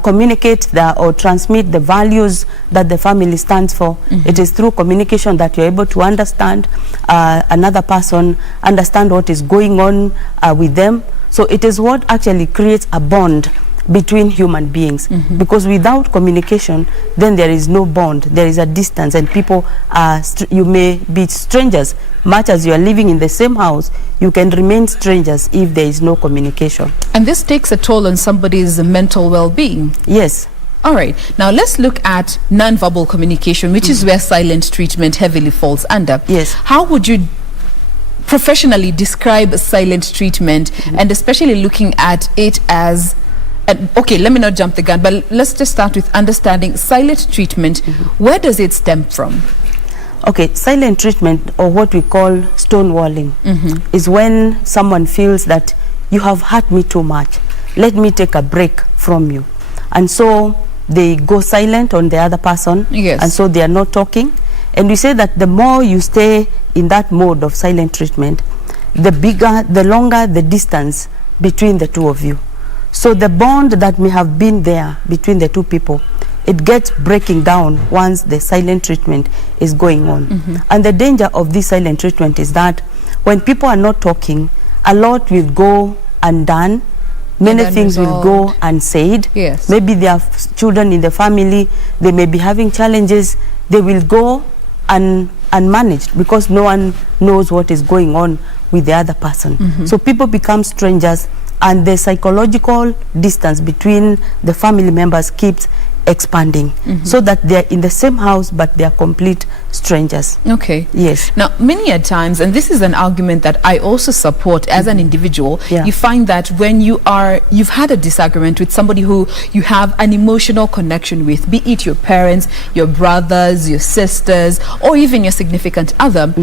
communicate or transmit the values that the family stands for. It is through communication that you're able to understand another person, understand what is going on with them. So it is what actually creates a bond between human beings, because without communication, then there is no bond, there is a distance, and people are you may be strangers. Much as you are living in the same house, you can remain strangers if there is no communication. And this takes a toll on somebody's mental well-being. Yes, All right. Now let's look at nonverbal communication, which is where silent treatment heavily falls under. Yes. How would you professionally describe silent treatment, and especially looking at it as okay, let me not jump the gun, but let's just start with understanding silent treatment. Where does it stem from? Okay, silent treatment, or what we call stonewalling, is when someone feels that you have hurt me too much. Let me take a break from you. And so they go silent on the other person. Yes. And so they are not talking. And we say that the more you stay in that mode of silent treatment, the longer the distance between the two of you. So the bond that may have been there between the two people, it gets breaking down once the silent treatment is going on. And the danger of this silent treatment is that when people are not talking, a lot will go undone. Many things will go unsaid. Yes. Maybe there are children in the family, they may be having challenges, they will go unmanaged because no one knows what is going on with the other person. So people become strangers, and the psychological distance between the family members keeps expanding, so that they're in the same house but they're complete strangers. Okay. Yes. Now, many a times, and this is an argument that I also support as an individual, you find that when you've had a disagreement with somebody who you have an emotional connection with, be it your parents, your brothers, your sisters, or even your significant other,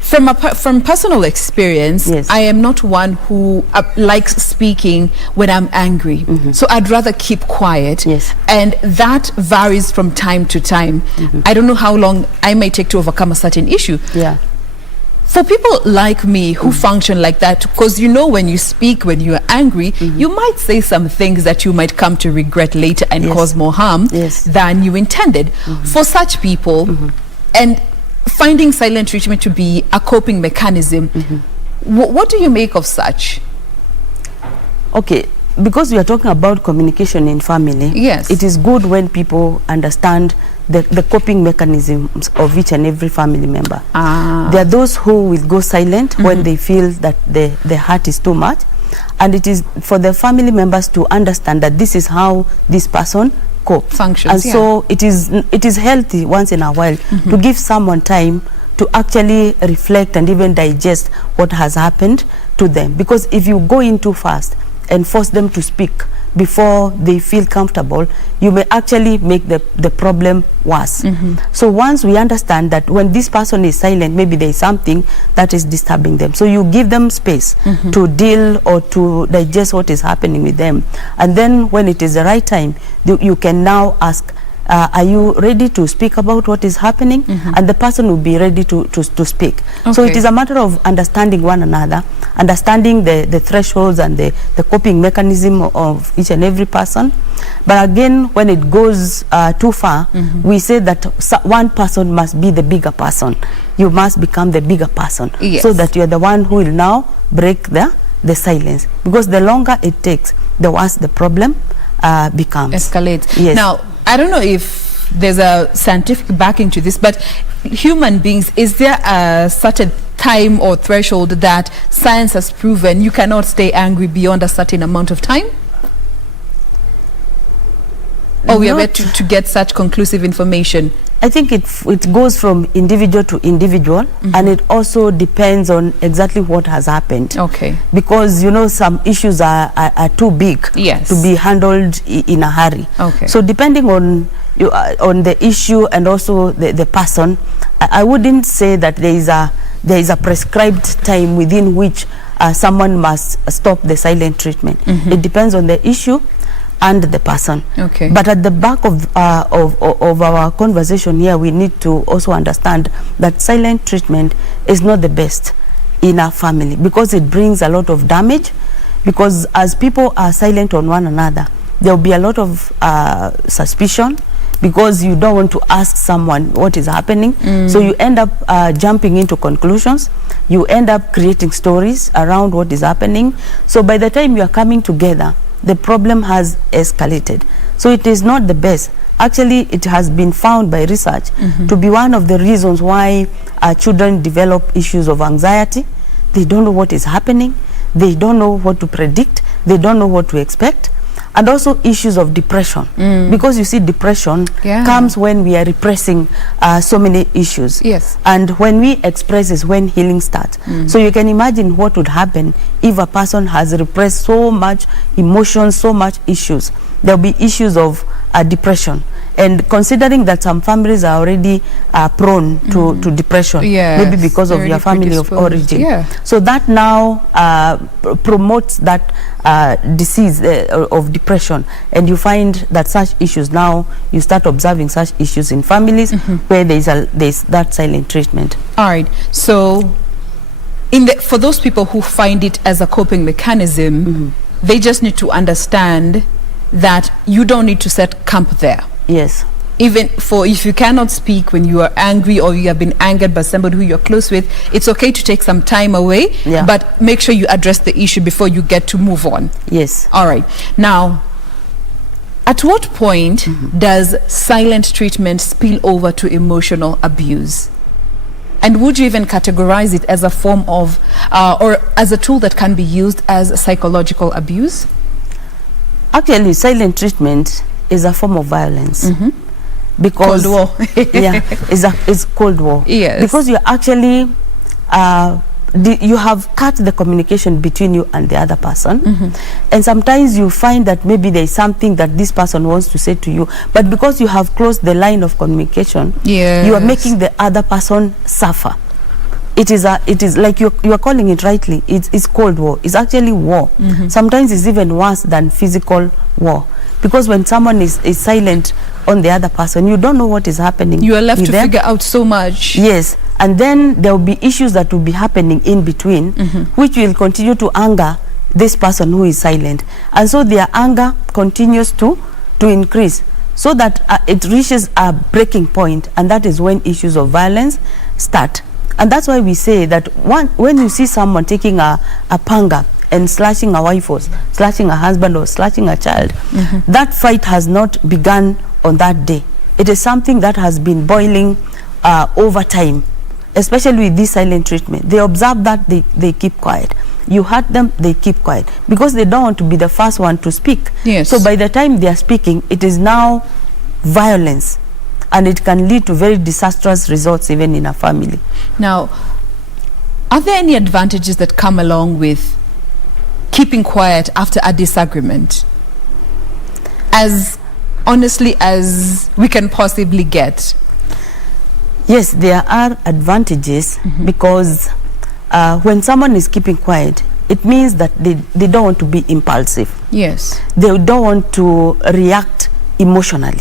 from personal experience, I am not one who likes speaking when I'm angry. So I'd rather keep quiet. And that varies from time to time. I don't know how long I may take to overcome a certain issue. For people like me who function like that, because you know when you speak, when you are angry, you might say some things that you might come to regret later and cause more harm than you intended. For such people, and finding silent treatment to be a coping mechanism, what do you make of such? Okay, because we are talking about communication in family, it is good when people understand the coping mechanisms of each and every family member. There are those who will go silent when they feel that the hurt is too much, and it is for the family members to understand that this is how this person functions. And so it is healthy once in a while to give someone time to actually reflect and even digest what has happened to them, because if you go in too fast and force them to speak before they feel comfortable, you may actually make the problem worse. So once we understand that when this person is silent, maybe there is something that is disturbing them, so you give them space to deal or to digest what is happening with them, and then when it is the right time, you can now ask, are you ready to speak about what is happening? And the person will be ready to speak. So it is a matter of understanding one another, understanding the thresholds and the coping mechanism of each and every person. But again, when it goes too far, we say that one person must be the bigger person. You must become the bigger person, so that you are the one who will now break the silence. Because the longer it takes, the worse the problem becomes. Escalates. Yes. Now, I don't know if there's a scientific backing to this, but human beings, is there a certain time or threshold that science has proven you cannot stay angry beyond a certain amount of time? Or we are yet to get such conclusive information? I think it goes from individual to individual, and it also depends on exactly what has happened. Because you know some issues are too big to be handled in a hurry. So depending on the issue and also the person, I wouldn't say that there is a prescribed time within which someone must stop the silent treatment. It depends on the issue and the person. But at the back of our conversation here, we need to also understand that silent treatment is not the best in our family, because it brings a lot of damage. Because as people are silent on one another, there will be a lot of suspicion, because you don't want to ask someone what is happening. So you end up jumping into conclusions. You end up creating stories around what is happening. So by the time you are coming together, the problem has escalated. So it is not the best. Actually, it has been found by research to be one of the reasons why children develop issues of anxiety. They don't know what is happening. They don't know what to predict. They don't know what to expect. and also issues of depression. Because you see, depression comes when we are repressing so many issues. Yes. And when we express is when healing starts. So you can imagine what would happen if a person has repressed so much emotions, so much issues. There will be issues of depression. And considering that some families are already prone to depression, maybe because of your family of origin. So that now promotes that disease of depression. And you find that such issues now, you start observing such issues in families where there's that silent treatment. All right. So for those people who find it as a coping mechanism, they just need to understand that you don't need to set camp there. Yes. Even if you cannot speak when you are angry or you have been angered by somebody who you're close with, it's okay to take some time away, but make sure you address the issue before you get to move on. Yes. All right. Now, at what point does silent treatment spill over to emotional abuse? And would you even categorize it as a form of, or as a tool that can be used as psychological abuse? Actually, silent treatment is a form of violence. Because Cold War. it's Cold War. Yes. Because you actually you have cut the communication between you and the other person, and sometimes you find that maybe there is something that this person wants to say to you, but because you have closed the line of communication, you are making the other person suffer. It is like you are calling it rightly. It's Cold War. It's actually war. Sometimes it's even worse than physical war, because when someone is silent on the other person, you don't know what is happening. You are left to figure out so much. Yes, and then there will be issues that will be happening in between, which will continue to anger this person who is silent, and so their anger continues to increase, so that it reaches a breaking point, and that is when issues of violence start. And that's why we say that when you see someone taking a panga and slashing a wife or slashing a husband or slashing a child, that fight has not begun on that day. It is something that has been boiling over time, especially with this silent treatment. They observe that, they keep quiet. You hurt them, they keep quiet, because they don't want to be the first one to speak. Yes. So by the time they are speaking, it is now violence, and it can lead to very disastrous results even in a family. Now, are there any advantages that come along with keeping quiet after a disagreement, as honestly as we can possibly get? Yes, there are advantages, because when someone is keeping quiet, it means that they don't want to be impulsive. Yes. They don't want to react emotionally.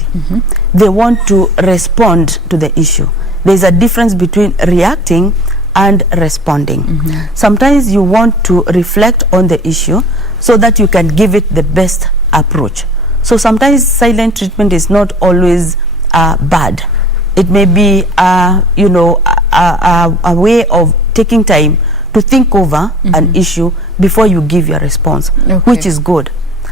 They want to respond to the issue. There's a difference between reacting and responding. Sometimes you want to reflect on the issue so that you can give it the best approach. So sometimes silent treatment is not always bad. It may be a way of taking time to think over an issue before you give your response, which is good.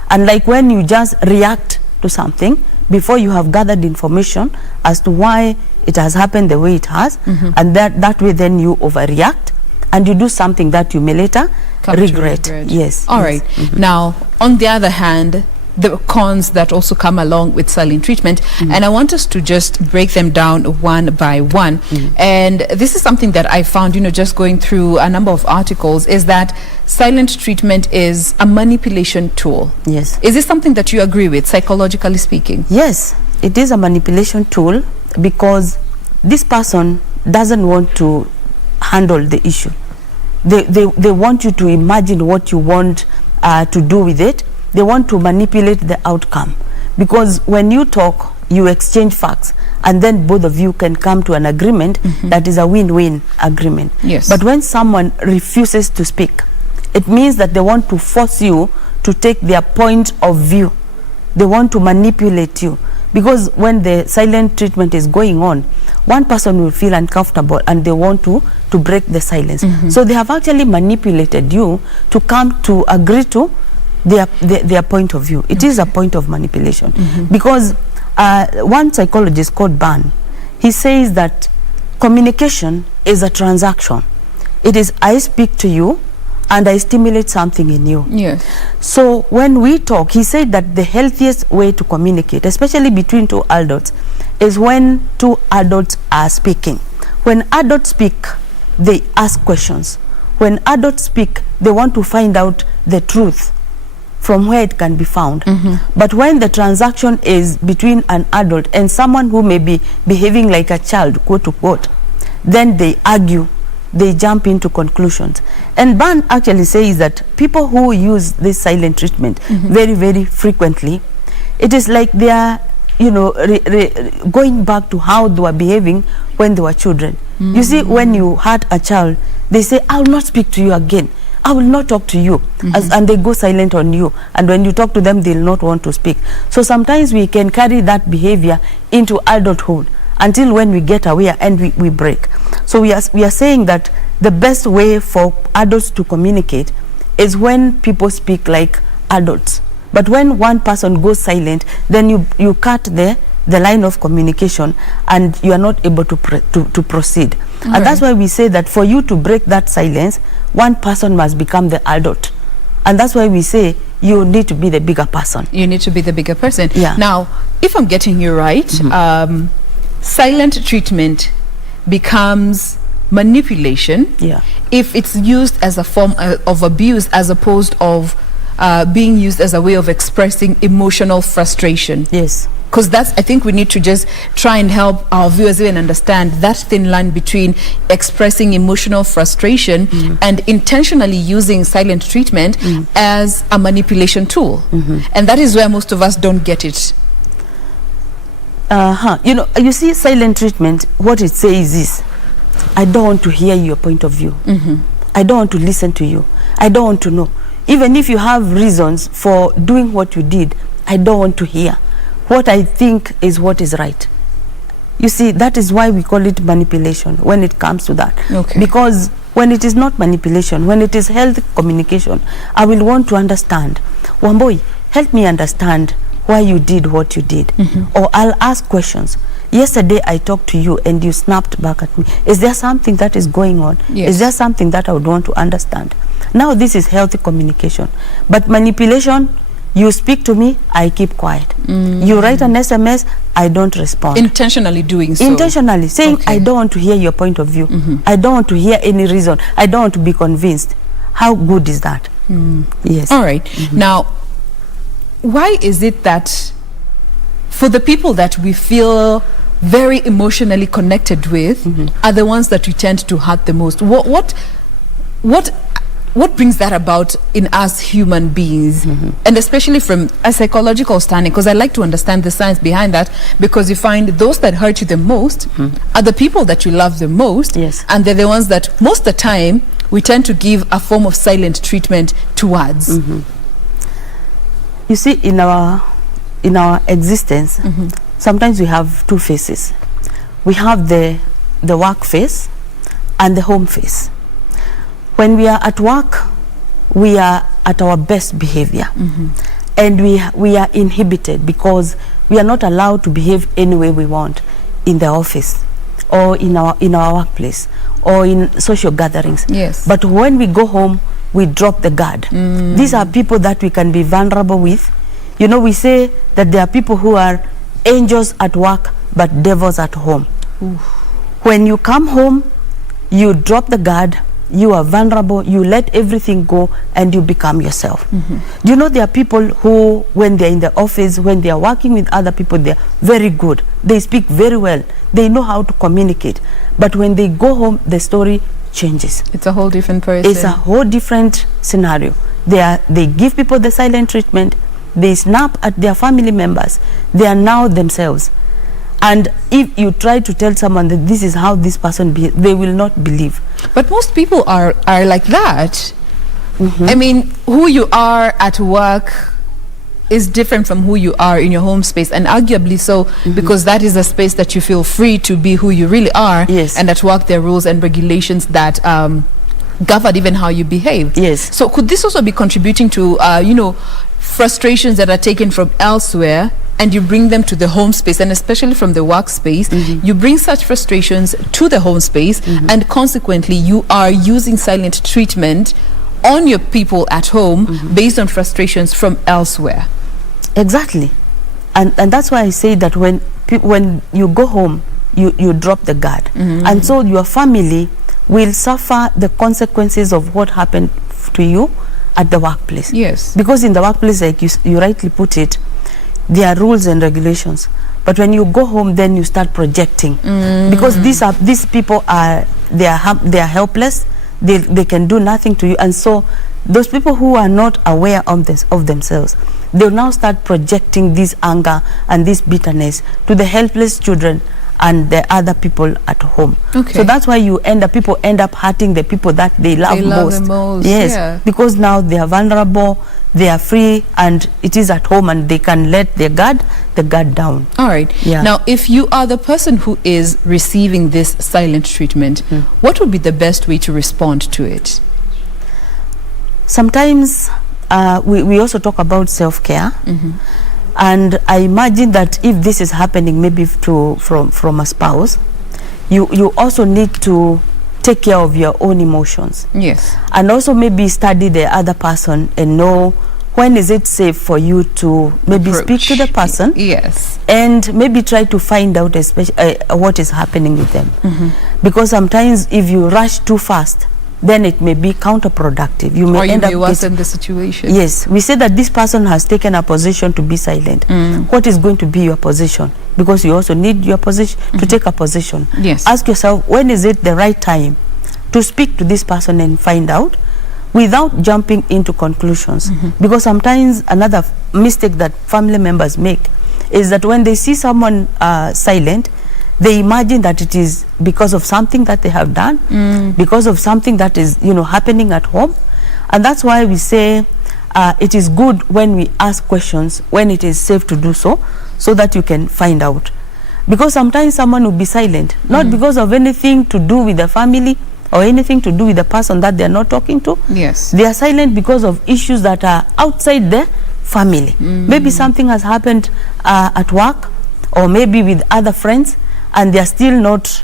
And like when you just react to something before you have gathered information as to why it has happened the way it has, and that way then you overreact and you do something that you may later regret. Yes. All right. Now, on the other hand, the cons that also come along with silent treatment, and I want us to just break them down one by one. And this is something that I found, just going through a number of articles, is that silent treatment is a manipulation tool. Yes. Is this something that you agree with, psychologically speaking? Yes, it is a manipulation tool, because this person doesn't want to handle the issue. They want you to imagine what you want to do with it. They want to manipulate the outcome, because when you talk, you exchange facts, and then both of you can come to an agreement that is a win-win agreement. Yes. But when someone refuses to speak, it means that they want to force you to take their point of view. They want to manipulate you, because when the silent treatment is going on, one person will feel uncomfortable and they want to break the silence. So they have actually manipulated you to come to agree to their point of view. It is a point of manipulation, because one psychologist called Ban, he says that communication is a transaction. It is, I speak to you and I stimulate something in you. Yes. So when we talk, he said that the healthiest way to communicate, especially between two adults, is when two adults are speaking. When adults speak, they ask questions. When adults speak, they want to find out the truth from where it can be found. But when the transaction is between an adult and someone who may be behaving like a child, quote unquote, then they argue, they jump into conclusions. And Ban actually says that people who use this silent treatment very, very frequently, it is like they are, you know, going back to how they were behaving when they were children. You see, when you hurt a child, they say, I will not speak to you again. I will not talk to you. And they go silent on you. And when you talk to them, they'll not want to speak. So sometimes we can carry that behavior into adulthood until when we get aware and we break. So we are saying that the best way for adults to communicate is when people speak like adults. But when one person goes silent, then you cut the line of communication and you are not able to proceed. And that's why we say that for you to break that silence, one person must become the adult. And that's why we say you need to be the bigger person. You need to be the bigger person. Yeah. Now, if I'm getting you right, silent treatment becomes manipulation if it's used as a form of abuse as opposed of being used as a way of expressing emotional frustration. Yes. Because that's, I think we need to just try and help our viewers even understand that thin line between expressing emotional frustration and intentionally using silent treatment as a manipulation tool. And that is where most of us don't get it. You know, you see, silent treatment, what it says is, I don't want to hear your point of view. I don't want to listen to you. I don't want to know. Even if you have reasons for doing what you did, I don't want to hear. What I think is what is right. You see, that is why we call it manipulation when it comes to that. Because when it is not manipulation, when it is healthy communication, I will want to understand. Wamboi, help me understand why you did what you did. Or I'll ask questions. Yesterday I talked to you and you snapped back at me. Is there something that is going on? Is there something that I would want to understand? Now this is healthy communication. But manipulation, you speak to me, I keep quiet. You write an SMS, I don't respond. Intentionally doing so. Intentionally, saying I don't want to hear your point of view. I don't want to hear any reason. I don't want to be convinced. How good is that? Yes. All right. Now, why is it that for the people that we feel very emotionally connected with are the ones that we tend to hurt the most? What brings that about in us human beings, and especially from a psychological standing? Because I like to understand the science behind that, because you find those that hurt you the most are the people that you love the most, and they're the ones that most of the time we tend to give a form of silent treatment towards. You see, in our existence, sometimes we have two faces. We have the work face and the home face. When we are at work, we are at our best behavior, and we are inhibited because we are not allowed to behave any way we want in the office or in our workplace or in social gatherings. But when we go home, we drop the guard. These are people that we can be vulnerable with. You know, we say that there are people who are angels at work but devils at home. When you come home, you drop the guard, you are vulnerable, you let everything go, and you become yourself. Do you know there are people who, when they're in the office, when they are working with other people, they're very good. They speak very well. They know how to communicate. But when they go home, the story changes. It's a whole different person. It's a whole different scenario. They give people the silent treatment. They snap at their family members. They are now themselves. And if you try to tell someone that this is how this person behaves, they will not believe. But most people are like that. I mean, who you are at work is different from who you are in your home space, and arguably so, because that is a space that you feel free to be who you really are. And at work there are rules and regulations that govern even how you behave. So could this also be contributing to frustrations that are taken from elsewhere and you bring them to the home space, and especially from the workspace, you bring such frustrations to the home space, and consequently you are using silent treatment on your people at home based on frustrations from elsewhere. Exactly. And that's why I say that when you go home, you drop the guard. And so your family will suffer the consequences of what happened to you at the workplace. Yes. Because in the workplace, like you rightly put it, there are rules and regulations. But when you go home, then you start projecting. Because these people they are helpless. They can do nothing to you. And so those people who are not aware of themselves, they'll now start projecting this anger and this bitterness to the helpless children and the other people at home. Okay. So that's why people end up hurting the people that they love most. The most. Yes, yeah. Because now they are vulnerable, they are free, and it is at home, and they can let the guard down. All right. Yeah. Now, if you are the person who is receiving this silent treatment, what would be the best way to respond to it? Sometimes we also talk about self-care. And I imagine that if this is happening maybe from a spouse, you also need to take care of your own emotions. Yes. And also maybe study the other person and know when is it safe for you to maybe speak to the person. Yes. And maybe try to find out what is happening with them. Because sometimes if you rush too fast, then it may be counterproductive. You may end up worsen the situation. Yes, we say that this person has taken a position to be silent. What is going to be your position? Because you also need your position to take a position. Yes. Ask yourself, when is it the right time to speak to this person and find out, without jumping into conclusions? Because sometimes another mistake that family members make is that when they see someone silent, they imagine that it is because of something that they have done, because of something that is happening at home. And that's why we say it is good when we ask questions when it is safe to do so that you can find out. Because sometimes someone will be silent, not because of anything to do with the family or anything to do with the person that they are not talking to. Yes. They are silent because of issues that are outside the family. Maybe something has happened at work, or maybe with other friends, and they are still not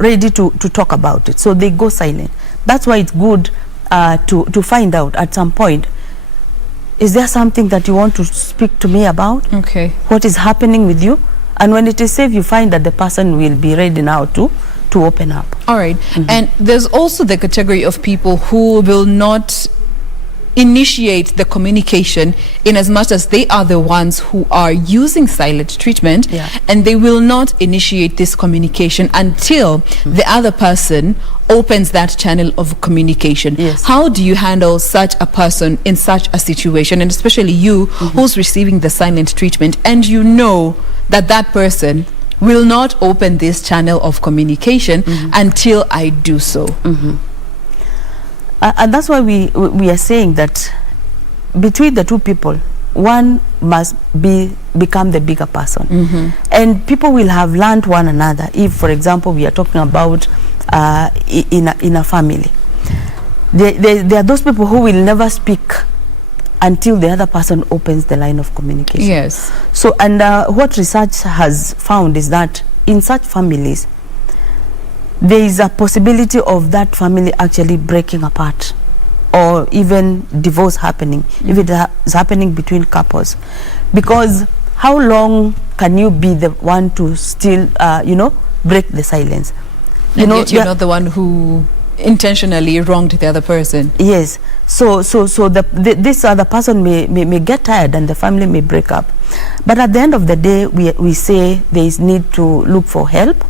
ready to talk about it. So they go silent. That's why it's good to find out at some point, is there something that you want to speak to me about? Okay. What is happening with you? And when it is safe, you find that the person will be ready now to open up. All right. And there's also the category of people who will not initiate the communication in as much as they are the ones who are using silent treatment, and they will not initiate this communication until the other person opens that channel of communication. Yes. How do you handle such a person in such a situation, and especially you who's receiving the silent treatment, and you know that that person will not open this channel of communication until I do so? And that's why we are saying that between the two people, one must become the bigger person. And people will have learned one another. If, for example, we are talking about in a family, there are those people who will never speak until the other person opens the line of communication. Yes. So, and what research has found is that in such families, there is a possibility of that family actually breaking apart, or even divorce happening, if it is happening between couples. Because how long can you be the one to still, break the silence? Yet you're not the one who intentionally wronged the other person. Yes. So this other person may get tired, and the family may break up. But at the end of the day, we say there is need to look for help.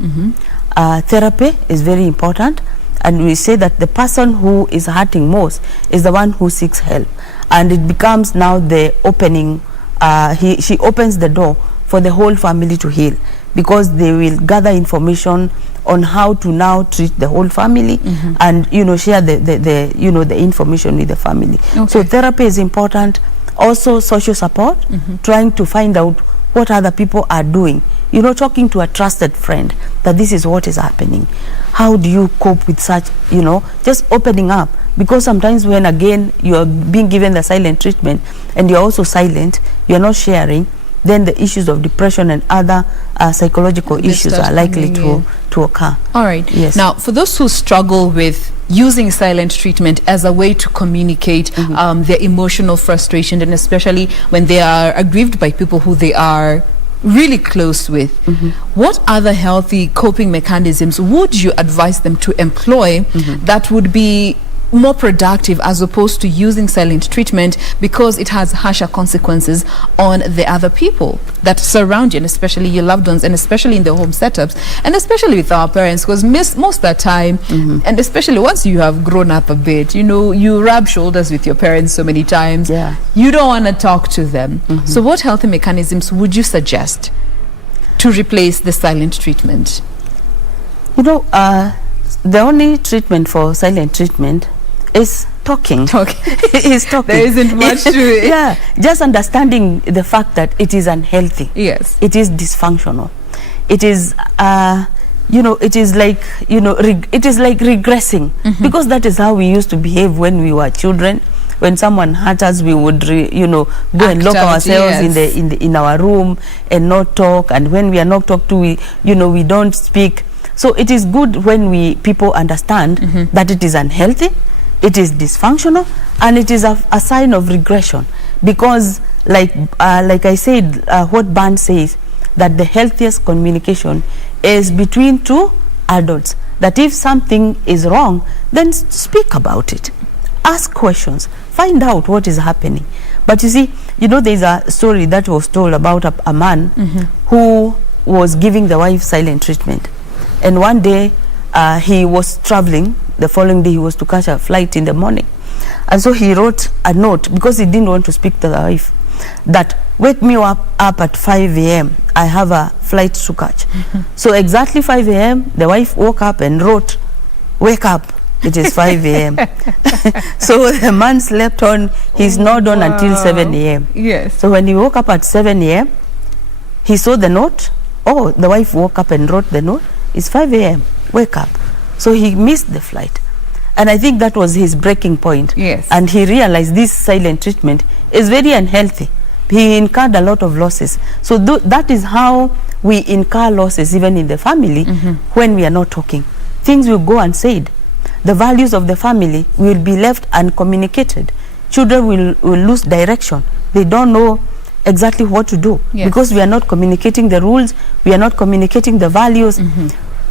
Therapy is very important, and we say that the person who is hurting most is the one who seeks help, and it becomes now the opening. She opens the door for the whole family to heal, because they will gather information on how to now treat the whole family, and share the information with the family. So therapy is important. Also social support, trying to find out what other people are doing. Talking to a trusted friend that this is what is happening. How do you cope with such, just opening up? Because sometimes when, again, you are being given the silent treatment and you're also silent, you're not sharing, then the issues of depression and other psychological issues are likely to occur. All right. Yes. Now, for those who struggle with using silent treatment as a way to communicate their emotional frustration, and especially when they are aggrieved by people who they are really close with, what other healthy coping mechanisms would you advise them to employ that would be more productive as opposed to using silent treatment, because it has harsher consequences on the other people that surround you, and especially your loved ones, and especially in the home setups, and especially with our parents, because most of the time, and especially once you have grown up a bit, you know, you rub shoulders with your parents so many times, you don't want to talk to them. So what healthy mechanisms would you suggest to replace the silent treatment? You know, the only treatment for silent treatment is talking. Is talking. There isn't much to it. Yeah, just understanding the fact that it is unhealthy. Yes. It is dysfunctional. It is, you know, it is like, you know, it is like regressing, because that is how we used to behave when we were children. When someone hurt us, we would, you know, go and lock ourselves in our room and not talk. And when we are not talked to, we don't speak. So it is good when people understand that it is unhealthy, it is dysfunctional, and it is a sign of regression. Because like I said, what Band says, that the healthiest communication is between two adults. That if something is wrong, then speak about it. Ask questions. Find out what is happening. But you see, you know, there's a story that was told about a man who was giving the wife silent treatment. And one day he was traveling. The following day he was to catch a flight in the morning. And so he wrote a note, because he didn't want to speak to the wife, that wake me up at 5 a.m. I have a flight to catch. So exactly 5 a.m. the wife woke up and wrote, wake up, it is 5 a.m. So the man slept on, he snored on until 7 a.m. Yes. So when he woke up at 7 a.m. he saw the note. Oh, the wife woke up and wrote the note, it's 5 a.m. wake up. So he missed the flight. And I think that was his breaking point. Yes. And he realized this silent treatment is very unhealthy. He incurred a lot of losses. So that is how we incur losses even in the family when we are not talking. Things will go unsaid. The values of the family will be left uncommunicated. Children will lose direction. They don't know exactly what to do, because we are not communicating the rules, we are not communicating the values.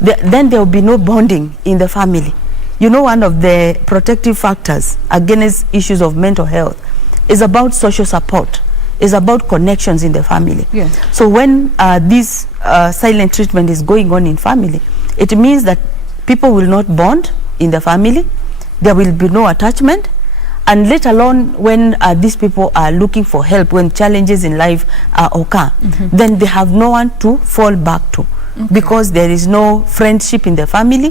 Then there will be no bonding in the family. You know, one of the protective factors against issues of mental health is about social support, is about connections in the family. So when this silent treatment is going on in family, it means that people will not bond in the family, there will be no attachment, and let alone when these people are looking for help, when challenges in life occur, then they have no one to fall back to. Because there is no friendship in the family,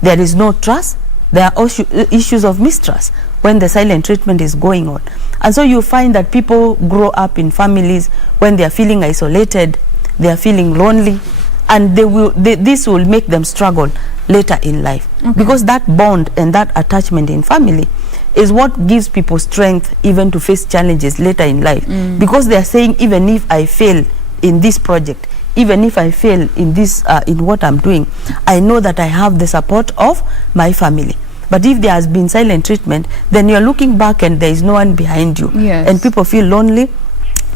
there is no trust, there are also issues of mistrust when the silent treatment is going on. And so you find that people grow up in families when they are feeling isolated, they are feeling lonely, and this will make them struggle later in life. Because that bond and that attachment in family is what gives people strength even to face challenges later in life. Because they are saying, even if I fail in this project, even if I fail in this, in what I'm doing, I know that I have the support of my family. But if there has been silent treatment, then you're looking back and there is no one behind you. And people feel lonely,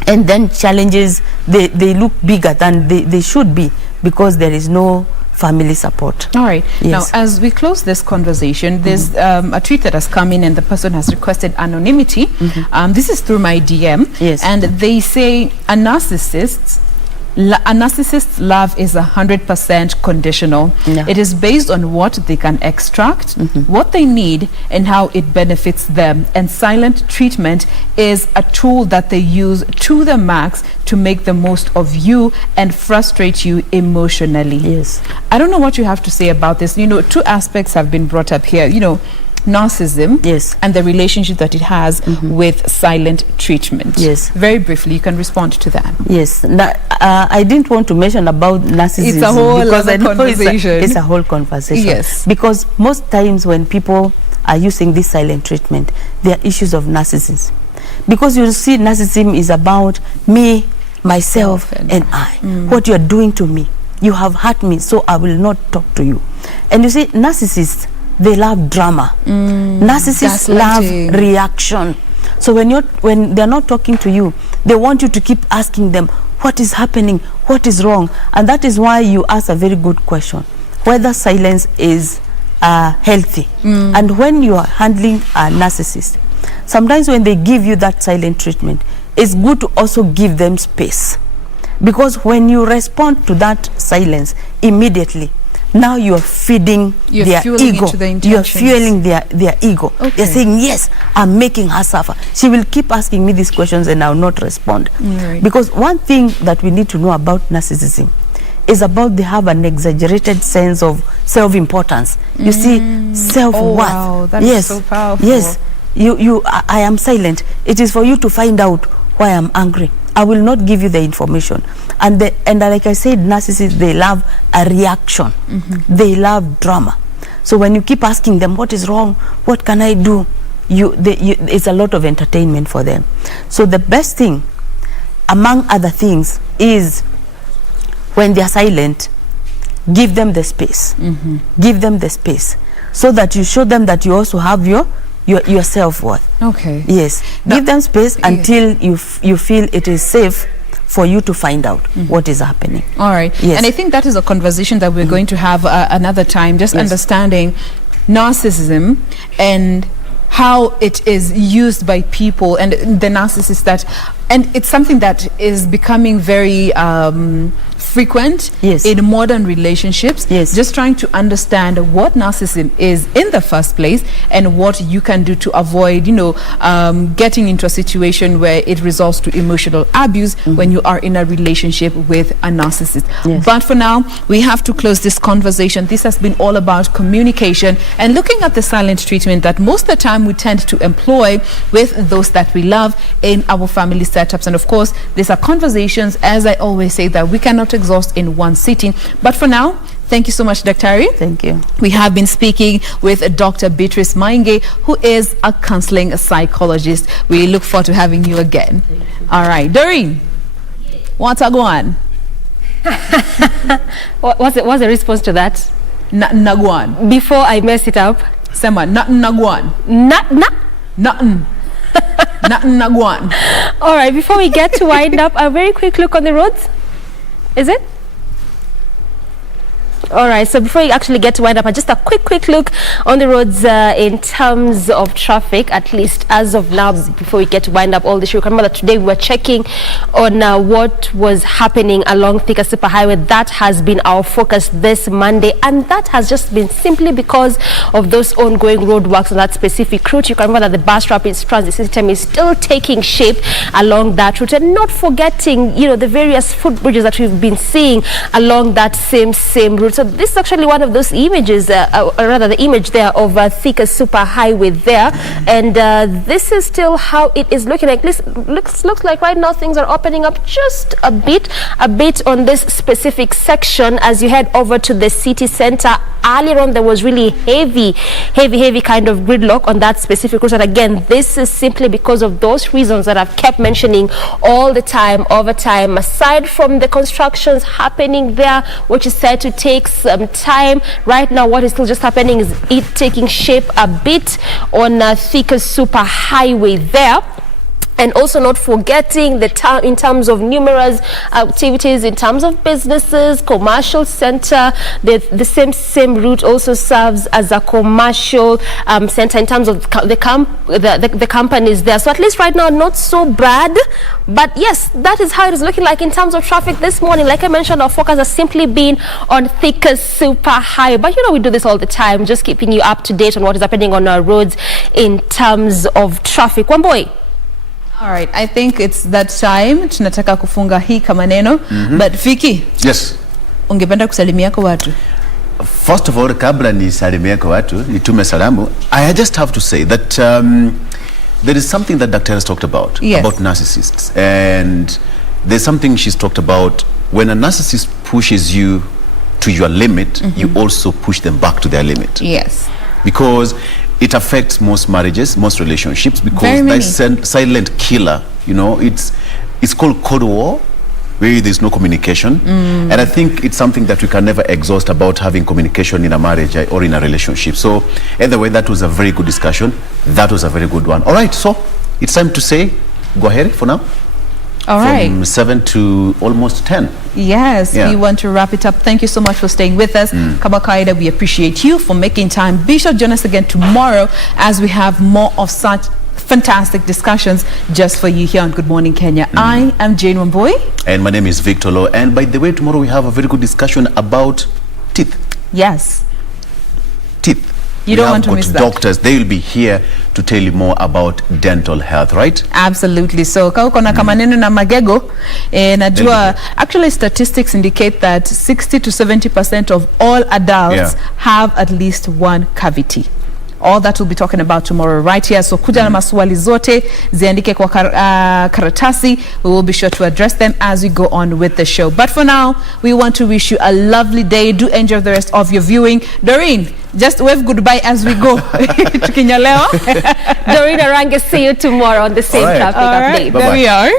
and then challenges, they look bigger than they should be, because there is no family support. All right. Now, as we close this conversation, there's a tweet that has come in, and the person has requested anonymity. This is through my DM. And they say, a narcissist's love is 100% conditional. It is based on what they can extract, what they need, and how it benefits them. And silent treatment is a tool that they use to the max to make the most of you and frustrate you emotionally. I don't know what you have to say about this. You know, two aspects have been brought up here. You know, narcissism and the relationship that it has with silent treatment. Very briefly, you can respond to that. Now, I didn't want to mention about narcissism. It's a whole because I know conversation. It's a whole conversation. Because most times when people are using this silent treatment, there are issues of narcissism. Because you see, narcissism is about me myself and I. What you are doing to me, you have hurt me, so I will not talk to you. And you see, narcissists, they love drama. Narcissists love reaction. So when they're not talking to you, they want you to keep asking them, what is happening? What is wrong? And that is why you ask a very good question, whether silence is healthy. And when you are handling a narcissist, sometimes when they give you that silent treatment, it's good to also give them space. Because when you respond to that silence immediately, now you are feeding their ego. You are fueling their ego. They're saying, yes, I'm making her suffer. She will keep asking me these questions and I will not respond. Because one thing that we need to know about narcissism is about they have an exaggerated sense of self-importance. You see, self-worth. Oh, wow, that is so powerful. Yes, I am silent. It is for you to find out why I'm angry. I will not give you the information. And like I said, narcissists, they love a reaction. They love drama. So when you keep asking them, what is wrong? What can I do? It's a lot of entertainment for them. So the best thing, among other things, is when they are silent, give them the space. Give them the space so that you show them that you also have your self-worth. Yes. Give them space until you feel it is safe for you to find out what is happening. All right. Yes. And I think that is a conversation that we're going to have another time, just understanding narcissism and how it is used by people and the narcissists and it's something that is becoming very frequent in modern relationships. Just trying to understand what narcissism is in the first place and what you can do to avoid, getting into a situation where it resorts to emotional abuse when you are in a relationship with a narcissist. But for now, we have to close this conversation. This has been all about communication and looking at the silent treatment that most of the time we tend to employ with those that we love in our family setups. And of course, these are conversations, as I always say, that we cannot exhaust in one sitting. But for now, thank you so much, Dr. Thank you. We have been speaking with Dr. Beatrice Mainge, who is a counseling psychologist. We look forward to having you again. All right, Doreen, what's going on? What's the response to that? Nagwan. Before I mess it up. Sema, nagwan. Nothing. Nothing nagwan. All right, before we get to wind up, a very quick look on the roads. Is it? All right, so before you actually get to wind up, just a quick look on the roads in terms of traffic, at least as of now, before we get to wind up all the show. Remember that today we were checking on what was happening along Thika Super Highway. That has been our focus this Monday, and that has just been simply because of those ongoing roadworks on that specific route. You can remember that the bus rapid transit system is still taking shape along that route, and not forgetting, the various footbridges that we've been seeing along that same route. So this is actually one of those images, or rather the image there of Thika Super Highway there, and this is still how it is looking like. Looks like right now things are opening up just a bit on this specific section as you head over to the city center. Earlier on there was really heavy kind of gridlock on that specific route, and again this is simply because of those reasons that I've kept mentioning all the time, over time. Aside from the constructions happening there, which is said to take some time, right now what is still just happening is it taking shape a bit on Thika Super Highway there. And also not forgetting the town in terms of numerous activities, in terms of businesses, commercial center. The same route also serves as a commercial center in terms of the companies there. So at least right now, not so bad. But yes, that is how it is looking like in terms of traffic this morning. Like I mentioned, our focus has simply been on Thika Super Highway. But we do this all the time, just keeping you up to date on what is happening on our roads in terms of traffic. One boy. All right, I think it's that time. Tunataka kufunga hii kama neno. But Vicky. Yes. Ungependa kusalimia kwa watu? First of all, kabla nisalimie kwa watu, nitume salamu, I just have to say that there is something that Dr. has talked about, about narcissists. And there's something she's talked about. When a narcissist pushes you to your limit, you also push them back to their limit. Yes. Because it affects most marriages, most relationships, because that silent killer, it's called Cold War, where there's no communication. And I think it's something that we can never exhaust about having communication in a marriage or in a relationship. So either way, that was a very good discussion. That was a very good one. All right, so it's time to say go ahead for now. All right. From 7 to almost 10. Yes, we want to wrap it up. Thank you so much for staying with us. Kama kawaida, we appreciate you for making time. Be sure to join us again tomorrow as we have more of such fantastic discussions just for you here on Good Morning Kenya. I am Jane Wamboy. And my name is Victor Lo. And by the way, tomorrow we have a very good discussion about teeth. Yes. Teeth. You don't want to miss that. Doctors, they will be here to tell you more about dental health, right? Absolutely. So kauko na kamaneno na magego najua actually statistics indicate that 60 to 70% of all adults have at least one cavity. All that we'll be talking about tomorrow right here. So kuja na maswali zote ziandike kwa karatasi. We will be sure to address them as we go on with the show. But for now, we want to wish you a lovely day. Do enjoy the rest of your viewing. Doreen, just wave goodbye as we go. Tukinyalewa. Doreen Arange, see you tomorrow on the same traffic update. There we are.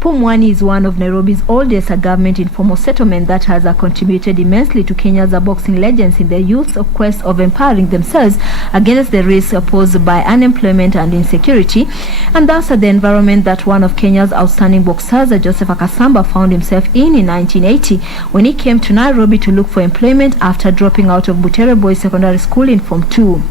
Pumwani is one of Nairobi's oldest government informal settlement that has contributed immensely to Kenya's boxing legends in their youth's quest of empowering themselves against the risks posed by unemployment and insecurity, and thus the environment that one of Kenya's outstanding boxers, Joseph Akasamba, found himself in 1980 when he came to Nairobi to look for employment after dropping out of Butere Boys Secondary School in Form 2.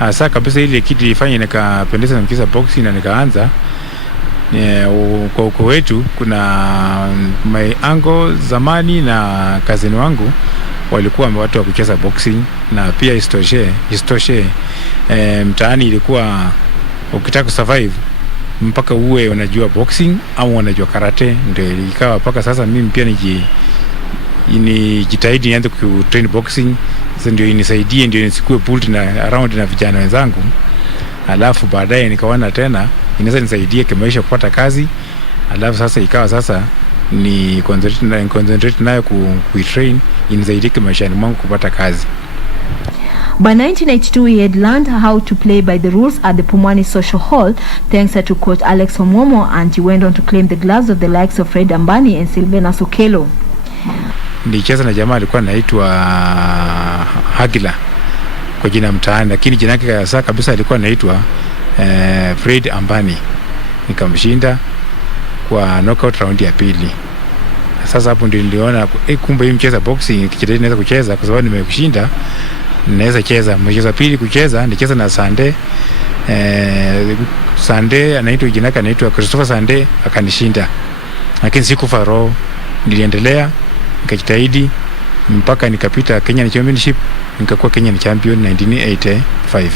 Asa kabisa ile kitu ilifanya nikapendeza na mkiza boxing na nikaanza kwa uko wetu. Kuna my uncle zamani na cousin wangu walikuwa watu wa kucheza boxing, na pia istoshe mtaani ilikuwa ukitaka kusurvive mpaka uwe unajua boxing au unajua karate. Ndio ikawa mpaka sasa mimi pia nijitahidi nianze kutrain boxing. Sasa ndio inisaidie, ndio nisikue pulled na around na vijana wenzangu. Alafu baadaye nikaona tena inaweza nisaidie kimaisha kupata kazi. Alafu sasa ikawa sasa ni concentrate nayo kuitrain inisaidie kimaisha mwangu kupata kazi. By 1982, he had learned how to play by the rules at the Pumwani Social Hall, thanks to coach Alex Omomo, and he went on to claim the gloves of the likes of Fred Ambani and Sylvanus Okelo. Nilicheza na jamaa alikuwa anaitwa Hagila kwa jina mtaani, lakini jina lake sasa kabisa alikuwa anaitwa Fred Ambani. Nikamshinda kwa knockout round ya pili. Sasa hapo ndio niliona kumbe hii mcheza boxing kijana naweza kucheza, kwa sababu nimekushinda naweza cheza. Mchezo pili kucheza nicheza na Sande anaitwa jina lake anaitwa Christopher Sande, akanishinda. Lakini sikufa roho, niliendelea nikajitahidi mpaka nikapita Kenyan Championship, nikakuwa Kenyan Champion 1985.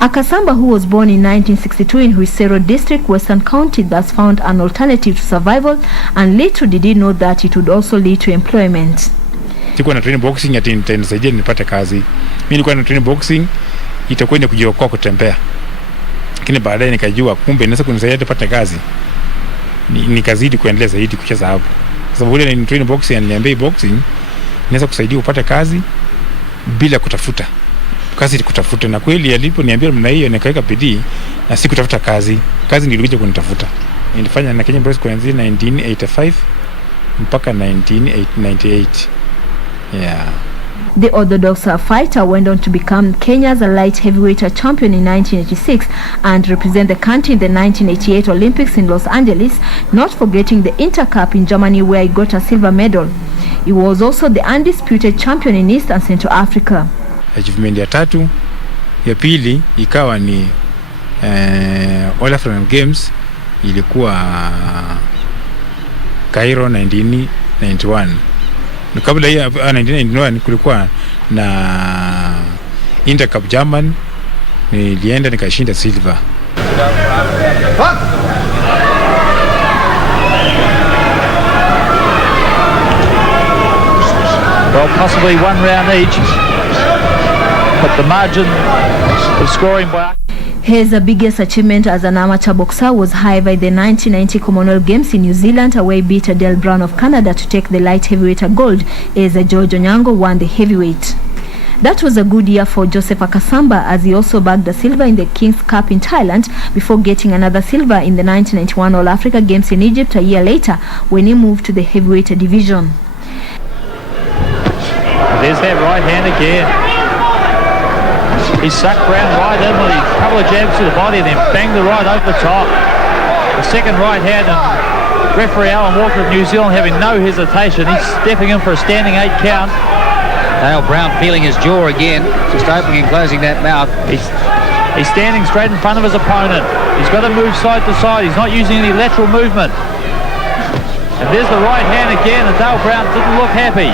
Akasamba, who was born in 1962 in Huisero District, Western County, thus found an alternative to survival, and little did he know that it would also lead to employment. Sikuwa na train boxing ati nitasaidia nipate kazi. Mimi nilikuwa na train boxing itakuwa ni kujiokoa kutembea. Lakini baadaye nikajua kumbe inaweza kunisaidia nipate kazi. Nikazidi kuendelea zaidi kucheza hapo. Kwa sababu ile ni train boxing aliniambia boxing inaweza kusaidia upate kazi bila kutafuta. Kazi kutafuta, na kweli aliponiambia mna hiyo nikaweka bidii na si kutafuta kazi. Kazi ndio ilikuja kunitafuta. Nilifanya na Kenya Boys kuanzia 1985 mpaka 1998. Yeah. The Orthodox fighter went on to become Kenya's light heavyweight champion in 1986 and represent the country in the 1988 Olympics in Los Angeles, not forgetting the Intercup in Germany where he got a silver medal. He was also the undisputed champion in East and Central Africa. Achievement ya tatu Ya pili ikawa ni All African Games ilikuwa Cairo 1991. Na kabla ya 1991 kulikuwa na Intercup German, nilienda nikashinda silver. Well, possibly one round each, but the margin of scoring by... His biggest achievement as an amateur boxer was however the 1990 Commonwealth Games in New Zealand, where he beat Dale Brown of Canada to take the light heavyweight gold, as George Onyango won the heavyweight. That was a good year for Joseph Akasamba, as he also bagged a silver in the King's Cup in Thailand before getting another silver in the 1991 All Africa Games in Egypt a year later when he moved to the heavyweight division. There's that right hand again. He sucked Brown right in with a couple of jabs to the body and then banged the right over the top. The second right hand, and referee Alan Walker of New Zealand having no hesitation. He's stepping in for a standing 8 count. Dale Brown feeling his jaw again, just opening and closing that mouth. He's standing straight in front of his opponent. He's got to move side to side. He's not using any lateral movement. And there's the right hand again, and Dale Brown didn't look happy.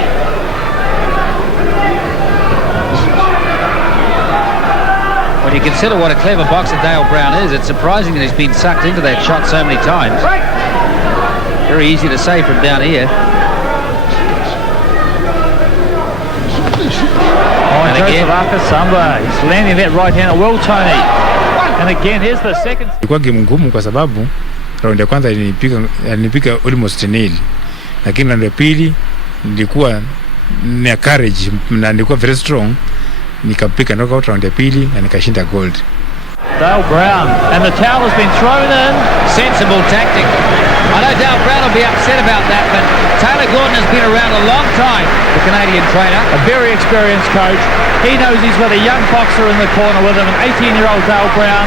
When you consider what a clever boxer Dale Brown is, it's surprising that he's been sucked into that shot so many times. Very easy to say from down here. And Joseph Akasamba, he's landing that right hand well, Tony. And again, here's the second. Ilikuwa game ngumu kwa sababu round ya kwanza alinipiga almost nil, lakini round ya pili nilikuwa na courage na nilikuwa very strong, nikapiga knockout round ya pili na nikashinda gold. Dale Brown, and the towel has been thrown in. Sensible tactic. I know Dale Brown will be upset about that, but Taylor Gordon has been around a long time, the Canadian trainer. A very experienced coach. He knows he's got a young boxer in the corner with him, an 18-year-old Dale Brown,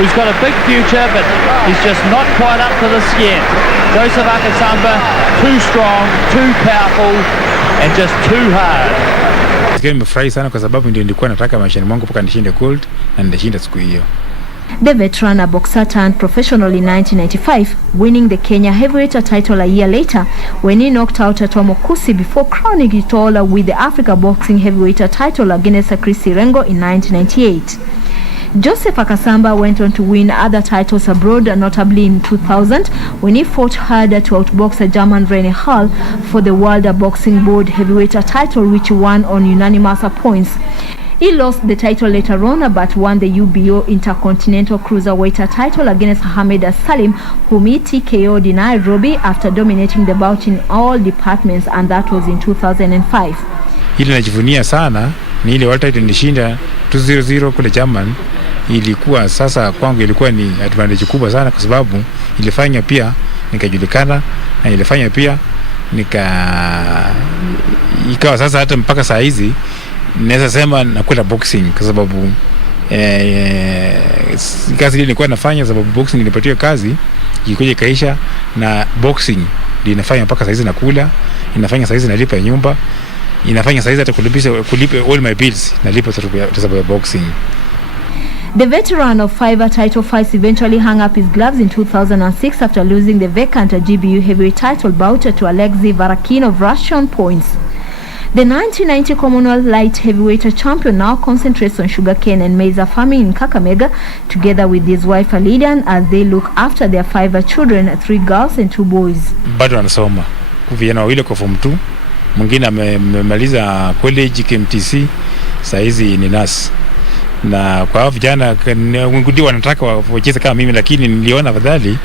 who's got a big future, but he's just not quite up to this yet. Joseph Akasamba, too strong, too powerful, and just too hard. Nimefurahi sana kwa sababu ndio nilikuwa nataka maishani mwangu mpaka nishinde gold na nitashinda siku hiyo. The veteran boxer turned professional in 1995, winning the Kenya heavyweight title a year later when he knocked out Tomo Kusi before crowning it all with the Africa boxing heavyweight title against Chris Rengo in 1998. Joseph Akasamba went on to win other titles abroad, notably in 2000 when he fought hard to outbox German Rene Hall for the World Boxing Board heavyweight title, which he won on unanimous points. He lost the title later on, but won the UBO Intercontinental Cruiserweight title against Hamed Salim, whom he TKO'd in Nairobi after dominating the bout in all departments, and that was in 2005. Ile najivunia sana ni ile world title nishinda 200 kule German. Ilikuwa sasa kwangu ilikuwa ni advantage kubwa sana kwa sababu ilifanya pia nikajulikana na ilifanya pia ikawa sasa hata mpaka saa hizi naweza sema nakwenda boxing kwa sababu kazi ile nilikuwa nafanya, sababu boxing ilinipatia kazi ilikuja ikaisha, na boxing ndio inafanya mpaka saa hizi nakula, inafanya saa hizi nalipa nyumba, inafanya saa hizi hata kulipa all my bills nalipa sababu ya boxing. The veteran of 5 title fights eventually hung up his gloves in 2006 after losing the vacant GBU heavyweight title bout to Alexei Varakin of Russian points. The 1990 Commonwealth light heavyweight champion now concentrates on sugarcane and maize farming in Kakamega, together with his wife Lydian, as they look after their 5 children, 3 girls and 2 boys. Bado anasoma. Vijana wawili kwa form 2, mwingine amemaliza college KMTC, saa hizi ni nurse. Na kwa vijana ndio wanataka wacheze kama mimi, lakini niliona afadhali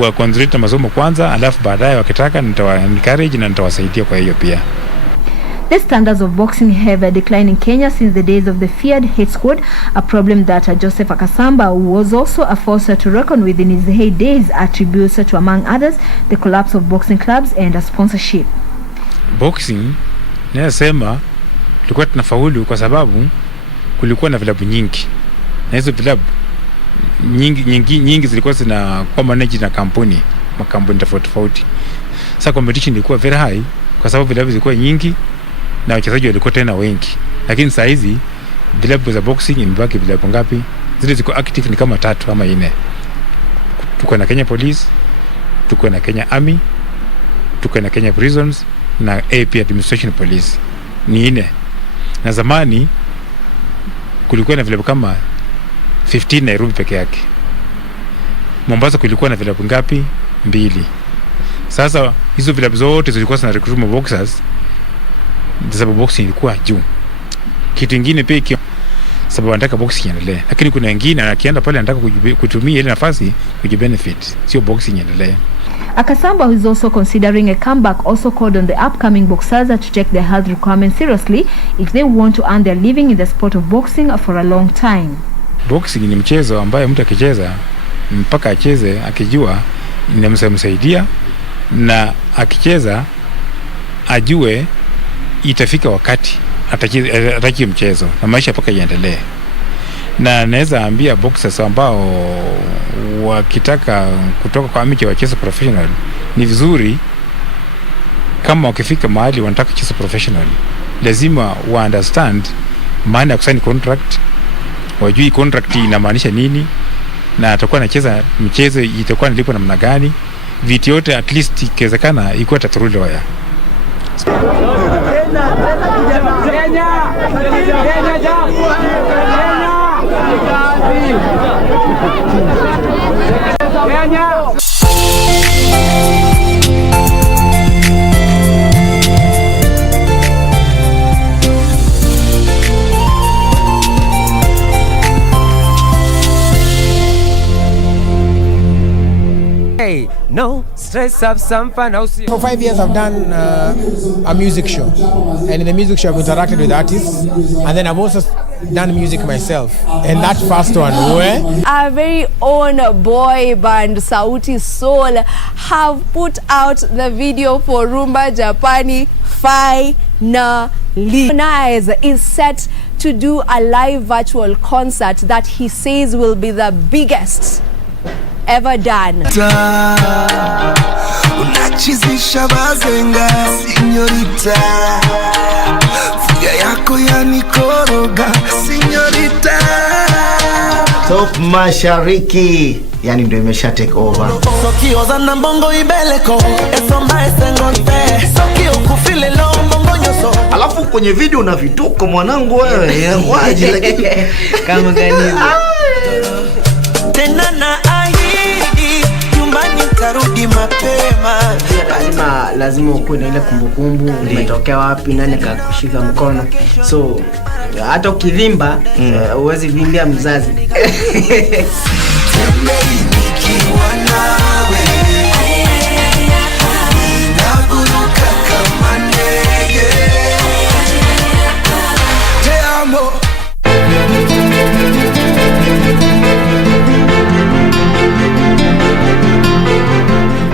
wa concentrate masomo kwanza, alafu baadaye wakitaka nitawa-encourage na nitawasaidia kwa hiyo pia. The standards of boxing have declined in Kenya since the days of the feared hate squad, a problem that Joseph Akasamba, who was also a force to reckon with in his heydays, attributes to, among others, the collapse of boxing clubs and sponsorship. Boxing nasema tulikuwa tunafaulu kwa sababu kulikuwa na vilabu nyingi, na hizo vilabu nyingi zilikuwa zinakuwa managed na makampuni tofauti. Sasa competition ilikuwa very high kwa sababu vilabu zilikuwa nyingi na wachezaji walikuwa tena wengi. Lakini saa hizi vilabu za boxing imebaki vilabu ngapi? Zile ziko active ni kama 3 ama 4. Tuko na Kenya Police, tuko na Kenya Army, tuko na Kenya Prisons na AP Administration Police. Ni 4. Na zamani kulikuwa na vilabu kama 15 Nairobi peke yake. Mombasa kulikuwa na vilabu ngapi? 2. Sasa hizo vilabu zote zilikuwa zina recruit boxers, sababu boxing ilikuwa juu. Kitu kingine pia sababu anataka boxing iendelee, lakini kuna wengine anakienda pale anataka kutumia ile nafasi kujibenefit, sio boxing iendelee. Akasamba, who is also considering a comeback, also called on the upcoming boxers to take their health requirements seriously if they want to earn their living in the sport of boxing for a long time. Boxing ni mchezo ambaye mtu akicheza mpaka acheze akijua inamsaidia, na akicheza ajue itafika wakati atachia mchezo na maisha mpaka iendelee. Na naweza ambia boxers ambao wakitaka kutoka kwa amateur wacheze professional, ni vizuri kama wakifika mahali wanataka kucheza professional, lazima wa understand maana ya kusign contract, wajui contract inamaanisha nini, na atakuwa anacheza mchezo itakuwa nilipo namna gani, vitu yote at least ikiwezekana ikuwa tathrough lawyer. No stress, have some fun. For 5 years I've done a music show, and in the music show I've interacted with artists, and then I've also done music myself. And that first one, where our very own boy band Sauti Soul have put out the video for Rumba Japani finally. Harmonize is set to do a live virtual concert that he says will be the biggest ever done. Unachizisha bazenga señorita, fuga yako yanikoroga señorita. Top Mashariki yani ndio imesha take over. Sokio za mbongo ibeleko esomba esengonte sokio kufile lo mbongo nyoso. Alafu kwenye video una vituko mwanangu wewe. Waje lakini kama gani? Tena na tarudi mapema. Lazima ukuwe na ile kumbukumbu, umetokea wapi, nani akakushika mkono. So hata ukivimba uwezi vimbia mzazi.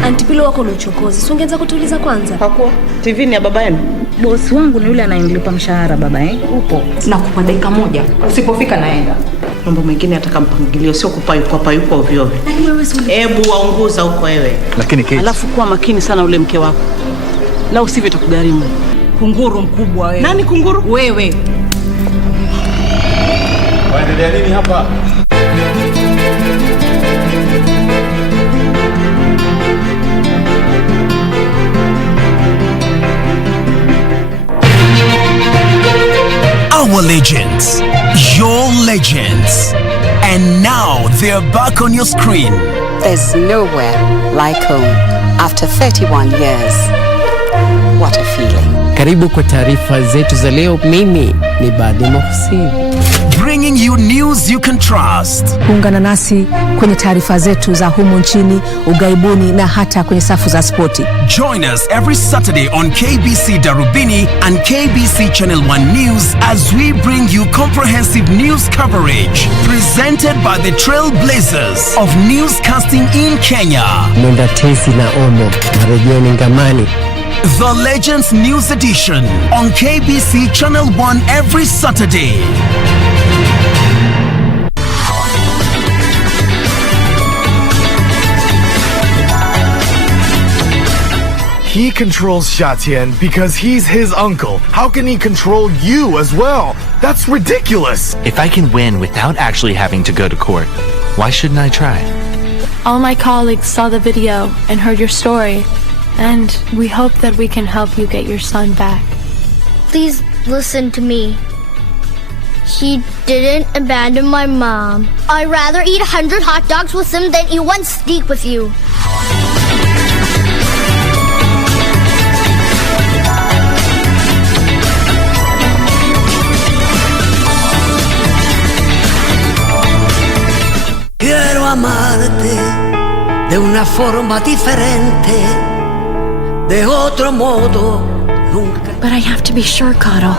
Antipilo wako na uchokozi. Si ungeanza kutuliza kwanza? Hakuwa TV ni ya baba yenu. Boss wangu ni yule anayemlipa mshahara baba upo. Nakupa dakika moja. Usipofika naenda. Mambo mengine ataka mpangilio, sio kupayuka ovyo ovyo. Hebu waunguza huko wewe. Lakini Kate, alafu kuwa makini sana ule mke wako. Na usivyo takugharimu. Kunguru mkubwa wewe. Nani kunguru? Wewe. Waendelea nini hapa? Our legends, your legends, and now they're back on your screen. There's nowhere like home after 31 years. What a feeling. Karibu kwa taarifa zetu za leo. Mimi ni Badi Mohsin. Bringing you news you can trust. Ungana nasi kwenye taarifa zetu za humu nchini, ugaibuni na hata kwenye safu za spoti. Join us every Saturday on KBC Darubini and KBC Channel 1 News as we bring you comprehensive news coverage presented by the trailblazers of newscasting in Kenya. Mwenda Tezi na Omo, Marejeni Ngamani. The Legends News Edition on KBC Channel 1 every Saturday. He controls Shatian because he's his uncle. How can he control you as well? That's ridiculous. If I can win without actually having to go to court, why shouldn't I try? All my colleagues saw the video and heard your story, and we hope that we can help you get your son back. Please listen to me. He didn't abandon my mom. I'd rather eat 100 hot dogs with him than eat one steak with you. Quiero amarte de una forma diferente, de otro modo nunca. But I have to be sure, Caro.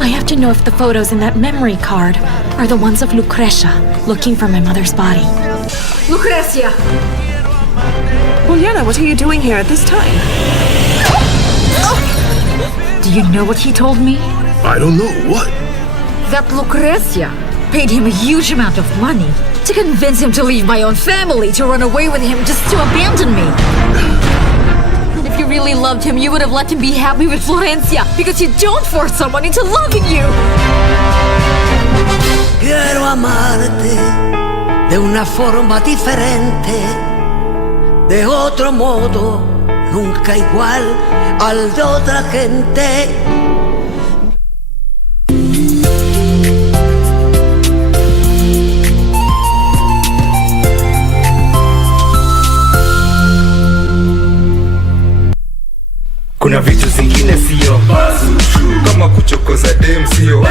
I have to know if the photos in that memory card are the ones of Lucrecia looking for my mother's body. Lucrecia! Juliana, what are you doing here at this time? Do you know what he told me? I don't know. What? That Lucrecia paid him a huge amount of money to convince him to leave my own family, to run away with him, just to abandon me. And if you really loved him, you would have let him be happy with Florencia, because you don't force someone into loving you. Quiero amarte de una forma diferente, de otro modo, nunca igual al de otra gente. Kuna vitu zingine sio kama kuchokoza dem sio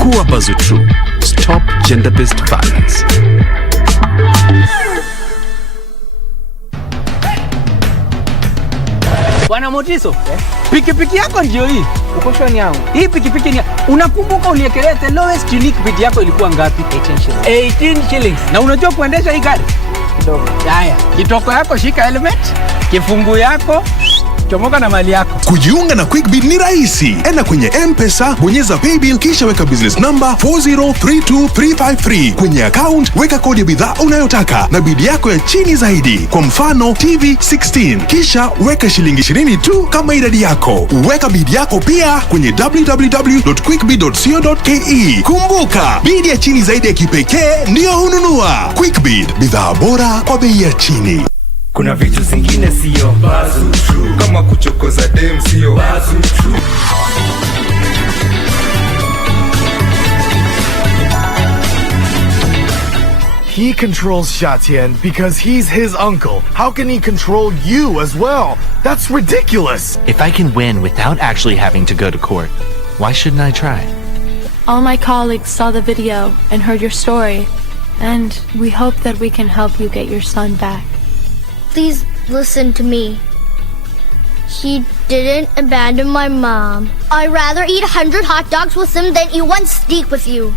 Kuwa Bazutru. Stop gender-based violence. Bwana Motiso, pikipiki yako ndio hii. Uko shoni yangu. Hii pikipiki ni unakumbuka uniekelea the lowest unique bid yako ilikuwa ngapi? 18 shillings. 18 shillings. Na unajua kuendesha hii gari? Kidogo. Haya, kitoko yako shika helmet, kifungu yako chomoka na mali yako. Kujiunga na QuickBid ni rahisi. Enda kwenye M-Pesa, bonyeza paybill kisha weka business number 4032353. Kwenye account weka kodi ya bidhaa unayotaka na bid yako ya chini zaidi. Kwa mfano TV 16. Kisha weka shilingi 20 tu kama idadi yako. Weka bid yako pia kwenye www.quickbid.co.ke. Kumbuka, bid ya chini zaidi ya kipekee ndio hununua. QuickBid, bidhaa bora kwa bei ya chini. Kuna vitu zingine sio kama kuchokoza dem sio He controls Shatian because he's his uncle. How can he control you as well? That's ridiculous. If I can win without actually having to go to court, why shouldn't I try? All my colleagues saw the video and heard your story, and we hope that we can help you get your son back. Please listen to me. He didn't abandon my mom. I'd rather eat 100 hot dogs with him than eat one steak with you.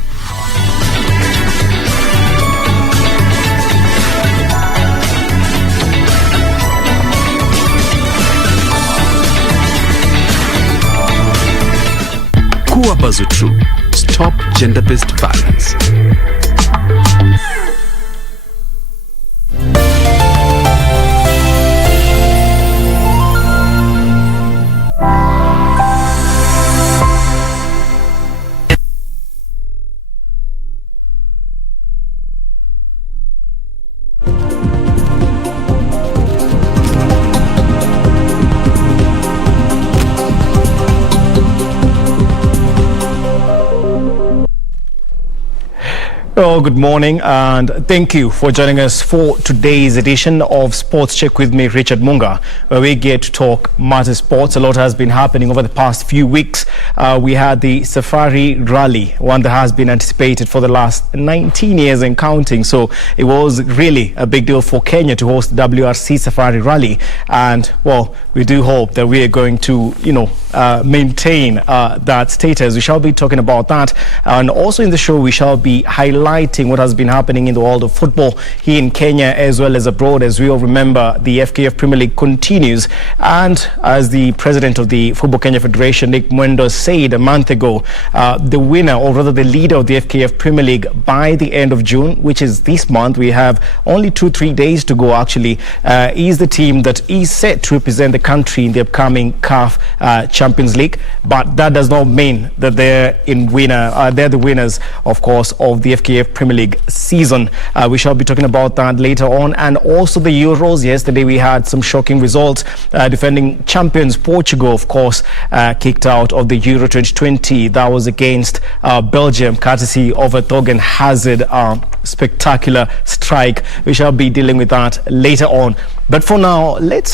Kuwa Bazutru. Stop gender-based violence. Oh, good morning and thank you for joining us for today's edition of Sports Check with me, Richard Munga, where we get to talk matters sports. A lot has been happening over the past few weeks. We had the Safari Rally, one that has been anticipated for the last 19 years and counting. So it was really a big deal for Kenya to host the WRC Safari Rally. And, well, we do hope that we are going to, maintain that status. We shall be talking about that. And also in the show, we shall be highlighting what has been happening in the world of football here in Kenya as well as abroad. As we all remember, the FKF Premier League continues. And as the president of the Football Kenya Federation, Nick Mwendo, said a month ago, the winner, or rather the leader of the FKF Premier League by the end of June, which is this month, we have only 2-3 days to go actually, is the team that is set to represent the country in the upcoming CAF Champions League. But that does not mean that they're the winners, of course, of the FKF Premier League season. We shall be talking about that later on. And also the Euros. Yesterday we had some shocking results. Defending champions Portugal, of course, kicked out of the Euro 2020. That was against Belgium, courtesy of a Thorgan Hazard spectacular strike. We shall be dealing with that later on. But for now, let's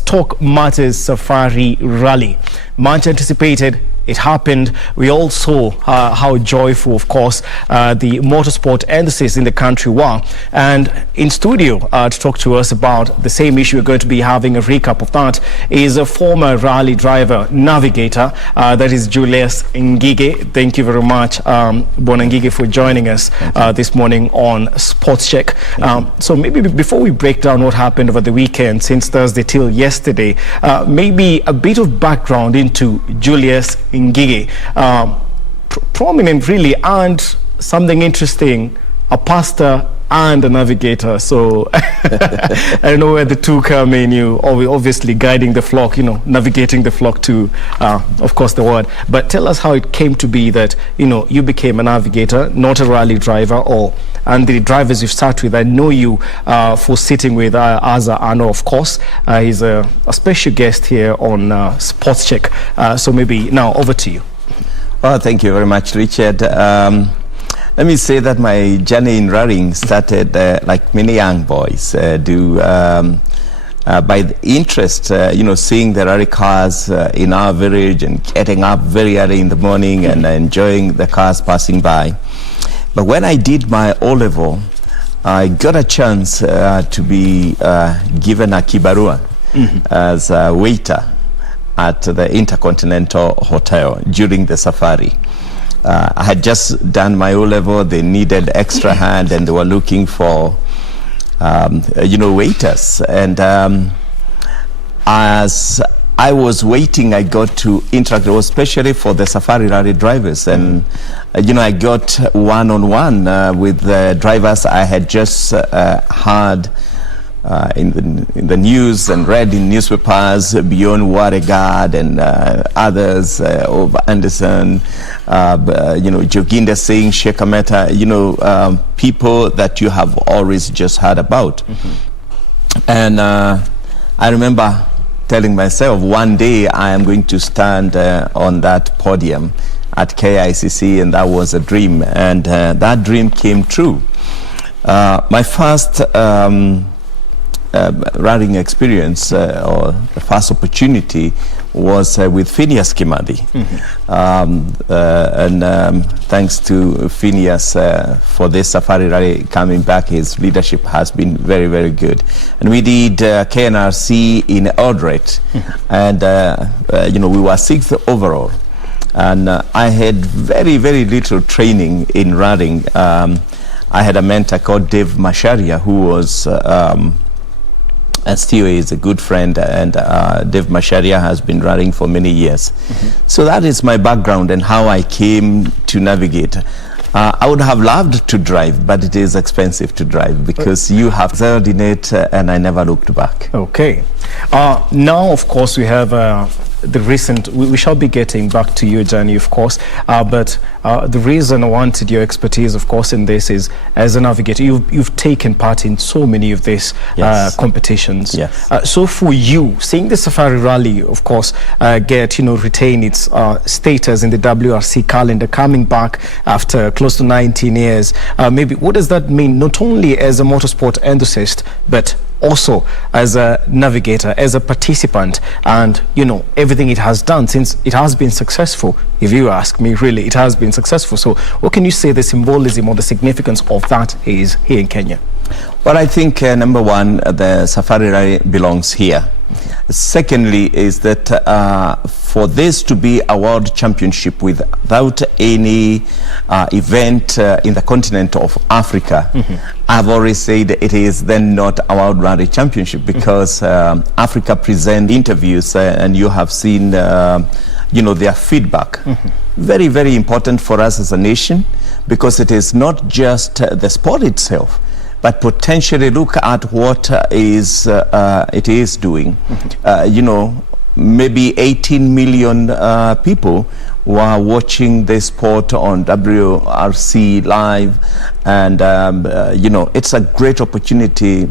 talk Martyrs Safari Rally. Much anticipated. It happened. We all saw how joyful, of course, the motorsport enthusiasts in the country were. And in studio to talk to us about the same issue, we're going to be having a recap of that, is a former rally driver, navigator, that is Julius Ngige. Thank you very much, Bona Ngige, for joining us this morning on Sports Check. So maybe before we break down what happened over the weekend, since Thursday till yesterday, maybe a bit of background into Julius Ngige, prominent really, and something interesting, a pastor and a navigator. So I don't know where the two come in. You obviously guiding the flock, navigating the flock to, of course, the word. But tell us how it came to be that, you became a navigator, not a rally driver, and the drivers you've sat with. I know you for sitting with Aza Ano, of course. He's a special guest here on Sports Check. So maybe now over to you. Well, thank you very much, Richard. Let me say that my journey in rallying started like many young boys do by the interest, seeing the rally cars in our village and getting up very early in the morning and enjoying the cars passing by. But when I did my O-level, I got a chance to be given a kibarua as a waiter at the Intercontinental Hotel during the safari. I had just done my O-level. They needed extra hand, and they were looking for, waiters. And as I was waiting, I got to interact, especially for the safari rally drivers. And, I got one-on-one with the drivers I had just heard in the news and read in newspapers, beyond Waregard and others, over Anderson, Joginda Singh, Shekameta, people that you have always just heard about. And I remember telling myself, one day I am going to stand on that podium at KICC, and that was a dream. And that dream came true. My first rallying experience or the first opportunity was with Phineas Kimathi. And thanks to Phineas for this safari rally coming back. His leadership has been very, very good. And we did KNRC in Eldred, and we were 6th overall. And I had very, very little training in rallying. I had a mentor called Dave Masharia, who was and still is a good friend, and Dave Masharia has been running for many years. So that is my background and how I came to navigate. I would have loved to drive, but it is expensive to drive because you have excelled in it, and I never looked back. Okay. Now, of course, we have the recent, we shall be getting back to your journey, of course, but the reason I wanted your expertise, of course, in this is, as a navigator, you've taken part in so many of these competitions. Yes. So for you, seeing the Safari Rally, of course, retain its status in the WRC calendar, coming back after close to 19 years, maybe what does that mean, not only as a motorsport enthusiast, but also as a navigator, as a participant, and everything it has done, since it has been successful? If you ask me, really, it has been successful. So what can you say the symbolism or the significance of that is here in Kenya? Well, I think number one, the Safari Rally belongs here. Secondly is that for this to be a world championship without any event in the continent of Africa, I've always said it is then not a world rally championship, because Africa present interviews and you have seen their feedback. Very, very important for us as a nation, because it is not just the sport itself, but potentially look at what it is doing. Maybe 18 million people were watching this sport on WRC live, and it's a great opportunity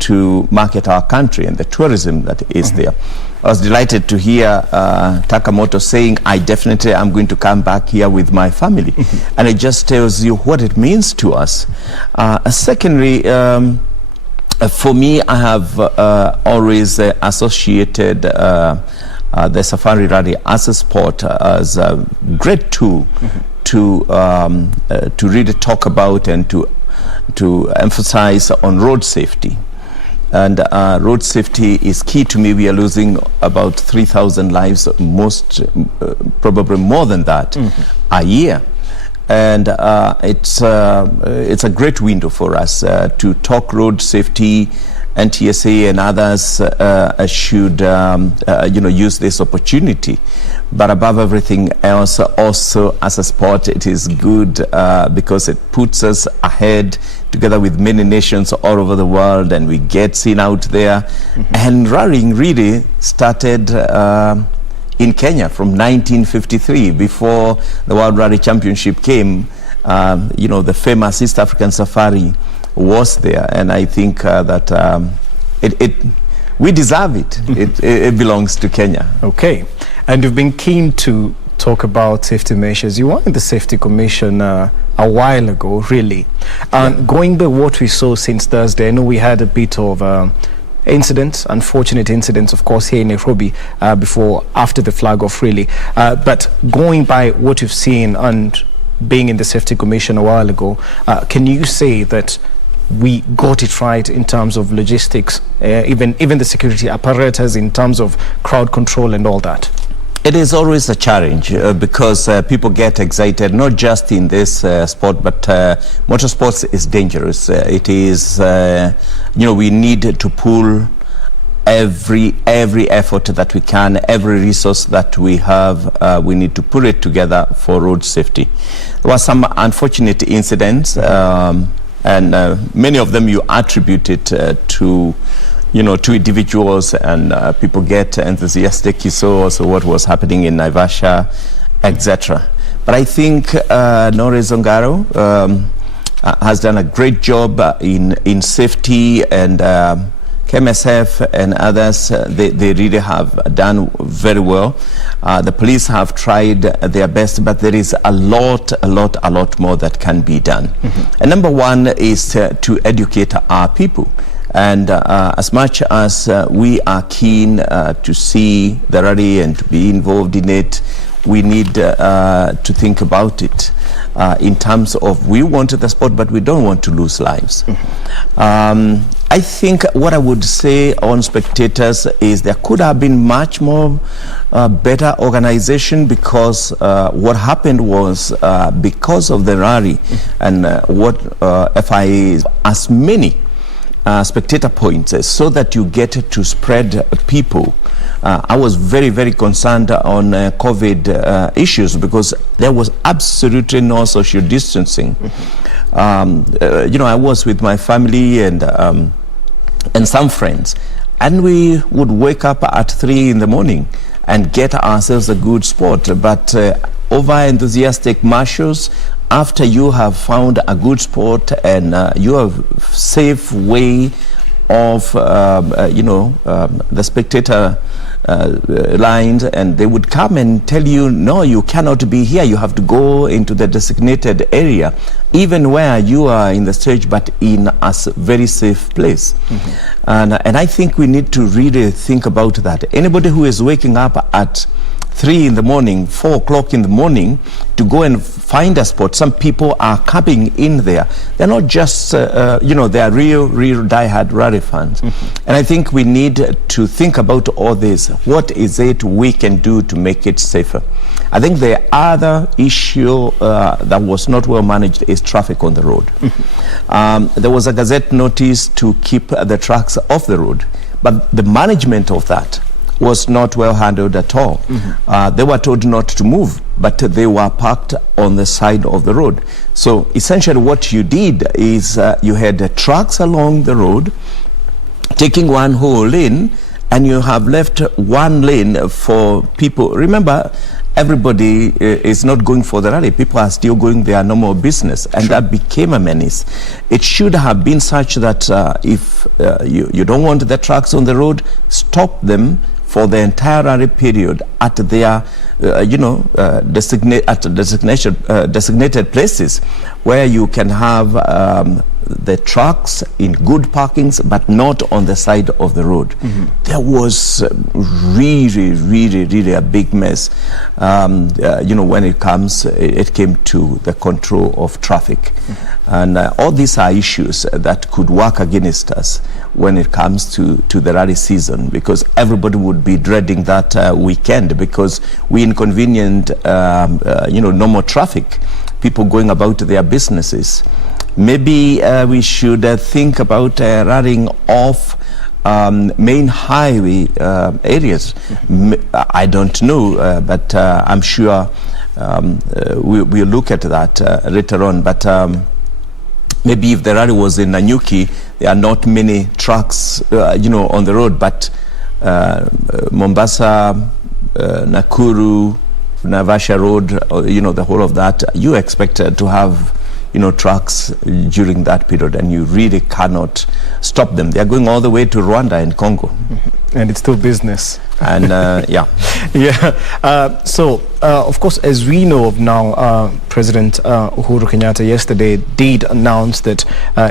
to market our country and the tourism that is there. I was delighted to hear Takamoto saying, I definitely am going to come back here with my family. And it just tells you what it means to us. Secondly, for me, I have always associated the Safari Rally as a sport, as a great tool to really talk about and to emphasize on road safety. And road safety is key to me. We are losing about 3,000 lives, probably more than that, a year. And it's a great window for us to talk road safety. NTSA and others should use this opportunity. But above everything else, also as a sport, it is good because it puts us ahead together with many nations all over the world, and we get seen out there. And rallying really started in Kenya from 1953, before the World Rally Championship came. The famous East African Safari was there, and I think that we deserve it. It belongs to Kenya. Okay, and you've been keen to talk about safety measures. You were in the Safety Commission a while ago, really. And going by what we saw since Thursday, I know we had a bit of unfortunate incidents, of course, here in Nairobi after the flag off, really. But going by what you've seen and being in the Safety Commission a while ago, can you say that we got it right in terms of logistics, even the security apparatus, in terms of crowd control and all that? It is always a challenge because people get excited, not just in this sport, but motorsports is dangerous. It is, we need to pull every effort that we can, every resource that we have, we need to put it together for road safety. There were some unfortunate incidents, and many of them you attribute it to individuals, and people get enthusiastic. You saw also what was happening in Naivasha, etc. But I think Norris Ongaro has done a great job in safety, and KMSF and others, they really have done very well. The police have tried their best, but there is a lot more that can be done. And number one is to educate our people. And as much as we are keen to see the rally and to be involved in it, we need to think about it in terms of, we want the sport, but we don't want to lose lives. I think what I would say on spectators is there could have been much more better organization, because what happened was because of the rally and what FIA, as many spectator points, so that you get to spread people. I was very, very concerned on COVID issues, because there was absolutely no social distancing. I was with my family and some friends, and we would wake up at 3 in the morning and get ourselves a good spot. But over enthusiastic marshals, after you have found a good spot and you have safe way of the spectator lines, and they would come and tell you, no, you cannot be here, you have to go into the designated area, even where you are in the stage, but in a very safe place. And I think we need to really think about that. Anybody who is waking up at 3 in the morning, 4 o'clock in the morning to go and find a spot. Some people are camping in there. They're not just, they are real diehard rally fans. And I think we need to think about all this. What is it we can do to make it safer? I think the other issue that was not well managed is traffic on the road. There was a Gazette notice to keep the trucks off the road, but the management of that was not well handled at all. They were told not to move, but they were parked on the side of the road. So essentially what you did is you had trucks along the road taking one whole lane, and you have left one lane for people. Remember, everybody is not going for the rally. People are still going their normal business, and that became a menace. It should have been such that if you don't want the trucks on the road, stop them for the entire rally period at their designated places where you can have the trucks in good parkings, but not on the side of the road. There was really a big mess when it came to the control of traffic. And all these are issues that could work against us when it comes to the rally season, because everybody would be dreading that weekend, because we inconvenient normal traffic, people going about their businesses. Maybe we should think about running off main highway areas. I don't know, but I'm sure we'll look at that later on. But maybe if the rally was in Nanyuki, there are not many trucks, on the road. But Mombasa, Nakuru, Naivasha Road, the whole of that, you expect to have trucks during that period, and you really cannot stop them. They are going all the way to Rwanda and Congo. And it's still business. And so of course, as we know of now, President Uhuru Kenyatta yesterday did announce that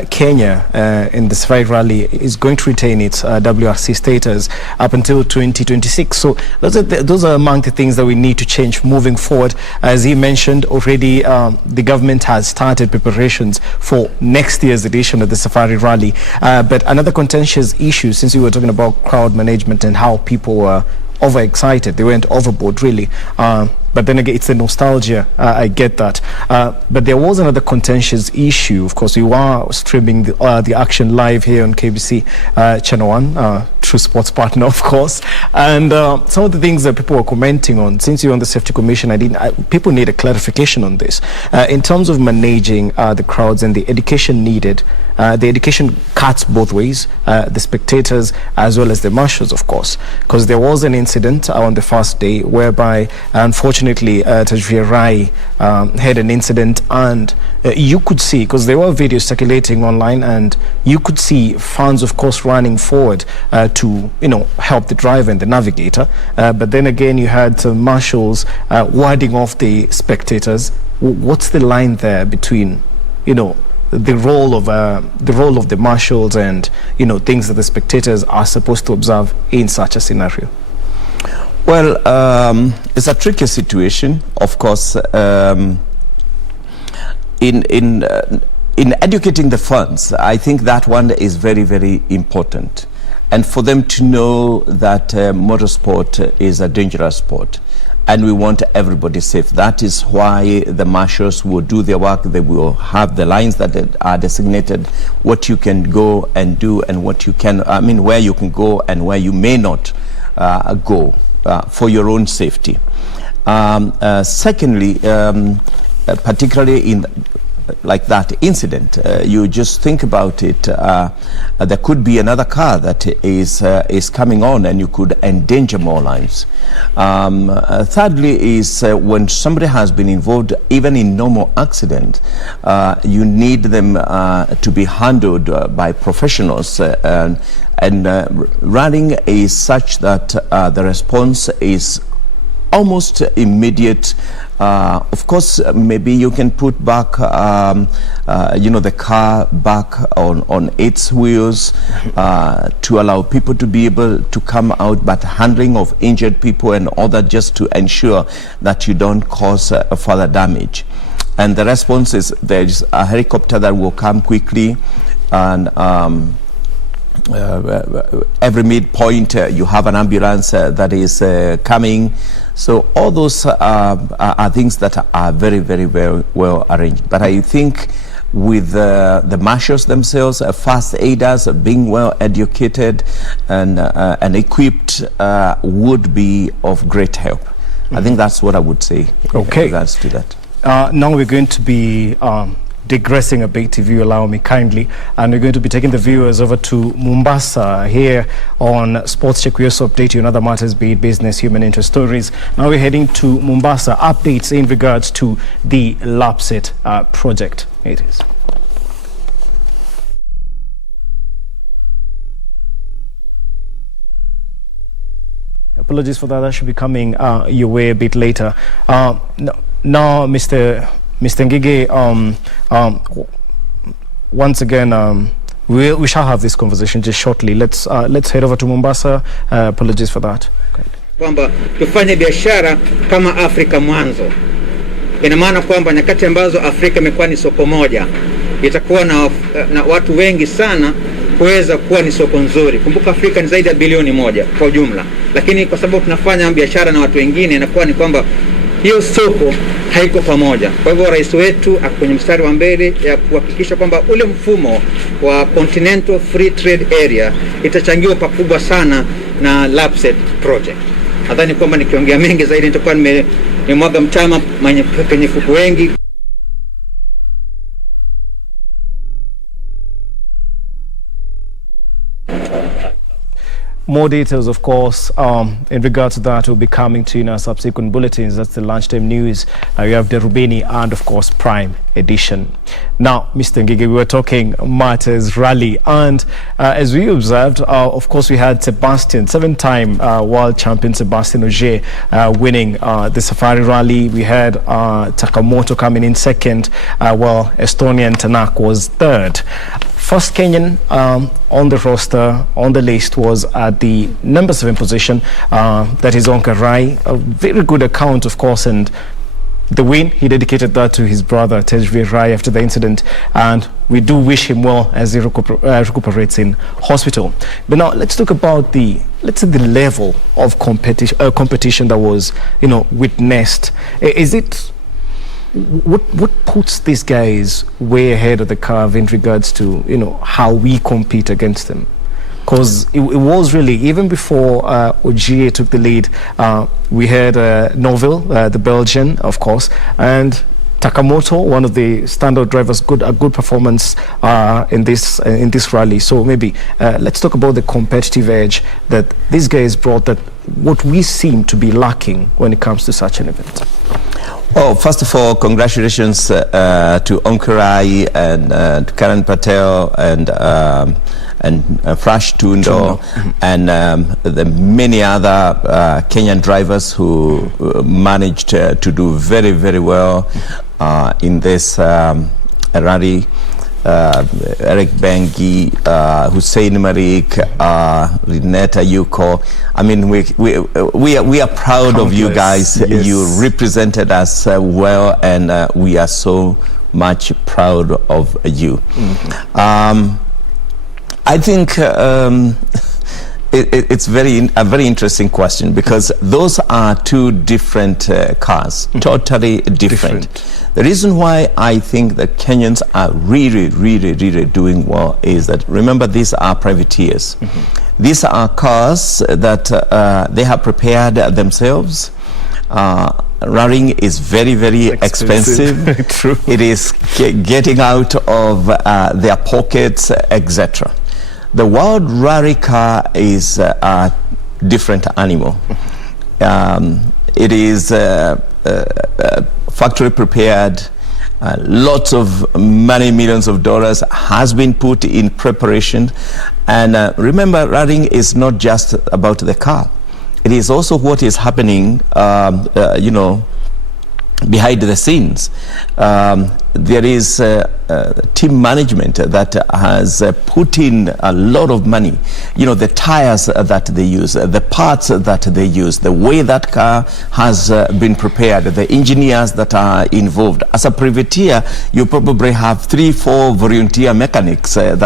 Kenya in the Safari Rally is going to retain its WRC status up until 2026. So those are among the things that we need to change moving forward. As he mentioned already, the government has started preparations for next year's edition of the Safari Rally. But another contentious issue, since we were talking about crowd management and how people were overexcited, they went overboard really. But then again, it's the nostalgia. I get that. But there was another contentious issue. Of course, we were streaming the action live here on KBC Channel 1, True Sports Partner, of course. And some of the things that people were commenting on, since you're on the Safety Commission, people need a clarification on this. In terms of managing the crowds and the education needed, the education cuts both ways, the spectators as well as the marshals, of course. Because there was an incident on the first day whereby, unfortunately, Tajvir Rai had an incident, and you could see, because there were videos circulating online, and you could see fans, of course, running forward to help the driver and the navigator. But then again, you had marshals warding off the spectators. What's the line there between the role of the marshals and things that the spectators are supposed to observe in such a scenario? Well, it's a tricky situation, of course. In educating the fans, I think that one is very, very important, and for them to know that motorsport is a dangerous sport, and we want everybody safe. That is why the marshals will do their work. They will have the lines that are designated, what you can go and do, and what you can, where you can go and where you may not go. For your own safety. Secondly, particularly in like that incident, you just think about it, there could be another car that is coming on, and you could endanger more lives. Thirdly is when somebody has been involved even in normal accident, you need them to be handled by professionals, and running is such that the response is almost immediate. Of course, maybe you can put back, the car back on its wheels to allow people to be able to come out, but handling of injured people and all that, just to ensure that you don't cause further damage. And the response is there's a helicopter that will come quickly, and every midpoint you have an ambulance that is coming. So all those are things that are very, very, very well arranged. But I think with the marshals themselves, first aiders being well educated and equipped would be of great help. I think that's what I would say in regards to that. Now we're going to be digressing a bit, if you allow me kindly, and we're going to be taking the viewers over to Mombasa here on Sports Check. We also update you on other matters, be it business, human interest stories. Now we're heading to Mombasa. Updates in regards to the LAPSSET project. It is. Apologies for that. That should be coming your way a bit later. Now, Mr. Ngige, once again, we shall have this conversation just shortly. Let's head over to Mombasa. Apologies for that. Kwamba tufanye biashara kama Afrika mwanzo. Ina maana kwamba nyakati ambazo Afrika imekuwa ni soko moja, itakuwa na watu wengi sana kuweza kuwa ni soko nzuri. Kumbuka Afrika ni zaidi ya bilioni 1 kwa ujumla. Lakini kwa sababu tunafanya biashara na watu wengine, inakuwa ni kwamba hiyo soko haiko pamoja. Kwa hivyo rais wetu ako kwenye mstari wa mbele ya kuhakikisha kwamba ule mfumo wa Continental Free Trade Area itachangiwa pakubwa sana na LAPSSET project. Nadhani kwamba nikiongea mengi zaidi nitakuwa nimemwaga mtama kwenye fuku wengi. More details, of course, in regards to that will be coming to you in our subsequent bulletins. That's the lunchtime news. You have the Rubini and, of course, Prime Edition. Now, Mr. Ngige, we were talking matters rally, and as we observed, of course, we had Sebastian, 7-time world champion Sebastian Ogier winning the Safari Rally. We had Takamoto coming in second, while Estonian Tanak was third. First Kenyan on the roster, on the list, was at the number 7 position. That is Onka Rai. A very good account, of course, and the win, he dedicated that to his brother, Tejveer Rai, after the incident. And we do wish him well as he recuperates in hospital. But now let's talk about the level of competition that was, witnessed. Is it... What puts these guys way ahead of the curve in regards to how we compete against them? Because it was really, even before Ogier took the lead, we had Noville, the Belgian, of course, and Takamoto, one of the standout drivers, a good performance in this rally. So maybe let's talk about the competitive edge that these guys brought, that what we seem to be lacking when it comes to such an event. Well, first of all, congratulations to Onkarai and to Karan Patel and Frash Tundo and the many other Kenyan drivers who managed to do very, very well in this rally. Eric Bengi, Hussein Marik, Rineta Yuko. I mean, we are proud Countless, of you guys. Yes. You represented us well, and we are so much proud of you. I think it's a very interesting question, because those are two different cars, totally different. The reason why I think the Kenyans are really, really, really doing well is that, remember, these are privateers. These are cars that they have prepared themselves. Rallying is very, very expensive. True. It is getting out of their pockets, etc. The World Rally car is a different animal. It is factory prepared. Lots of money, millions of dollars has been put in preparation. And remember, rallying is not just about the car. it is also what is happening, you know, behind the scenes. There is team management that has put in a lot of money. You know, the tires that they use, the parts that they use, the way that car has been prepared, the engineers that are involved. As a privateer, you probably have 3-4 volunteer mechanics that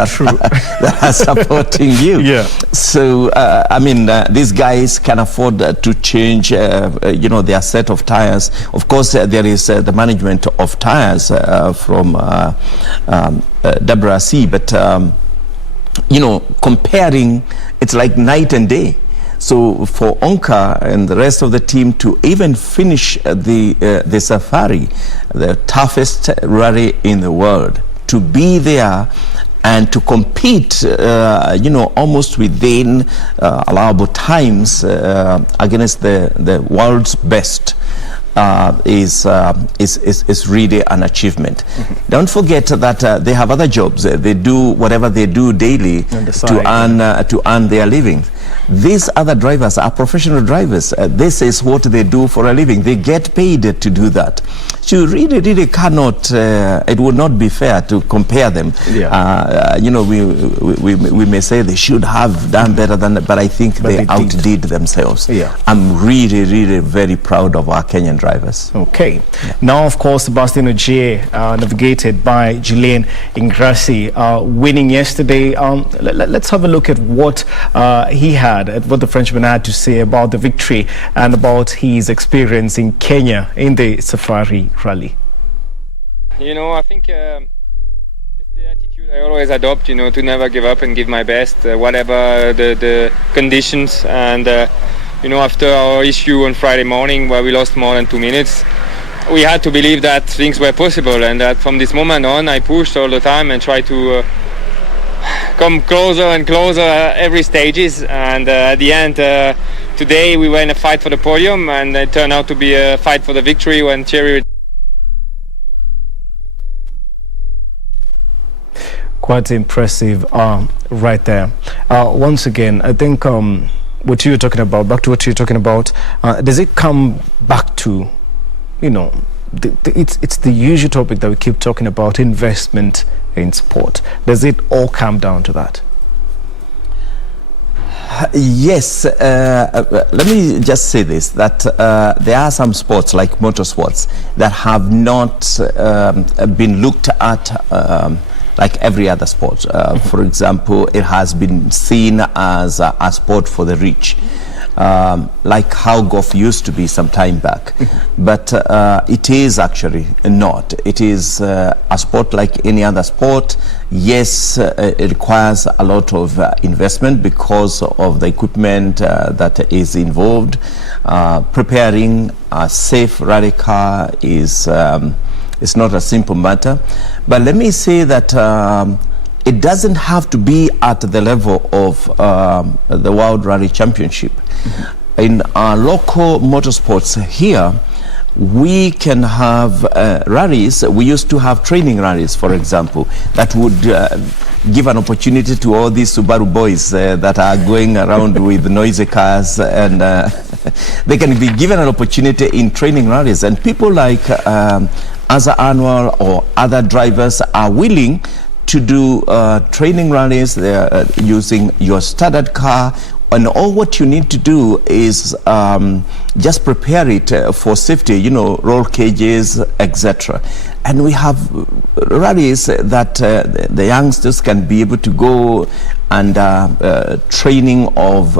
are supporting you. Yeah. So, I mean, these guys can afford to change, you know, their set of tires. Of course, there is the management of tires from WRC, but you know, comparing, it's like night and day. So for Onka and the rest of the team to even finish the safari, the toughest rally in the world, to be there and to compete, you know, almost within allowable times against the world's best, is really an achievement. Don't forget that they have other jobs. They do whatever they do daily to earn their living. These other drivers are professional drivers. This is what they do for a living. They get paid to do that. So you really cannot, it would not be fair to compare them. Yeah. You know, we may say they should have done better than, but I think they outdid themselves. Yeah. I'm really very proud of our Kenyan drivers. Okay. Yeah. Now, of course, Sebastian Ogier, navigated by Julian Ingrassi, winning yesterday. Let's have a look at what he had, at what the Frenchman had to say about the victory and about his experience in Kenya in the Safari Rally. You know, I think it's the attitude I always adopt, you know, to never give up and give my best, whatever the conditions. And, you know, after our issue on Friday morning where we lost more than 2 minutes, we had to believe that things were possible, and that from this moment on I pushed all the time and tried to come closer and closer every stages, and at the end today we were in a fight for the podium, and it turned out to be a fight for the victory when Thierry. Quite impressive right there. Once again, I think what you were talking about, back to what you're talking about, does it come back to, you know, it's the usual topic that we keep talking about, investment in sport. Does it all come down to that? Yes. Let me just say this, that there are some sports like motorsports that have not been looked at like every other sport. For example, it has been seen as a sport for the rich, like how golf used to be some time back. But it is actually not. It is a sport like any other sport. Yes, it requires a lot of investment because of the equipment that is involved. Preparing a safe rally car is it's not a simple matter. But let me say that it doesn't have to be at the level of the World Rally Championship. In our local motorsports here, we can have rallies. We used to have training rallies, for example, that would give an opportunity to all these Subaru boys that are going around with noisy cars, and they can be given an opportunity in training rallies. And people like Asa Anwar or other drivers are willing to do training rallies. They're using your standard car, and all what you need to do is just prepare it for safety, you know, roll cages, etc. And we have rallies that the youngsters can be able to go, and training of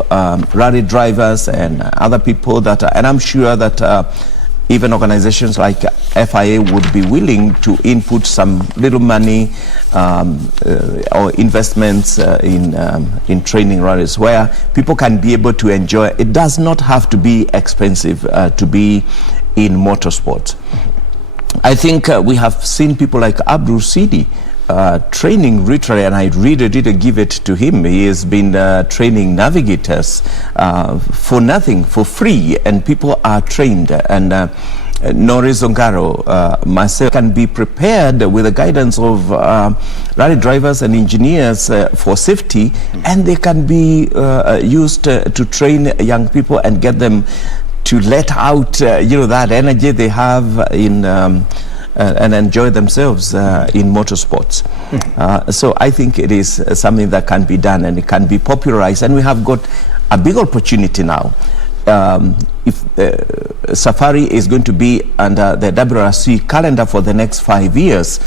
rally drivers and other people that and I'm sure that even organizations like FIA would be willing to input some little money or investments in training rallies where people can be able to enjoy. It does not have to be expensive to be in motorsports. I think we have seen people like Abdul Sidi training literally, and I really give it to him. He has been training navigators for nothing, for free, and people are trained. And Norris Ongaro, myself, can be prepared with the guidance of rally drivers and engineers for safety, and they can be used to train young people and get them to let out that energy they have in and enjoy themselves in motorsports. So I think it is something that can be done, and it can be popularized, and we have got a big opportunity now. If Safari is going to be under the WRC calendar for the next 5 years,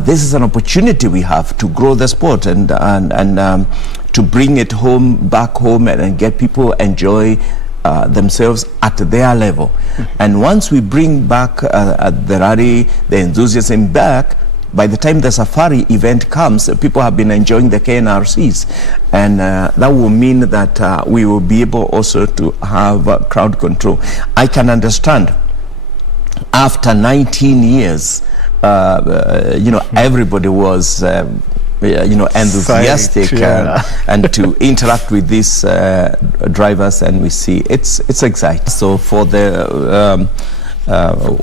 this is an opportunity we have to grow the sport and to bring it back home and get people enjoy themselves at their level. And once we bring back the rally, the enthusiasm back, by the time the Safari event comes, people have been enjoying the KNRCs, and that will mean that we will be able also to have crowd control. I can understand after 19 years, everybody was enthusiastic and to interact with these drivers, and we see it's exciting. So for the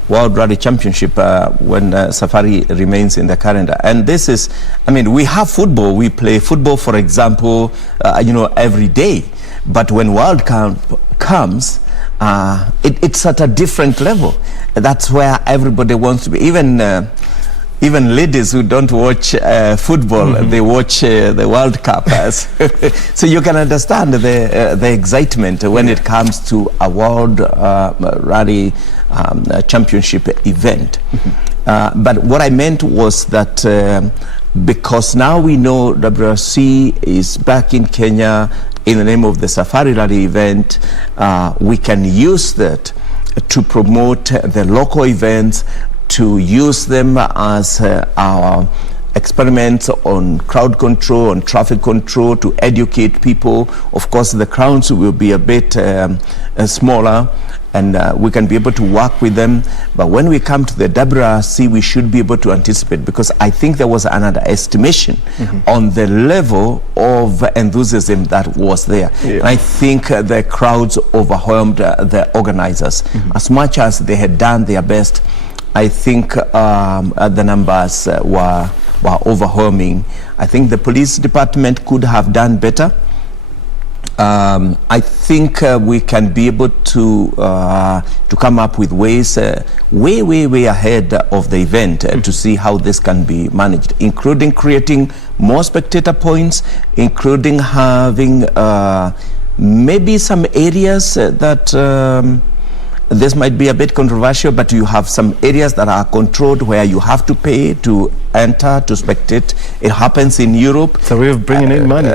World Rally Championship, when Safari remains in the calendar, and this is, we have football. We play football, for example, every day. But when World Cup comes, it's at a different level. That's where everybody wants to be. Even ladies who don't watch football, they watch the World Cup. So you can understand the excitement when it comes to a World Rally Championship event. But what I meant was that because now we know WRC is back in Kenya in the name of the Safari Rally event, we can use that to promote the local events, to use them as our experiments on crowd control, on traffic control, to educate people. Of course, the crowds will be a bit smaller, and we can be able to work with them. But when we come to the WRC, we should be able to anticipate, because I think there was an underestimation on the level of enthusiasm that was there. And I think the crowds overwhelmed the organizers. As much as they had done their best, I think the numbers were overwhelming. I think the police department could have done better. I think we can be able to come up with ways way ahead of the event to see how this can be managed, including creating more spectator points, including having maybe some areas that this might be a bit controversial, but you have some areas that are controlled where you have to pay to enter, to spectate. It happens in Europe. So we're bringing in money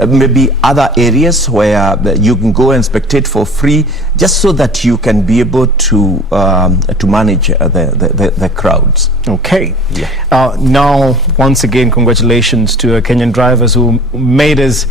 and maybe other areas where you can go and spectate for free, just so that you can be able to manage the crowds. Okay. Now, once again, congratulations to Kenyan drivers who made us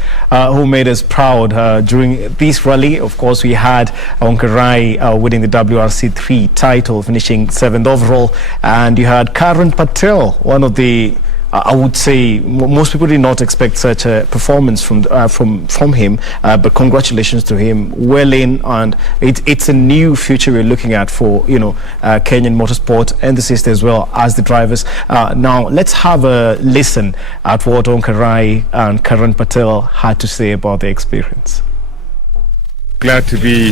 proud during this rally. Of course, we had Onkarai winning the WRC3 title, finishing 7th overall, and you had Karan Patel, one of the I would say most people did not expect such a performance from him, but congratulations to him. Well in, and it's a new future we're looking at for Kenyan motorsport and the system as well as the drivers. Now let's have a listen at what Onkarai and Karan Patel had to say about their experience. Glad to be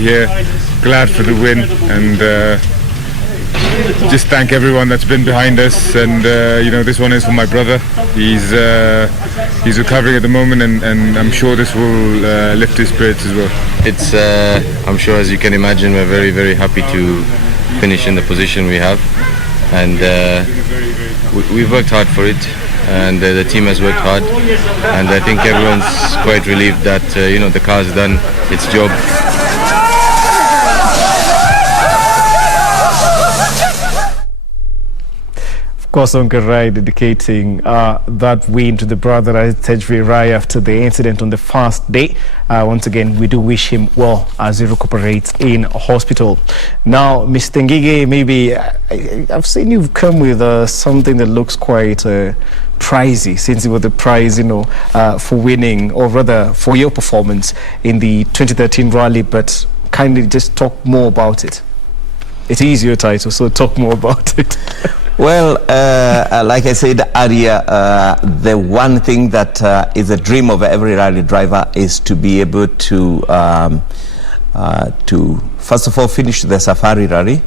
here, glad for the win, and just thank everyone that's been behind us. And this one is for my brother. He's recovering at the moment, and I'm sure this will lift his spirits as well. It's I'm sure, as you can imagine, we're very, very happy to finish in the position we have, and we've worked hard for it, and the team has worked hard, and I think everyone's quite relieved that the car's done its job. Of course, Onkarai dedicating that win to the brother Tejri Rai after the incident on the first day. Once again, we do wish him well as he recuperates in hospital. Now, Mr. Ngige, maybe I've seen you've come with something that looks quite pricey, since it was the prize, for winning, or rather for your performance in the 2013 rally, but kindly just talk more about it. It is your title, so talk more about it. Well, like I said earlier, the one thing that is a dream of every rally driver is to be able to first of all finish the Safari Rally.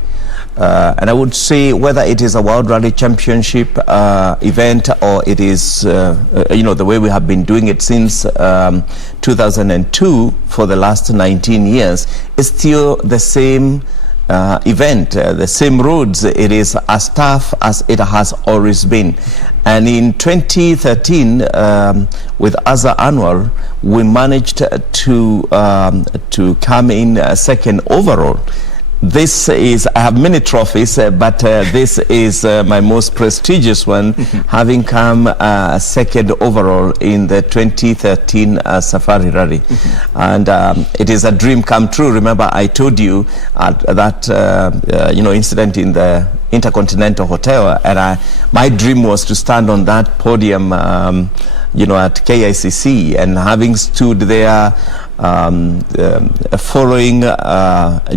And I would say whether it is a World Rally Championship event or it is, the way we have been doing it since 2002 for the last 19 years, it's still the same event, the same roads. It is as tough as it has always been. And in 2013, with Azza Anwar, we managed to come in second overall. This is, I have many trophies, but this is my most prestigious one, having come second overall in the 2013 Safari Rally. And it is a dream come true. Remember, I told you that, incident in the Intercontinental Hotel, and my dream was to stand on that podium, at KICC, and having stood there, following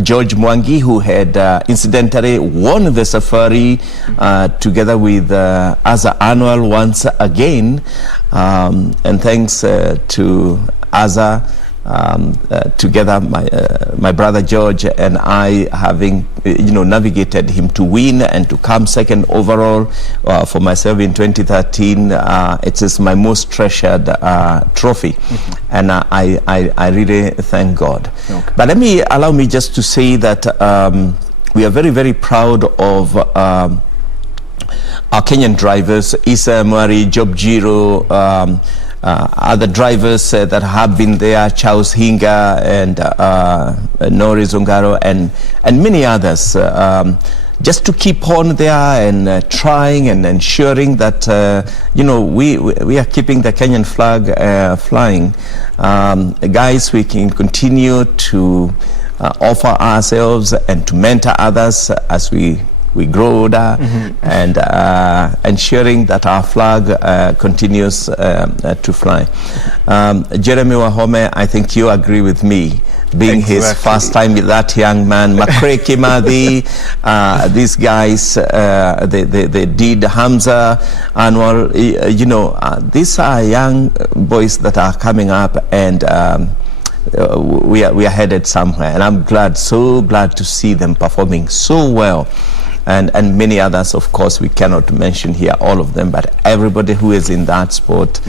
George Mwangi, who had incidentally won the Safari together with Azza Anwar once again, and thanks to Azza, together my brother George and I having navigated him to win and to come second overall for myself in 2013. It is my most treasured trophy, and I really thank God. Okay. But allow me just to say that we are very, very proud of our Kenyan drivers, Isa Mwari, Job Jiro, other drivers that have been there, Charles Hinga and Nori Zungaro and many others, just to keep on there and trying and ensuring that we are keeping the Kenyan flag flying. Guys, we can continue to offer ourselves and to mentor others as we grow older, and ensuring that our flag continues to fly. Jeremy Wahome, I think you agree with me, being his first time with that young man, Makre Kimadi, these guys, they did Hamza Anwar, these are young boys that are coming up, and we are headed somewhere, and I'm so glad to see them performing so well. And many others, of course, we cannot mention here all of them, but everybody who is in that sport,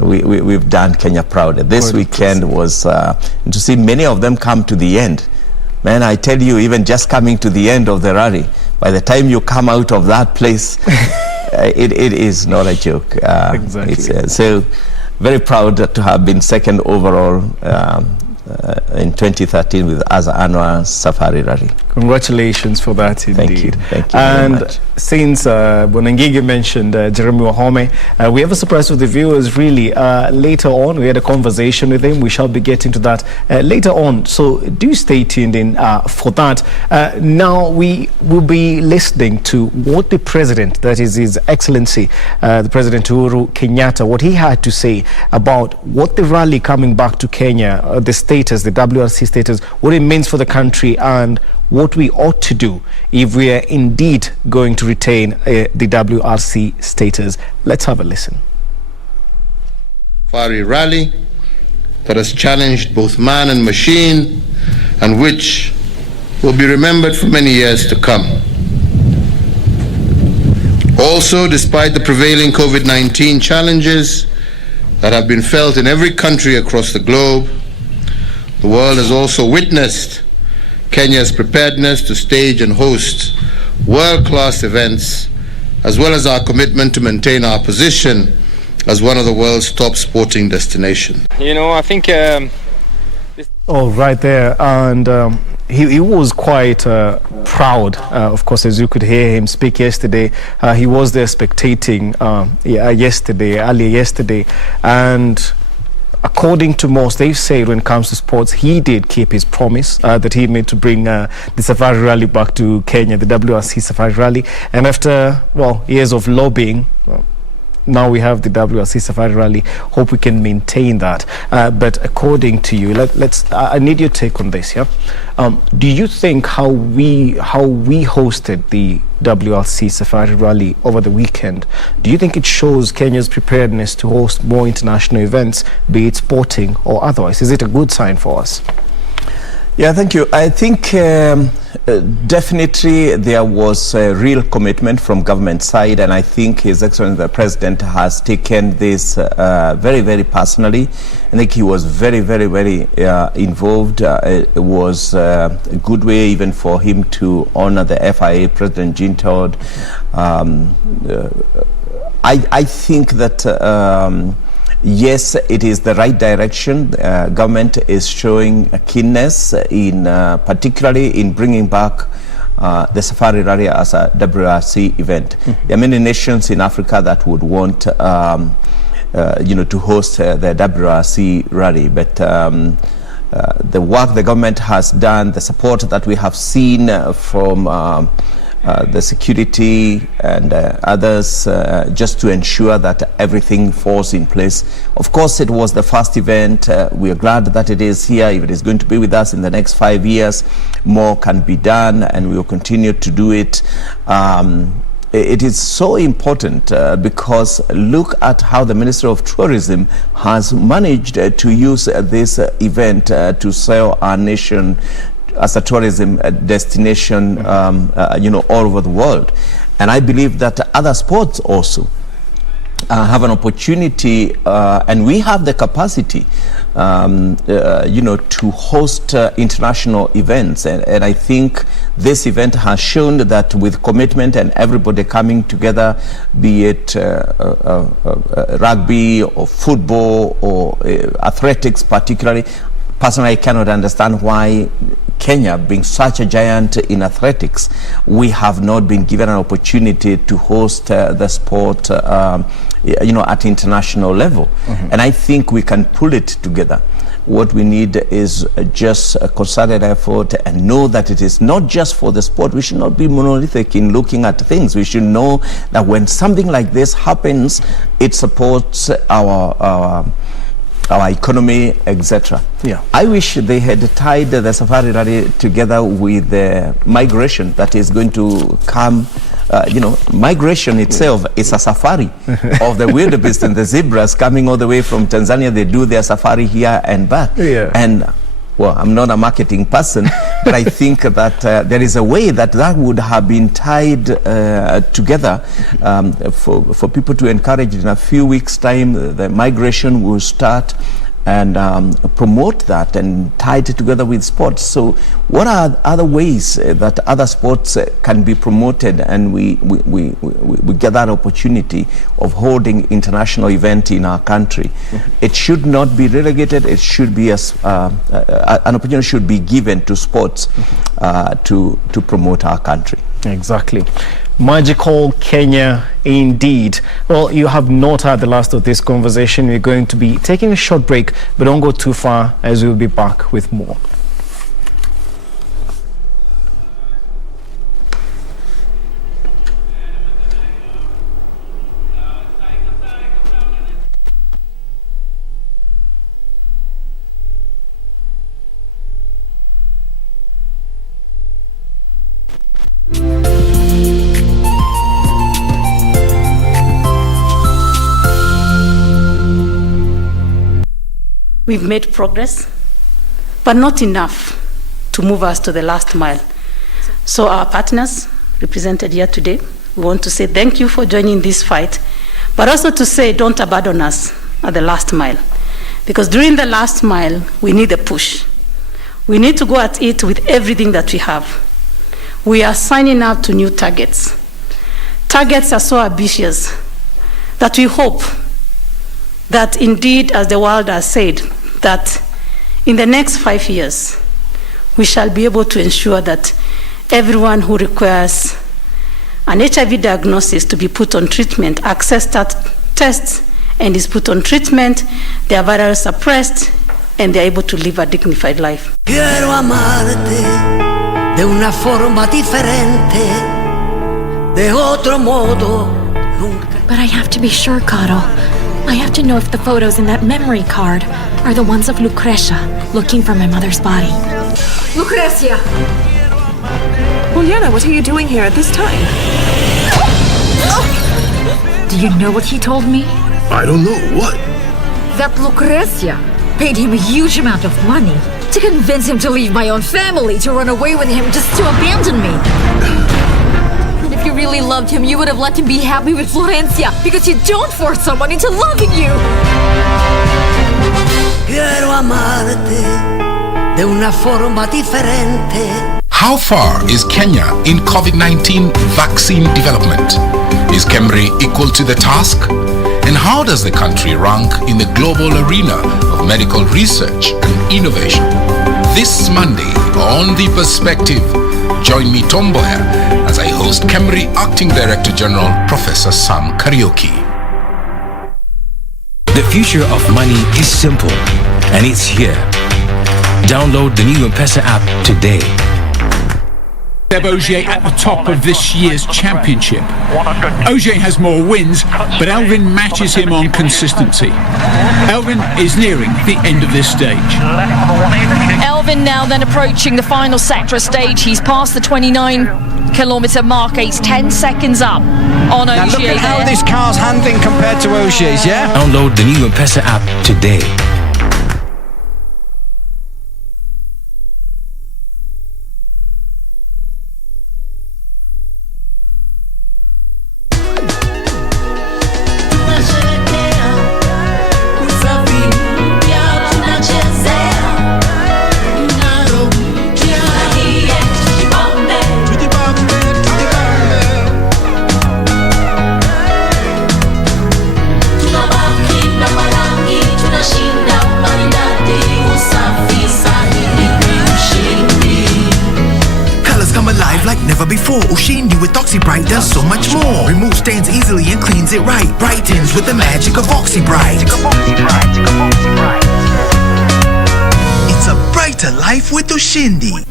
we've done Kenya proud. This weekend was to see many of them come to the end. Man, I tell you, even just coming to the end of the rally, by the time you come out of that place, it is not a joke. Exactly. So very proud to have been second overall in 2013 with Azza Anwar Safari Rally. Congratulations for that, indeed. Thank you and very much. Since Bonangigi mentioned Jeremy Wahome, we have a surprise for the viewers, really. Later on, we had a conversation with him. We shall be getting to that later on. So do stay tuned in for that. Now, we will be listening to what the President, that is His Excellency, the President Uhuru Kenyatta, what he had to say about what the rally coming back to Kenya, the status, the WRC status, what it means for the country, and what we ought to do if we are indeed going to retain the WRC status. Let's have a listen. Safari Rally that has challenged both man and machine, and which will be remembered for many years to come. Also, despite the prevailing COVID-19 challenges that have been felt in every country across the globe, the world has also witnessed Kenya's preparedness to stage and host world-class events, as well as our commitment to maintain our position as one of the world's top sporting destinations. I think... Oh, right there. And he was quite proud, of course, as you could hear him speak yesterday. He was there spectating earlier yesterday. And according to most, they've said when it comes to sports, he did keep his promise that he made to bring the Safari Rally back to Kenya, the WRC Safari Rally. And after, years of lobbying, now we have the WRC Safari Rally. Hope we can maintain that. But according to you, I need your take on this. Yeah, do you think how we hosted the WRC Safari Rally over the weekend, do you think it shows Kenya's preparedness to host more international events, be it sporting or otherwise? Is it a good sign for us? Yeah, thank you. I think definitely there was a real commitment from government side, and I think His Excellency the President has taken this very, very personally. I think he was very, very, very involved. It was a good way even for him to honor the FIA President Jean Todt. I think that yes, it is the right direction. Government is showing a keenness in particularly in bringing back the Safari Rally as a WRC event. There are many nations in Africa that would want to host the WRC Rally, but the work the government has done, the support that we have seen from the security and others, just to ensure that everything falls in place. Of course, it was the first event. We are glad that it is here. If it is going to be with us in the next 5 years, more can be done, and we will continue to do it. It is so important because look at how the Ministry of Tourism has managed to use this event to sell our nation as a tourism destination, all over the world. And I believe that other sports also have an opportunity, and we have the capacity, to host international events. And I think this event has shown that with commitment and everybody coming together, be it rugby or football or athletics particularly. Personally, I cannot understand why Kenya, being such a giant in athletics, we have not been given an opportunity to host the sport, at international level. And I think we can pull it together. What we need is just a concerted effort, and know that it is not just for the sport. We should not be monolithic in looking at things. We should know that when something like this happens, it supports our economy, etc. Yeah. I wish they had tied the Safari Rally together with the migration that is going to come. Migration itself is a safari of the wildebeest and the zebras coming all the way from Tanzania. They do their safari here and back. Yeah. And well, I'm not a marketing person, but I think that there is a way that would have been tied together for people to encourage. In a few weeks' time, the migration will start, and promote that and tie it together with sports. So what are other ways that other sports can be promoted, and we get that opportunity of holding international event in our country? It should not be relegated. It should be an opportunity should be given to sports to promote our country. Exactly. Magical Kenya indeed. Well, you have not had the last of this conversation. We're going to be taking a short break, but don't go too far, as we'll be back with more. We've made progress, but not enough to move us to the last mile. So our partners represented here today, we want to say thank you for joining this fight, but also to say don't abandon us at the last mile. Because during the last mile, we need a push. We need to go at it with everything that we have. We are signing up to new targets. Targets are so ambitious that we hope that indeed, as the world has said, that in the next 5 years, we shall be able to ensure that everyone who requires an HIV diagnosis to be put on treatment, access tests, and is put on treatment, they are virus suppressed, and they are able to live a dignified life. Quiero amarte de una forma diferente, de otro modo nunca. But I have to be sure, Caro. I have to know if the photos in that memory card are the ones of Lucrecia looking for my mother's body. Lucrecia! Juliana, what are you doing here at this time? Do you know what he told me? I don't know. What? That Lucrecia paid him a huge amount of money to convince him to leave my own family to run away with him just to abandon me. And if you really loved him, you would have let him be happy with Florencia, because you don't force someone into loving you. Quiero amarte de una forma diferente. How far is Kenya in COVID-19 vaccine development? Is Kemri equal to the task? And how does the country rank in the global arena of medical research and innovation? This Monday on The Perspective, join me, Tomboya, as I host Kemri Acting Director General Professor Sam Kariuki. The future of money is simple, and it's here. Download the new M-Pesa app today. Ogier at the top of this year's championship. Ogier has more wins, but Elvin matches him on consistency. Elvin is nearing the end of this stage. Elvin now then approaching the final sector stage. He's past the 29-kilometre mark. He's 10 seconds up on Ogier. Now look at how this car's handling compared to Ogier's, yeah? Download the new M-Pesa app today. Ushindi with OxyBright does so much more. Removes stains easily and cleans it right. Brightens with the magic of OxyBright. It's a brighter life with Ushindi.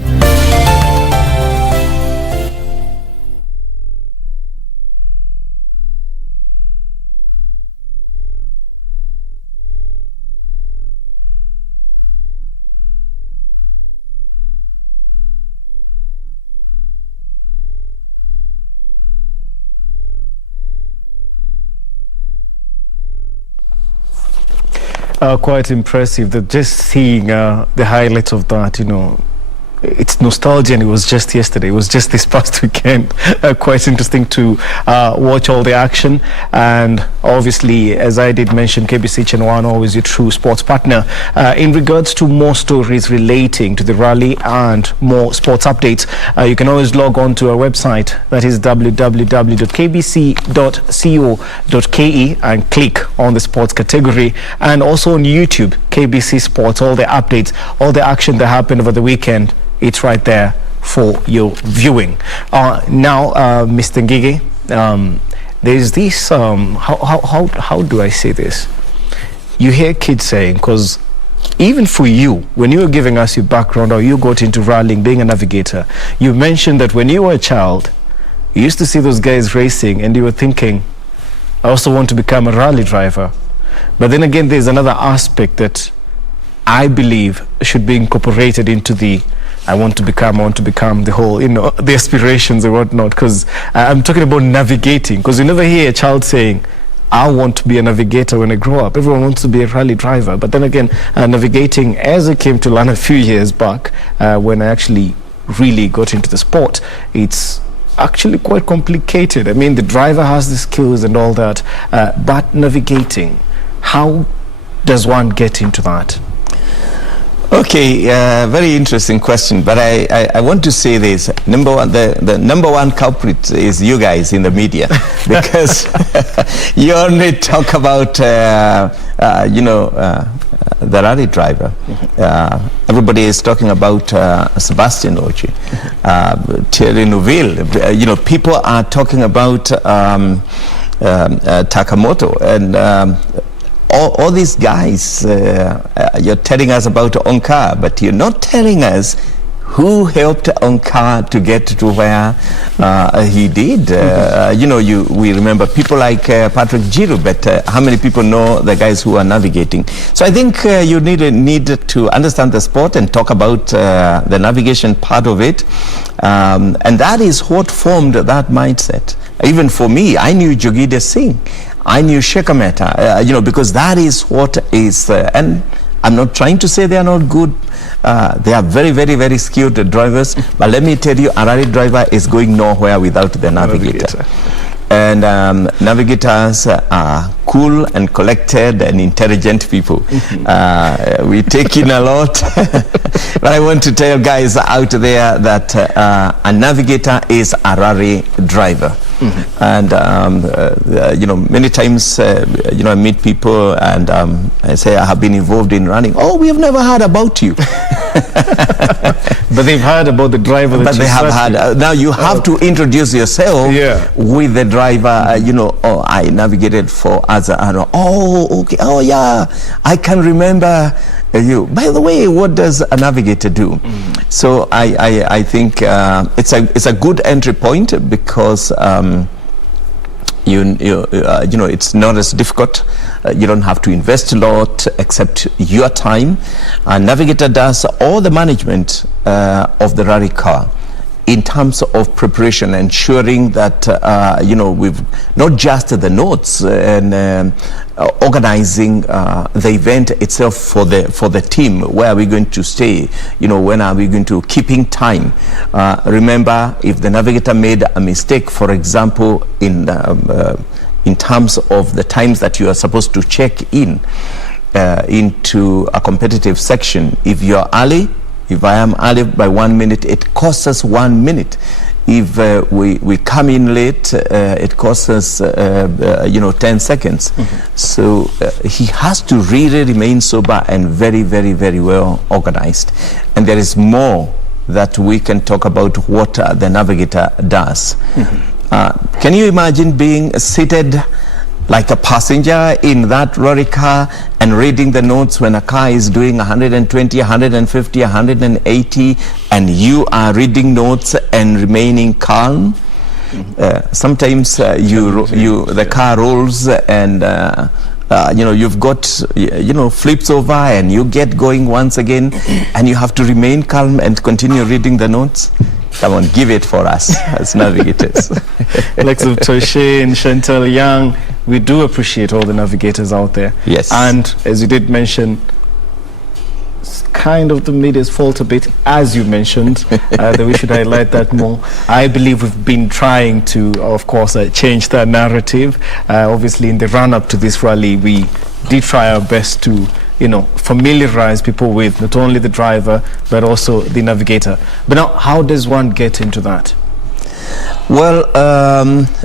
Quite impressive. That just seeing the highlights of that, you know, it's nostalgia, and it was just yesterday. It was just this past weekend. Quite interesting to watch all the action. And obviously, as I did mention, KBC Channel 1 always your true sports partner. In regards to more stories relating to the rally and more sports updates, you can always log on to our website. That is www.kbc.co.ke and click on the sports category. And also on YouTube, KBC Sports, all the updates, all the action that happened over the weekend. It's right there for your viewing. Now, Mr. Ngige, there's this, how do I say this? You hear kids saying, because even for you, when you were giving us your background or you got into rallying, being a navigator, you mentioned that when you were a child, you used to see those guys racing and you were thinking, I also want to become a rally driver. But then again, there's another aspect that I believe should be incorporated into the I want to become the whole, you know, the aspirations and whatnot, because I'm talking about navigating, because you never hear a child saying, I want to be a navigator when I grow up. Everyone wants to be a rally driver. But then again, navigating, as I came to learn a few years back, when I actually really got into the sport, it's actually quite complicated. I mean, the driver has the skills and all that, but navigating, how does one get into that? Okay, very interesting question, but I want to say this. Number one, the number one culprit is you guys in the media, because you only talk about, the rally driver. Everybody is talking about Sebastian Ogier, Thierry Neuville. People are talking about Takamoto, and all these guys. You're telling us about Onka, but you're not telling us who helped Onkar to get to where he did. We remember people like Patrick Giroux, but how many people know the guys who are navigating? So I think you need to understand the sport and talk about the navigation part of it. And that is what formed that mindset. Even for me, I knew Jogide Singh. I knew Shekhar Mehta, because that is what is, and I'm not trying to say they are not good. They are very, very, very skilled drivers. But let me tell you, a rally driver is going nowhere without the navigator. And navigators are cool and collected and intelligent people. We take in a lot. But I want to tell guys out there that a navigator is a rally driver. And many times I meet people and I say I have been involved in running. Oh, we have never heard about you. But they've heard about the driver. But they have heard. Now you have to introduce yourself with the driver. I navigated for Azza. Oh, okay. Oh, yeah. I can remember you. By the way, what does a navigator do? So I think it's a good entry point because it's not as difficult. You don't have to invest a lot except your time. A navigator does all the management of the rally car in terms of preparation, ensuring that we've not just the notes and organizing the event itself for the team. Where are we going to stay? When are we going to keeping time? Remember, if the navigator made a mistake, for example, in terms of the times that you are supposed to check in into a competitive section, if you're early, if I am early by 1 minute, it costs us 1 minute. If we come in late, it costs us 10 seconds. So he has to really remain sober and very, very, very well organized. And there is more that we can talk about what the navigator does. Can you imagine being seated like a passenger in that lorry car and reading the notes when a car is doing 120, 150, 180, and you are reading notes and remaining calm? Sometimes the car rolls and you've got flips over and you get going once again and you have to remain calm and continue reading the notes. Come on, give it for us as navigators. Lex of Toshe and Chantal Young, we do appreciate all the navigators out there. Yes. And as you did mention, it's kind of the media's fault a bit, as you mentioned, that we should highlight that more. I believe we've been trying to, of course, change that narrative. Obviously, in the run-up to this rally, we did try our best to familiarize people with not only the driver but also the navigator. But now, how does one get into that? Well,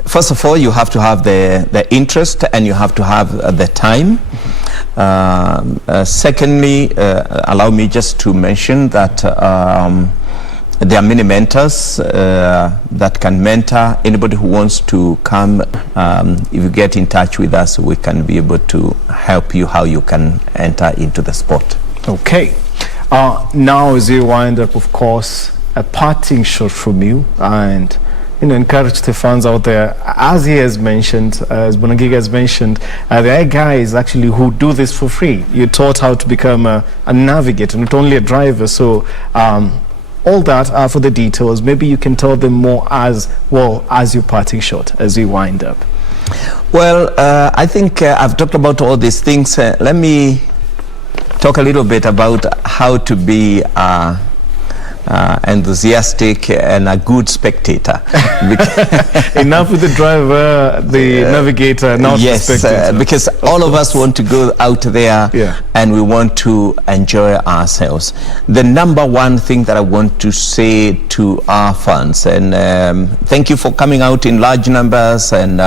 first of all, you have to have the interest and you have to have the time. Secondly, allow me just to mention that there are many mentors that can mentor anybody who wants to come. If you get in touch with us, we can be able to help you how you can enter into the sport. Okay. Now, as you wind up, of course, a parting shot from you and encourage the fans out there. As he has mentioned, as Bonagiga has mentioned, there are guys actually who do this for free. You're taught how to become a navigator, not only a driver. So all that for the details. Maybe you can tell them more as well as your parting shot as we wind up. Well, I think I've talked about all these things. Let me talk a little bit about how to be enthusiastic and a good spectator. Enough with the driver, the navigator, not the spectator. Because all of us want to go out there and we want to enjoy ourselves. The number one thing that I want to say to our fans, and thank you for coming out in large numbers and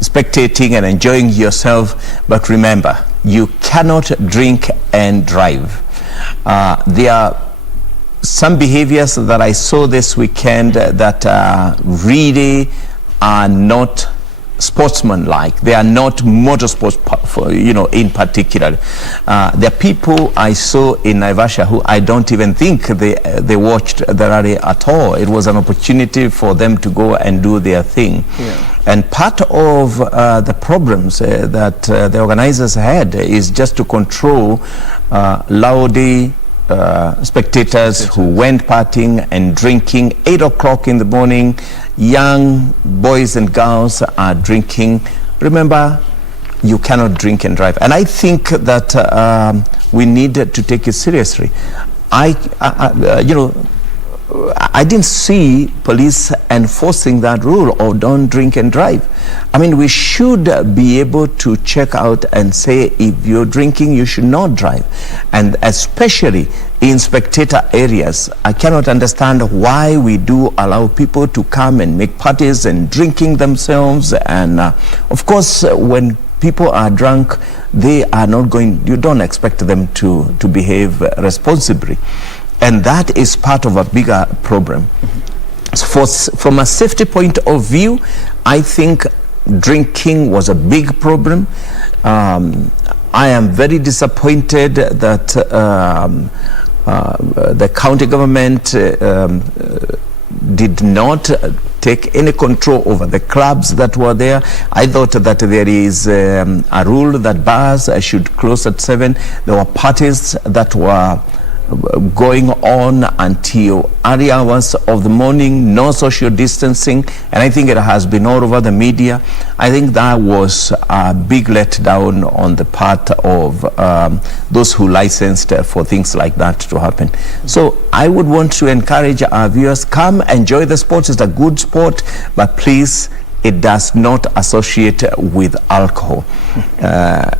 spectating and enjoying yourself, but remember, you cannot drink and drive. There are some behaviors that I saw this weekend that really are not sportsmanlike. They are not motorsports, in particular. There are people I saw in Naivasha who I don't even think they watched the rally at all. It was an opportunity for them to go and do their thing. Yeah. And part of the problems that the organizers had is just to control rowdy spectators who went partying and drinking. 8 o'clock in the morning, young boys and girls are drinking. Remember, you cannot drink and drive. And I think that we need to take it seriously. I didn't see police enforcing that rule of don't drink and drive. I mean, we should be able to check out and say, if you're drinking, you should not drive. And especially in spectator areas, I cannot understand why we do allow people to come and make parties and drinking themselves. And of course, when people are drunk, they are not going, you don't expect them to behave responsibly. And that is part of a bigger problem. From a safety point of view, I think drinking was a big problem. I am very disappointed that the county government did not take any control over the clubs that were there. I thought that there is a rule that bars should close at 7. There were parties that were going on until early hours of the morning, no social distancing, and I think it has been all over the media. I think that was a big letdown on the part of those who licensed for things like that to happen. So I would want to encourage our viewers, come enjoy the sport. It's a good sport, but please, it does not associate with alcohol.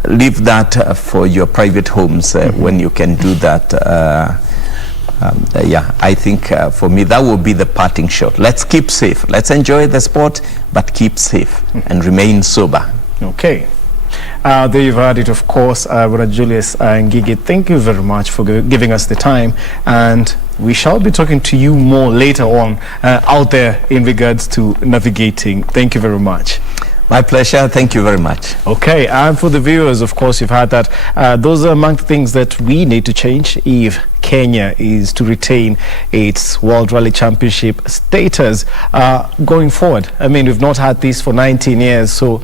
Leave that for your private homes when you can do that. I think for me that will be the parting shot. Let's keep safe. Let's enjoy the sport, but keep safe and remain sober. Okay. There you've heard it, of course. Brother Julius Ngigi, thank you very much for giving us the time, and we shall be talking to you more later on out there in regards to navigating. Thank you very much. My pleasure. Thank you very much. Okay, and for the viewers, of course, you've heard that those are among the things that we need to change if Kenya is to retain its World Rally Championship status going forward. I mean, we've not had this for 19 years, so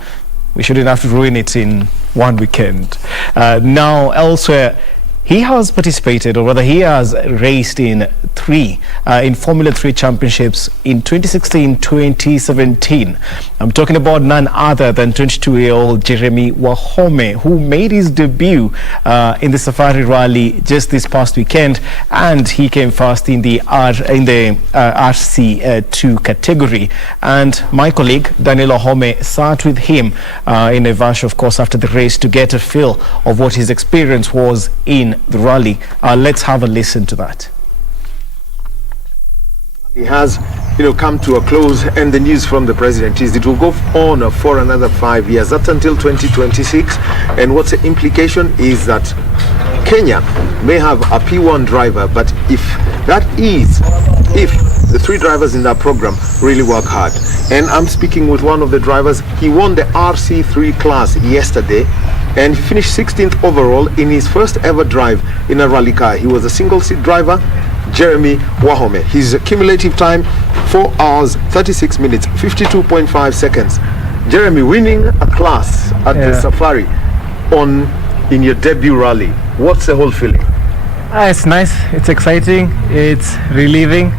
we shouldn't have to ruin it in one weekend. Now, elsewhere, he has participated, or rather he has raced in Formula 3 championships in 2016, 2017. I'm talking about none other than 22-year-old Jeremy Wahome, who made his debut in the Safari Rally just this past weekend, and he came first in the RC2 category. And my colleague Daniel Wahome sat with him in Naivasha, of course, after the race to get a feel of what his experience was in the rally. Let's have a listen to that. It has, come to a close, and the news from the president is it will go on for another 5 years. That's until 2026. And what's the implication is that Kenya may have a P1 driver, but if the 3 drivers in that program really work hard. And I'm speaking with one of the drivers. He won the RC3 class yesterday, and he finished 16th overall in his first ever drive in a rally car. He was a single seat driver, Jeremy Wahome. His cumulative time 4 hours 36 minutes 52.5 seconds. Jeremy, winning a class at the Safari in your debut rally, what's the whole feeling? It's nice, it's exciting, it's relieving.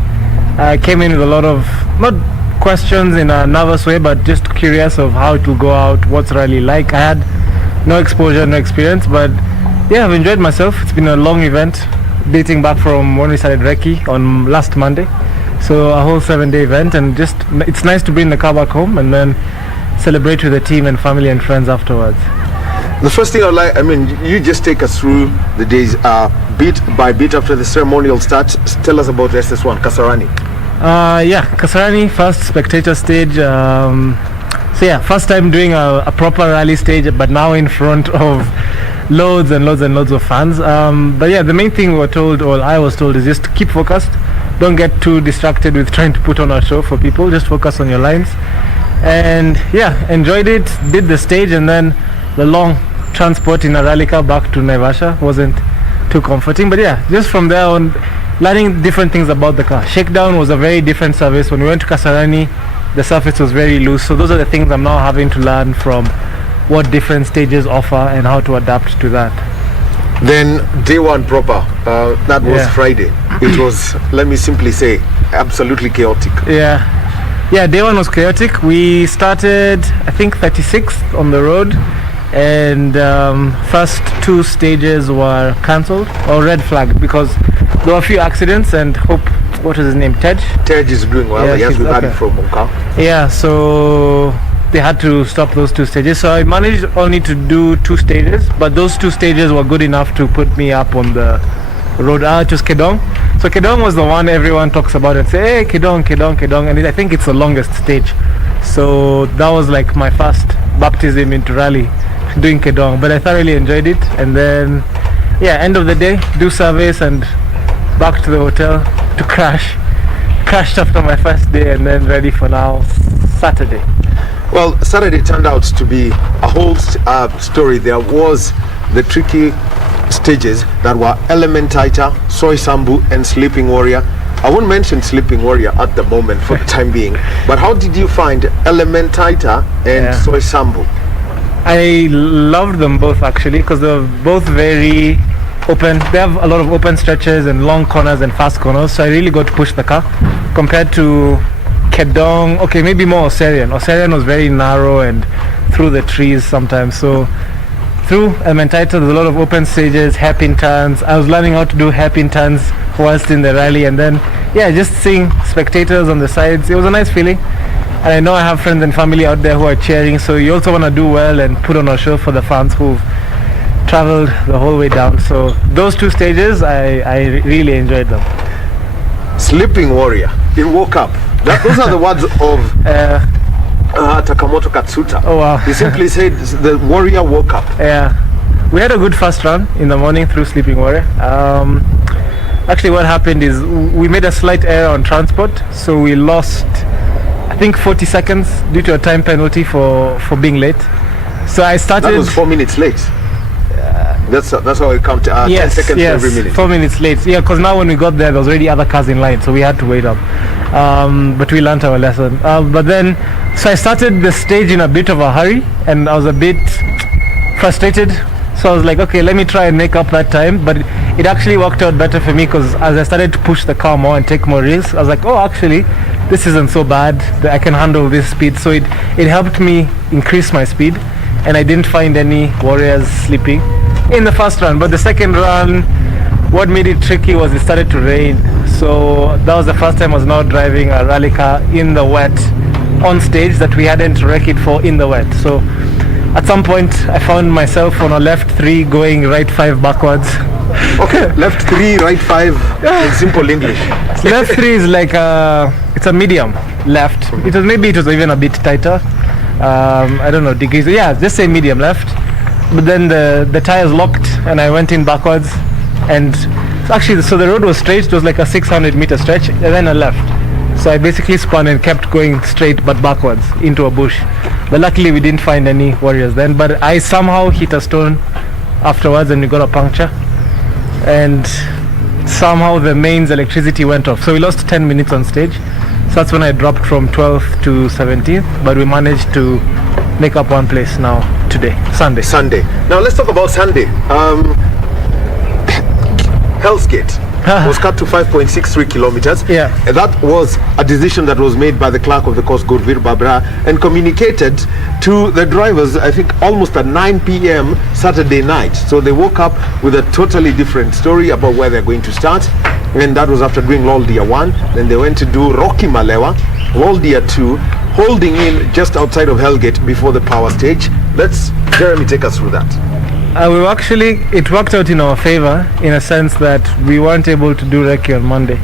I came in with a lot of, not questions in a nervous way, but just curious of how it will go out, what's rally like. I had no exposure, no experience, but yeah, I've enjoyed myself. It's been a long event, dating back from when we started Recce on last Monday. So a whole 7-day event, and just it's nice to bring the car back home and then celebrate with the team and family and friends afterwards. The first thing I'd like, you just take us through the days bit by bit after the ceremonial start. Tell us about SS1, Kasarani. Kasarani, first spectator stage. First time doing a proper rally stage, but now in front of loads and loads of fans. The main thing I was told is just keep focused. Don't get too distracted with trying to put on a show for people. Just focus on your lines. And yeah, enjoyed it, did the stage, and then the long transport in a rally car back to Naivasha wasn't too comforting. But yeah, just from there on, learning different things about the car. Shakedown was a very different service. When we went to Kasarani, the surface was very loose. So those are the things I'm now having to learn from what different stages offer and how to adapt to that. Then day one proper, that was Friday. It was, let me simply say, absolutely chaotic. Yeah, day one was chaotic. We started, I think, 36th on the road, and first two stages were cancelled or red flagged because there were a few accidents. And what was his name? Tej is doing well. Yes, we've had it from Monka. Yeah, so they had to stop those two stages. So I managed only to do two stages, but those two stages were good enough to put me up on the road. It was Kedong. So Kedong was the one everyone talks about and say, hey, Kedong. And I think it's the longest stage. So that was like my first baptism into rally, doing Kedong. But I thoroughly enjoyed it. And then, end of the day, do service and back to the hotel to crash. Crashed after my first day and then ready for now Saturday. Well, Saturday turned out to be a whole story. There was the tricky stages that were Elementaita, Soy Sambu and Sleeping Warrior. I won't mention Sleeping Warrior at the moment for the time being, but how did you find Elementaita and Soy Sambu? I loved them both actually because they're both very open. They have a lot of open stretches and long corners and fast corners, so I really got to push the car compared to Kedong. Okay, maybe more Oserian. Oserian was very narrow and through the trees sometimes. So through Elementaita, there's a lot of open stages, hairpin turns. I was learning how to do hairpin turns whilst in the rally, and then just seeing spectators on the sides. It was a nice feeling. And I know I have friends and family out there who are cheering, so you also want to do well and put on a show for the fans who've traveled the whole way down. So those two stages, I really enjoyed them. Sleeping Warrior, he woke up. Those are the words of Takamoto Katsuta. Oh wow. He simply said the warrior woke up. Yeah, we had a good first run in the morning through Sleeping Warrior. Actually what happened is we made a slight error on transport, so we lost I think 40 seconds due to a time penalty for being late. So I started. That was 4 minutes late. That's how we count 10 seconds every minute. 4 minutes late. Yeah, because now when we got there was already other cars in line, so we had to wait up. But we learned our lesson. But then, so I started the stage in a bit of a hurry, and I was a bit frustrated. So I was like, okay, let me try and make up that time. But it actually worked out better for me because as I started to push the car more and take more risks, I was like, oh, actually, this isn't so bad. I can handle this speed. So it helped me increase my speed, and I didn't find any warriors sleeping in the first run. But the second run, what made it tricky was it started to rain. So that was the first time I was now driving a rally car in the wet on stage that we hadn't wrecked it for in the wet. So at some point I found myself on a left 3 going right 5 backwards. Okay, left 3, right 5 in simple English. Left 3 is like it's a medium left. It was even a bit tighter. I don't know degrees. Yeah, just say medium left. But then the tires locked and I went in backwards, and actually so the road was straight. It was like a 600-meter stretch, and then I left. So I basically spun and kept going straight but backwards into a bush. But luckily we didn't find any warriors then. But I somehow hit a stone afterwards and we got a puncture. And somehow the mains electricity went off. So we lost 10 minutes on stage. So that's when I dropped from 12th to 17th. But we managed to make up one place now today, Sunday. Now let's talk about Sunday. Hell's Gate was cut to 5.63 kilometers. Yeah. And that was a decision that was made by the clerk of the course, Gurvir Babra, and communicated to the drivers, I think almost at 9 p.m. Saturday night. So they woke up with a totally different story about where they're going to start. And that was after doing Loldia 1. Then they went to do Rocky Malewa, Loldia 2, holding in just outside of Hellgate before the power stage. Let's Jeremy take us through that. It worked out in our favor in a sense that we weren't able to do recce on Monday.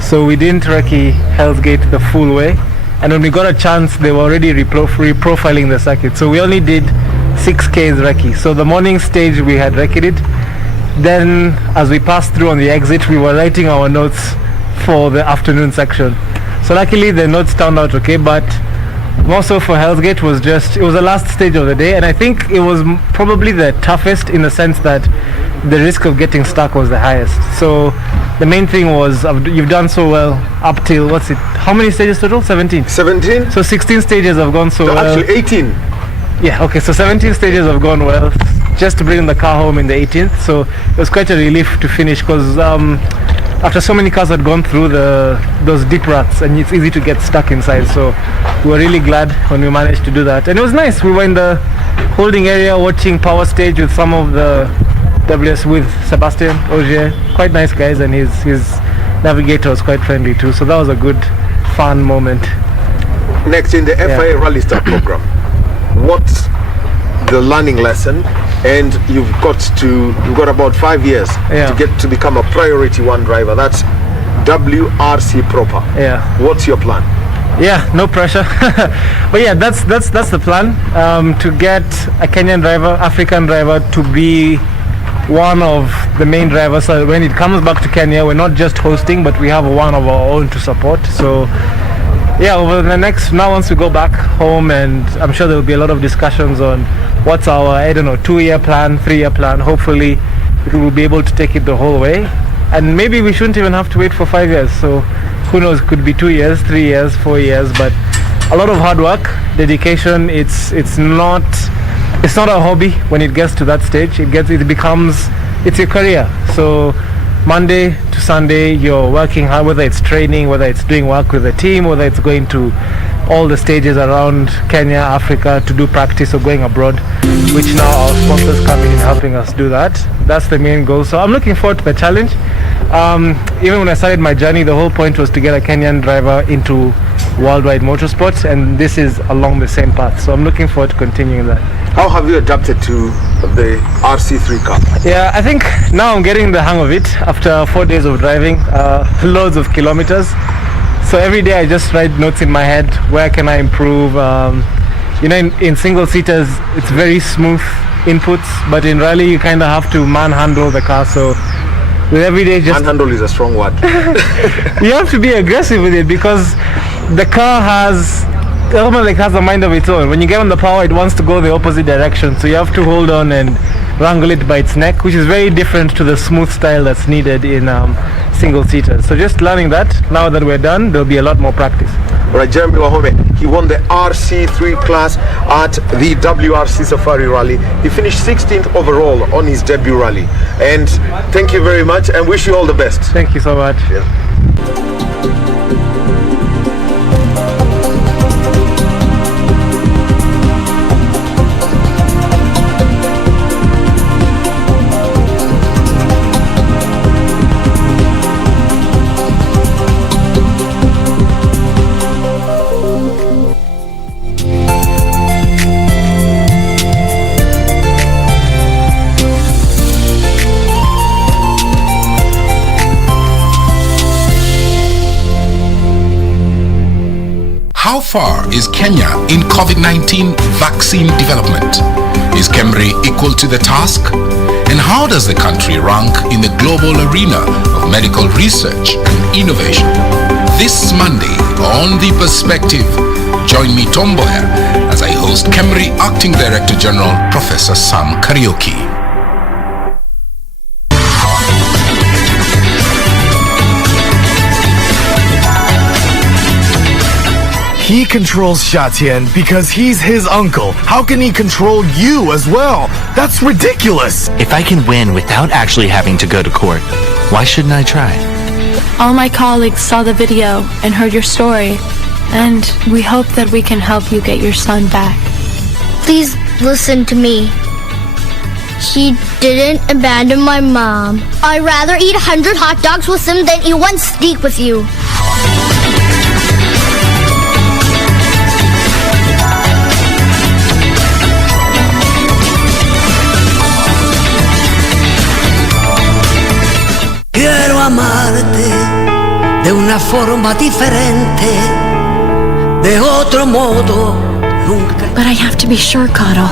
So we didn't recce Hell's Gate the full way. And when we got a chance, they were already reprofiling the circuit. So we only did 6Ks recce. So the morning stage we had recce'd it. Then as we passed through on the exit, we were writing our notes for the afternoon section. So luckily the notes turned out okay, but more so for Hell's Gate, was it was the last stage of the day, and I think it was probably the toughest in the sense that the risk of getting stuck was the highest. So the main thing was you've done so well up till, how many stages total? 17? 17. So 16 stages have gone so well. Actually 18. Yeah, okay, so 17 stages have gone well, just to bring the car home in the 18th. So it was quite a relief to finish, because after so many cars had gone through those deep ruts, and it's easy to get stuck inside. So we were really glad when we managed to do that. And it was nice. We were in the holding area watching power stage with some of the WS, with Sebastian Ogier. Quite nice guys, and his navigator was quite friendly too. So that was a good, fun moment. Next, in the FIA Rally Star program, what's the learning lesson? And you've got about 5 years to get to become a priority one driver. That's WRC proper. Yeah. What's your plan? Yeah, no pressure. But yeah, that's the plan. To get a Kenyan driver, African driver, to be one of the main drivers. So when it comes back to Kenya, we're not just hosting, but we have one of our own to support. So yeah, over the once we go back home, and I'm sure there will be a lot of discussions on what's our, 2-year plan, 3-year plan. Hopefully we will be able to take it the whole way, and maybe we shouldn't even have to wait for 5 years. So who knows, it could be 2 years, 3 years, 4 years, but a lot of hard work, dedication. It's not a hobby when it gets to that stage. It's your career. So Monday to Sunday, you're working hard, whether it's training, whether it's doing work with the team, whether it's going to all the stages around Kenya, Africa to do practice, or going abroad, which now our sponsors come in helping us do that. That's the main goal. So I'm looking forward to the challenge. Even when I started my journey, the whole point was to get a Kenyan driver into worldwide motorsports, and this is along the same path. So I'm looking forward to continuing that. How have you adapted to the RC3 car? Yeah, I think now I'm getting the hang of it after 4 days of driving, loads of kilometers. So every day I just write notes in my head, where can I improve? In single seaters it's very smooth inputs, but in rally you kind of have to manhandle the car. So with every day, just manhandle is a strong word. You have to be aggressive with it, because the car has a mind of its own. When you get on the power, it wants to go the opposite direction, so you have to hold on and wrangle it by its neck, which is very different to the smooth style that's needed in single seaters. So just learning that. Now that we're done, there'll be a lot more practice. Right, Jeremy Wahome, he won the RC3 class at the WRC Safari Rally. He finished 16th overall on his debut rally. And thank you very much, and wish you all the best. Thank you so much. Yeah. How far is Kenya in COVID-19 vaccine development? Is KEMRI equal to the task? And how does the country rank in the global arena of medical research and innovation? This Monday on The Perspective, join me, Tomboya, as I host KEMRI Acting Director General Professor Sam Kariuki. He controls Shatian because he's his uncle. How can he control you as well? That's ridiculous. If I can win without actually having to go to court, why shouldn't I try? All my colleagues saw the video and heard your story, and we hope that we can help you get your son back. Please listen to me. He didn't abandon my mom. I'd rather eat 100 hot dogs with him than eat one steak with you. Quiero amarte de una forma diferente, de otro modo nunca. But I have to be sure, Caro.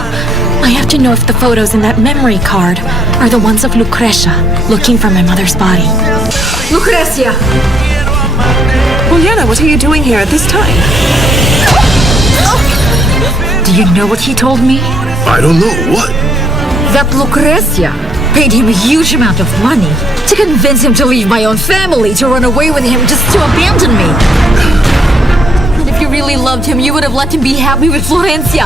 I have to know if the photos in that memory card are the ones of Lucrecia looking for my mother's body. Lucrecia! Juliana, what are you doing here at this time? you know what he told me? I don't know. What? That Lucrezia paid him a huge amount of money to convince him to leave my own family to run away with him just to abandon me. And if you really loved him, you would have let him be happy with Florencia.